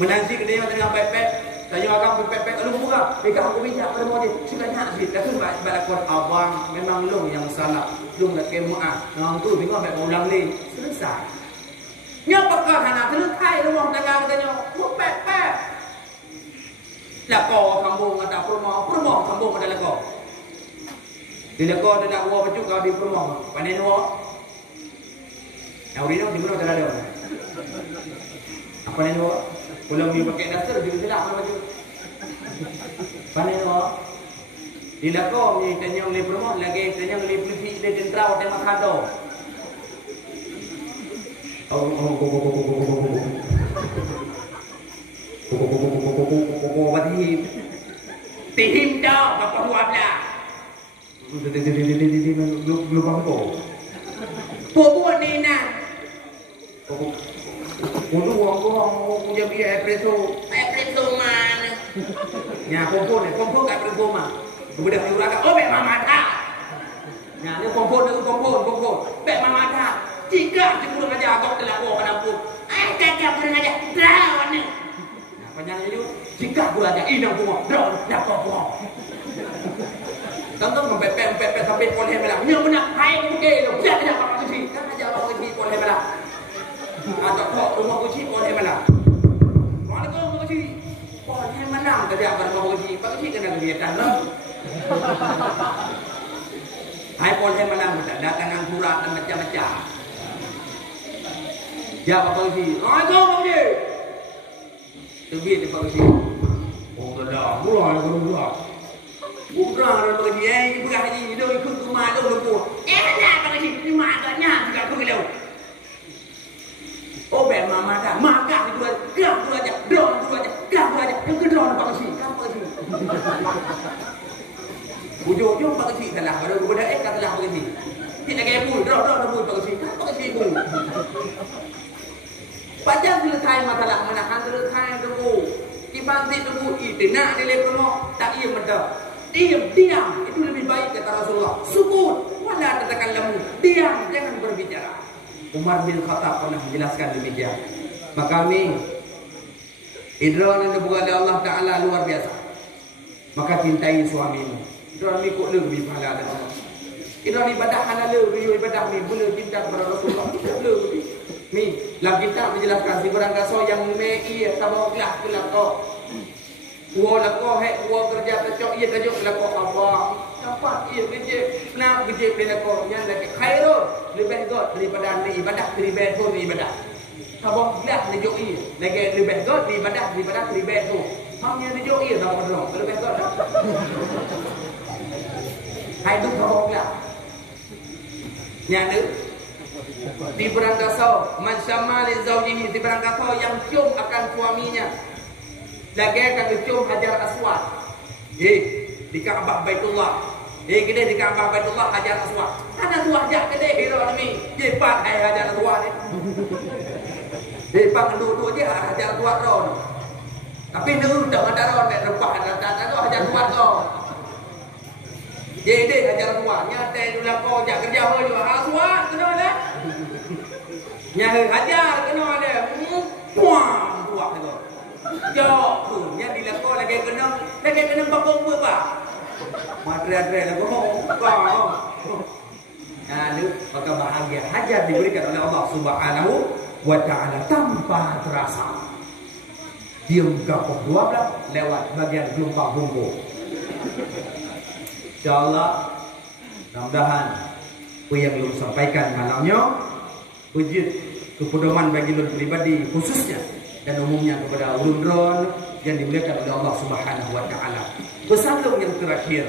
Menanti dia dengan pepet Tanya orang pepek lu murah. Mereka aku minta pada mau dia. Sikanya asyik. Kata balakon abang memang lu yang salah. Lu nak kemah. Orang tu bingung baik ulang lagi. Selesai. Nyapakah anak selesai rumah tangga katanya. Pepek. Lakau kampung ada permoh kampung ada lakau. Di lakau ada nak buat baju kau di permoh. Panen buat. Yang ini di mana ada ada. Apa ni buat? Kalau dia pakai dasar dia silap baju. Panen buat. Di lakau ni tanya oleh permoh lagi tanya oleh polisi dia jendrau dia makado. Batihim Tihim dah Bapak buat lah belum apa buat ni nak untuk orang punya biaya espresso mana ya kompon kat espresso mah kemudian diurangkan oh bek mama tak ya ni kompon bek mama tak jika dia ajar agak telah buat mana pun kakak pun ajar dah ni panjangnya juga jika gua ajak inang gua drone dapat gua tonton mempepet sampai kolhe belah nya benak hai buke lo dia ada apa kunci kan aja apa kunci kolhe belah atau kok rumah kunci kolhe belah mana kau kunci kolhe menang tadi apa rumah kunci pak kunci kena kegiatan lo hai kolhe menang datangan surat dan macam-macam ya apa kunci hai kau kunci Terbiak dia pakai sini. Oh tak ada. Murah lah kalau murah. Murah lah pakai sini. Bukan haji. Dia ikut rumah tu lumpur. Dah pakai sini. Terima agaknya. Juga aku kena. Oh bek mama dah. Makan itu aja. Gerak itu aja. Drone itu aja. Gerak itu aja. Yang ke drone pakai sini. Kamu pakai sini. Ujung-ujung pakai sini. Salah. Baru kepada kata lah pakai sini. Tidak kaya pun. Drone pun pakai sini. Kamu pakai sini pun. Pajak selesai masalah menahan selesai dulu. Dibangkit dulu itu nak nilai promo tak ia meda. Diam itu lebih baik kata Rasulullah. Sukut wala tatakallamu. Diam jangan berbicara. Umar bin Khattab pernah menjelaskan demikian. Maka ini idran yang dibuat oleh Allah Taala luar biasa. Maka cintai suamimu. Idran ni kok lebih pahala dari Allah. Idran ibadah halal lebih ibadah ni boleh cinta kepada Rasulullah lebih. Ni, dalam kitab menjelaskan si barang kaso yang mei sama kelas kelako. Uo lako hek uo kerja tercok ia tajuk kelako apa? Apa ia kerja? Kenapa kerja kelako? Yang lagi khairo lebih god daripada ni ibadah lebih tu ni ibadah. Sabang kelas tajuk ia lagi lebih god daripada lebih tu. Hanya tajuk ia sama dong lebih god. Hai tu sabang kelas. Yang di berangkasau masyama li zawjihi di berangkasau yang cium akan suaminya lagi akan cium Hajar Aswad di Kaabah Baitullah gede di Kaabah Baitullah Hajar Aswad ada dua jak gede hero ni jepat hai Hajar Aswad ni jepat dulu je Hajar Aswad tu tapi dulu dah ada ron nek repah ada Hajar Aswad tu jadi Hajar Aswad nyata dulu kau jak kerja ho juga Aswad kena dah Nyari hajar kena ada. Puang buat tu. Jok tu nya dilakon lagi kena bakong apa? Matre-tre lagu kau. Lalu maka bahagia hajar diberikan oleh Allah Subhanahu wa taala tanpa terasa. Diam kapok 12 lewat bagian gelombang bumbu. Insyaallah mudah-mudahan apa yang belum sampaikan malamnya wujud kepedoman bagi ulun pribadi khususnya dan umumnya kepada ulun drone yang dimuliakan oleh Allah Subhanahu wa taala. Pesan yang terakhir,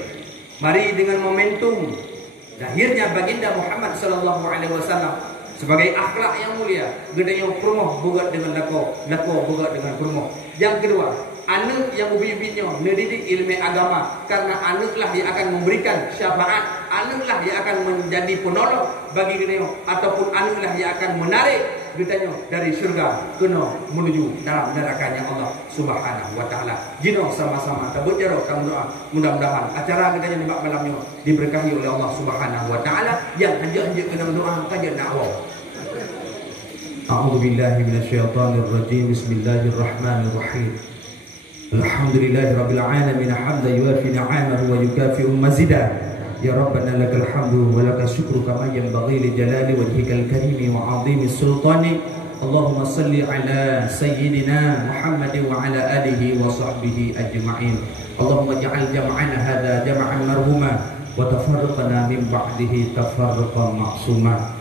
mari dengan momentum lahirnya baginda Muhammad sallallahu alaihi wasallam sebagai akhlak yang mulia, gedenya perumoh boga dengan lako boga dengan perumoh. Yang kedua, anak yang ubi-ubinya mendidik ilmu agama karena anaklah yang akan memberikan syafaat, anaklah yang akan menjadi penolong bagi gedenya ataupun anaklah yang akan menarik gedenya dari syurga kena menuju dalam nerakanya Allah Subhanahu wa taala. Jino sama-sama tabujar kamu doa mudah-mudahan acara gedenya di malamnya diberkahi oleh Allah Subhanahu wa taala yang hanja-hanja kena doa kajian dakwah. A'udzu billahi minasyaitonir rajim. Bismillahirrahmanirrahim. Alhamdulillahirabbil alamin hamdan yuwafi ni'amahu wa yukafi'u mazida. Ya Rabbana lakal hamdu wa lakal syukru kama yanbaghi li jalali wajhikal karimi wa 'azimi sultani. Allahumma salli ala sayyidina Muhammadin wa ala alihi wa sahbihi ajma'in. Allahumma ja'al jam'ana hadha jam'an marhuma wa tafarruqana min ba'dihi tafarruqan ma'suma.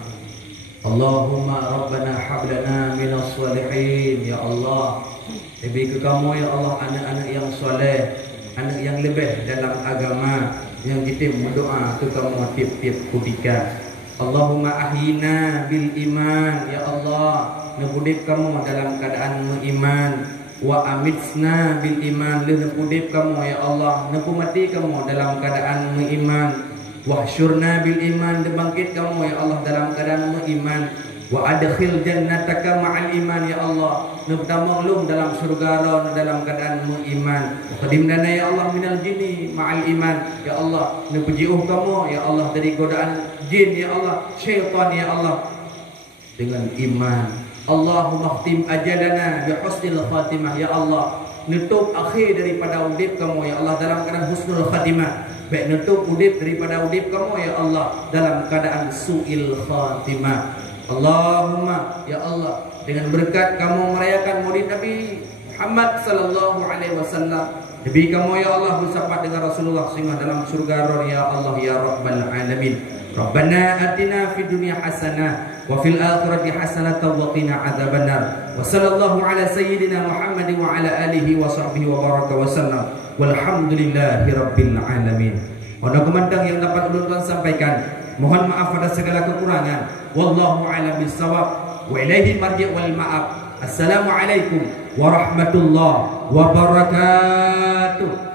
Allahumma Rabbana hablana minas salihin. Ya Allah, lebih ke kamu ya Allah, anak-anak yang soleh, anak yang lebih dalam agama, yang kita berdoa ke kamu tiap-tiap ketika. Allahumma ahyina bil iman. Ya Allah, nebudip kamu dalam keadaan beriman. Wa amitsna bil iman. Nebudip kamu ya Allah, nebumati kamu dalam keadaan beriman. Wahsyurna bil iman. Dibangkit kamu ya Allah dalam keadaan beriman. Wa adkhil jannataka ma'al iman. Ya Allah, nebutamanglum dalam surga Allah dalam keadaan beriman. Qadimna ya Allah minal jinni ma'al iman. Ya Allah, nepujiuh kamu ya Allah dari godaan jin ya Allah, syaitan ya Allah dengan iman. Allahumma khtim ajalana bi husnil khatimah. Ya Allah, nutup akhir daripada udip kamu ya Allah dalam keadaan husnul khatimah. Baik nutup udip daripada udip kamu ya Allah dalam keadaan su'il khatimah. Allahumma ya Allah, dengan berkat kamu merayakan Maulid Nabi Muhammad sallallahu alaihi wasallam, Nabi kamu ya Allah bersama dengan Rasulullah sehingga dalam surga ya Allah ya Rabbal alamin. Rabbana atina fid dunya hasanah wa fil akhirati hasanah wa qina adzabannar. Wa sallallahu ala sayyidina Muhammadin wa ala alihi wa sahbihi wa baraka wa sallam. Walhamdulillahi rabbil alamin. Pada komentar yang dapat ulun sampaikan, mohon maaf pada segala kekurangan. Wallahu a'lam bissawab. Wa ilaihi marji' wal ma'ab. Assalamualaikum warahmatullahi wabarakatuh.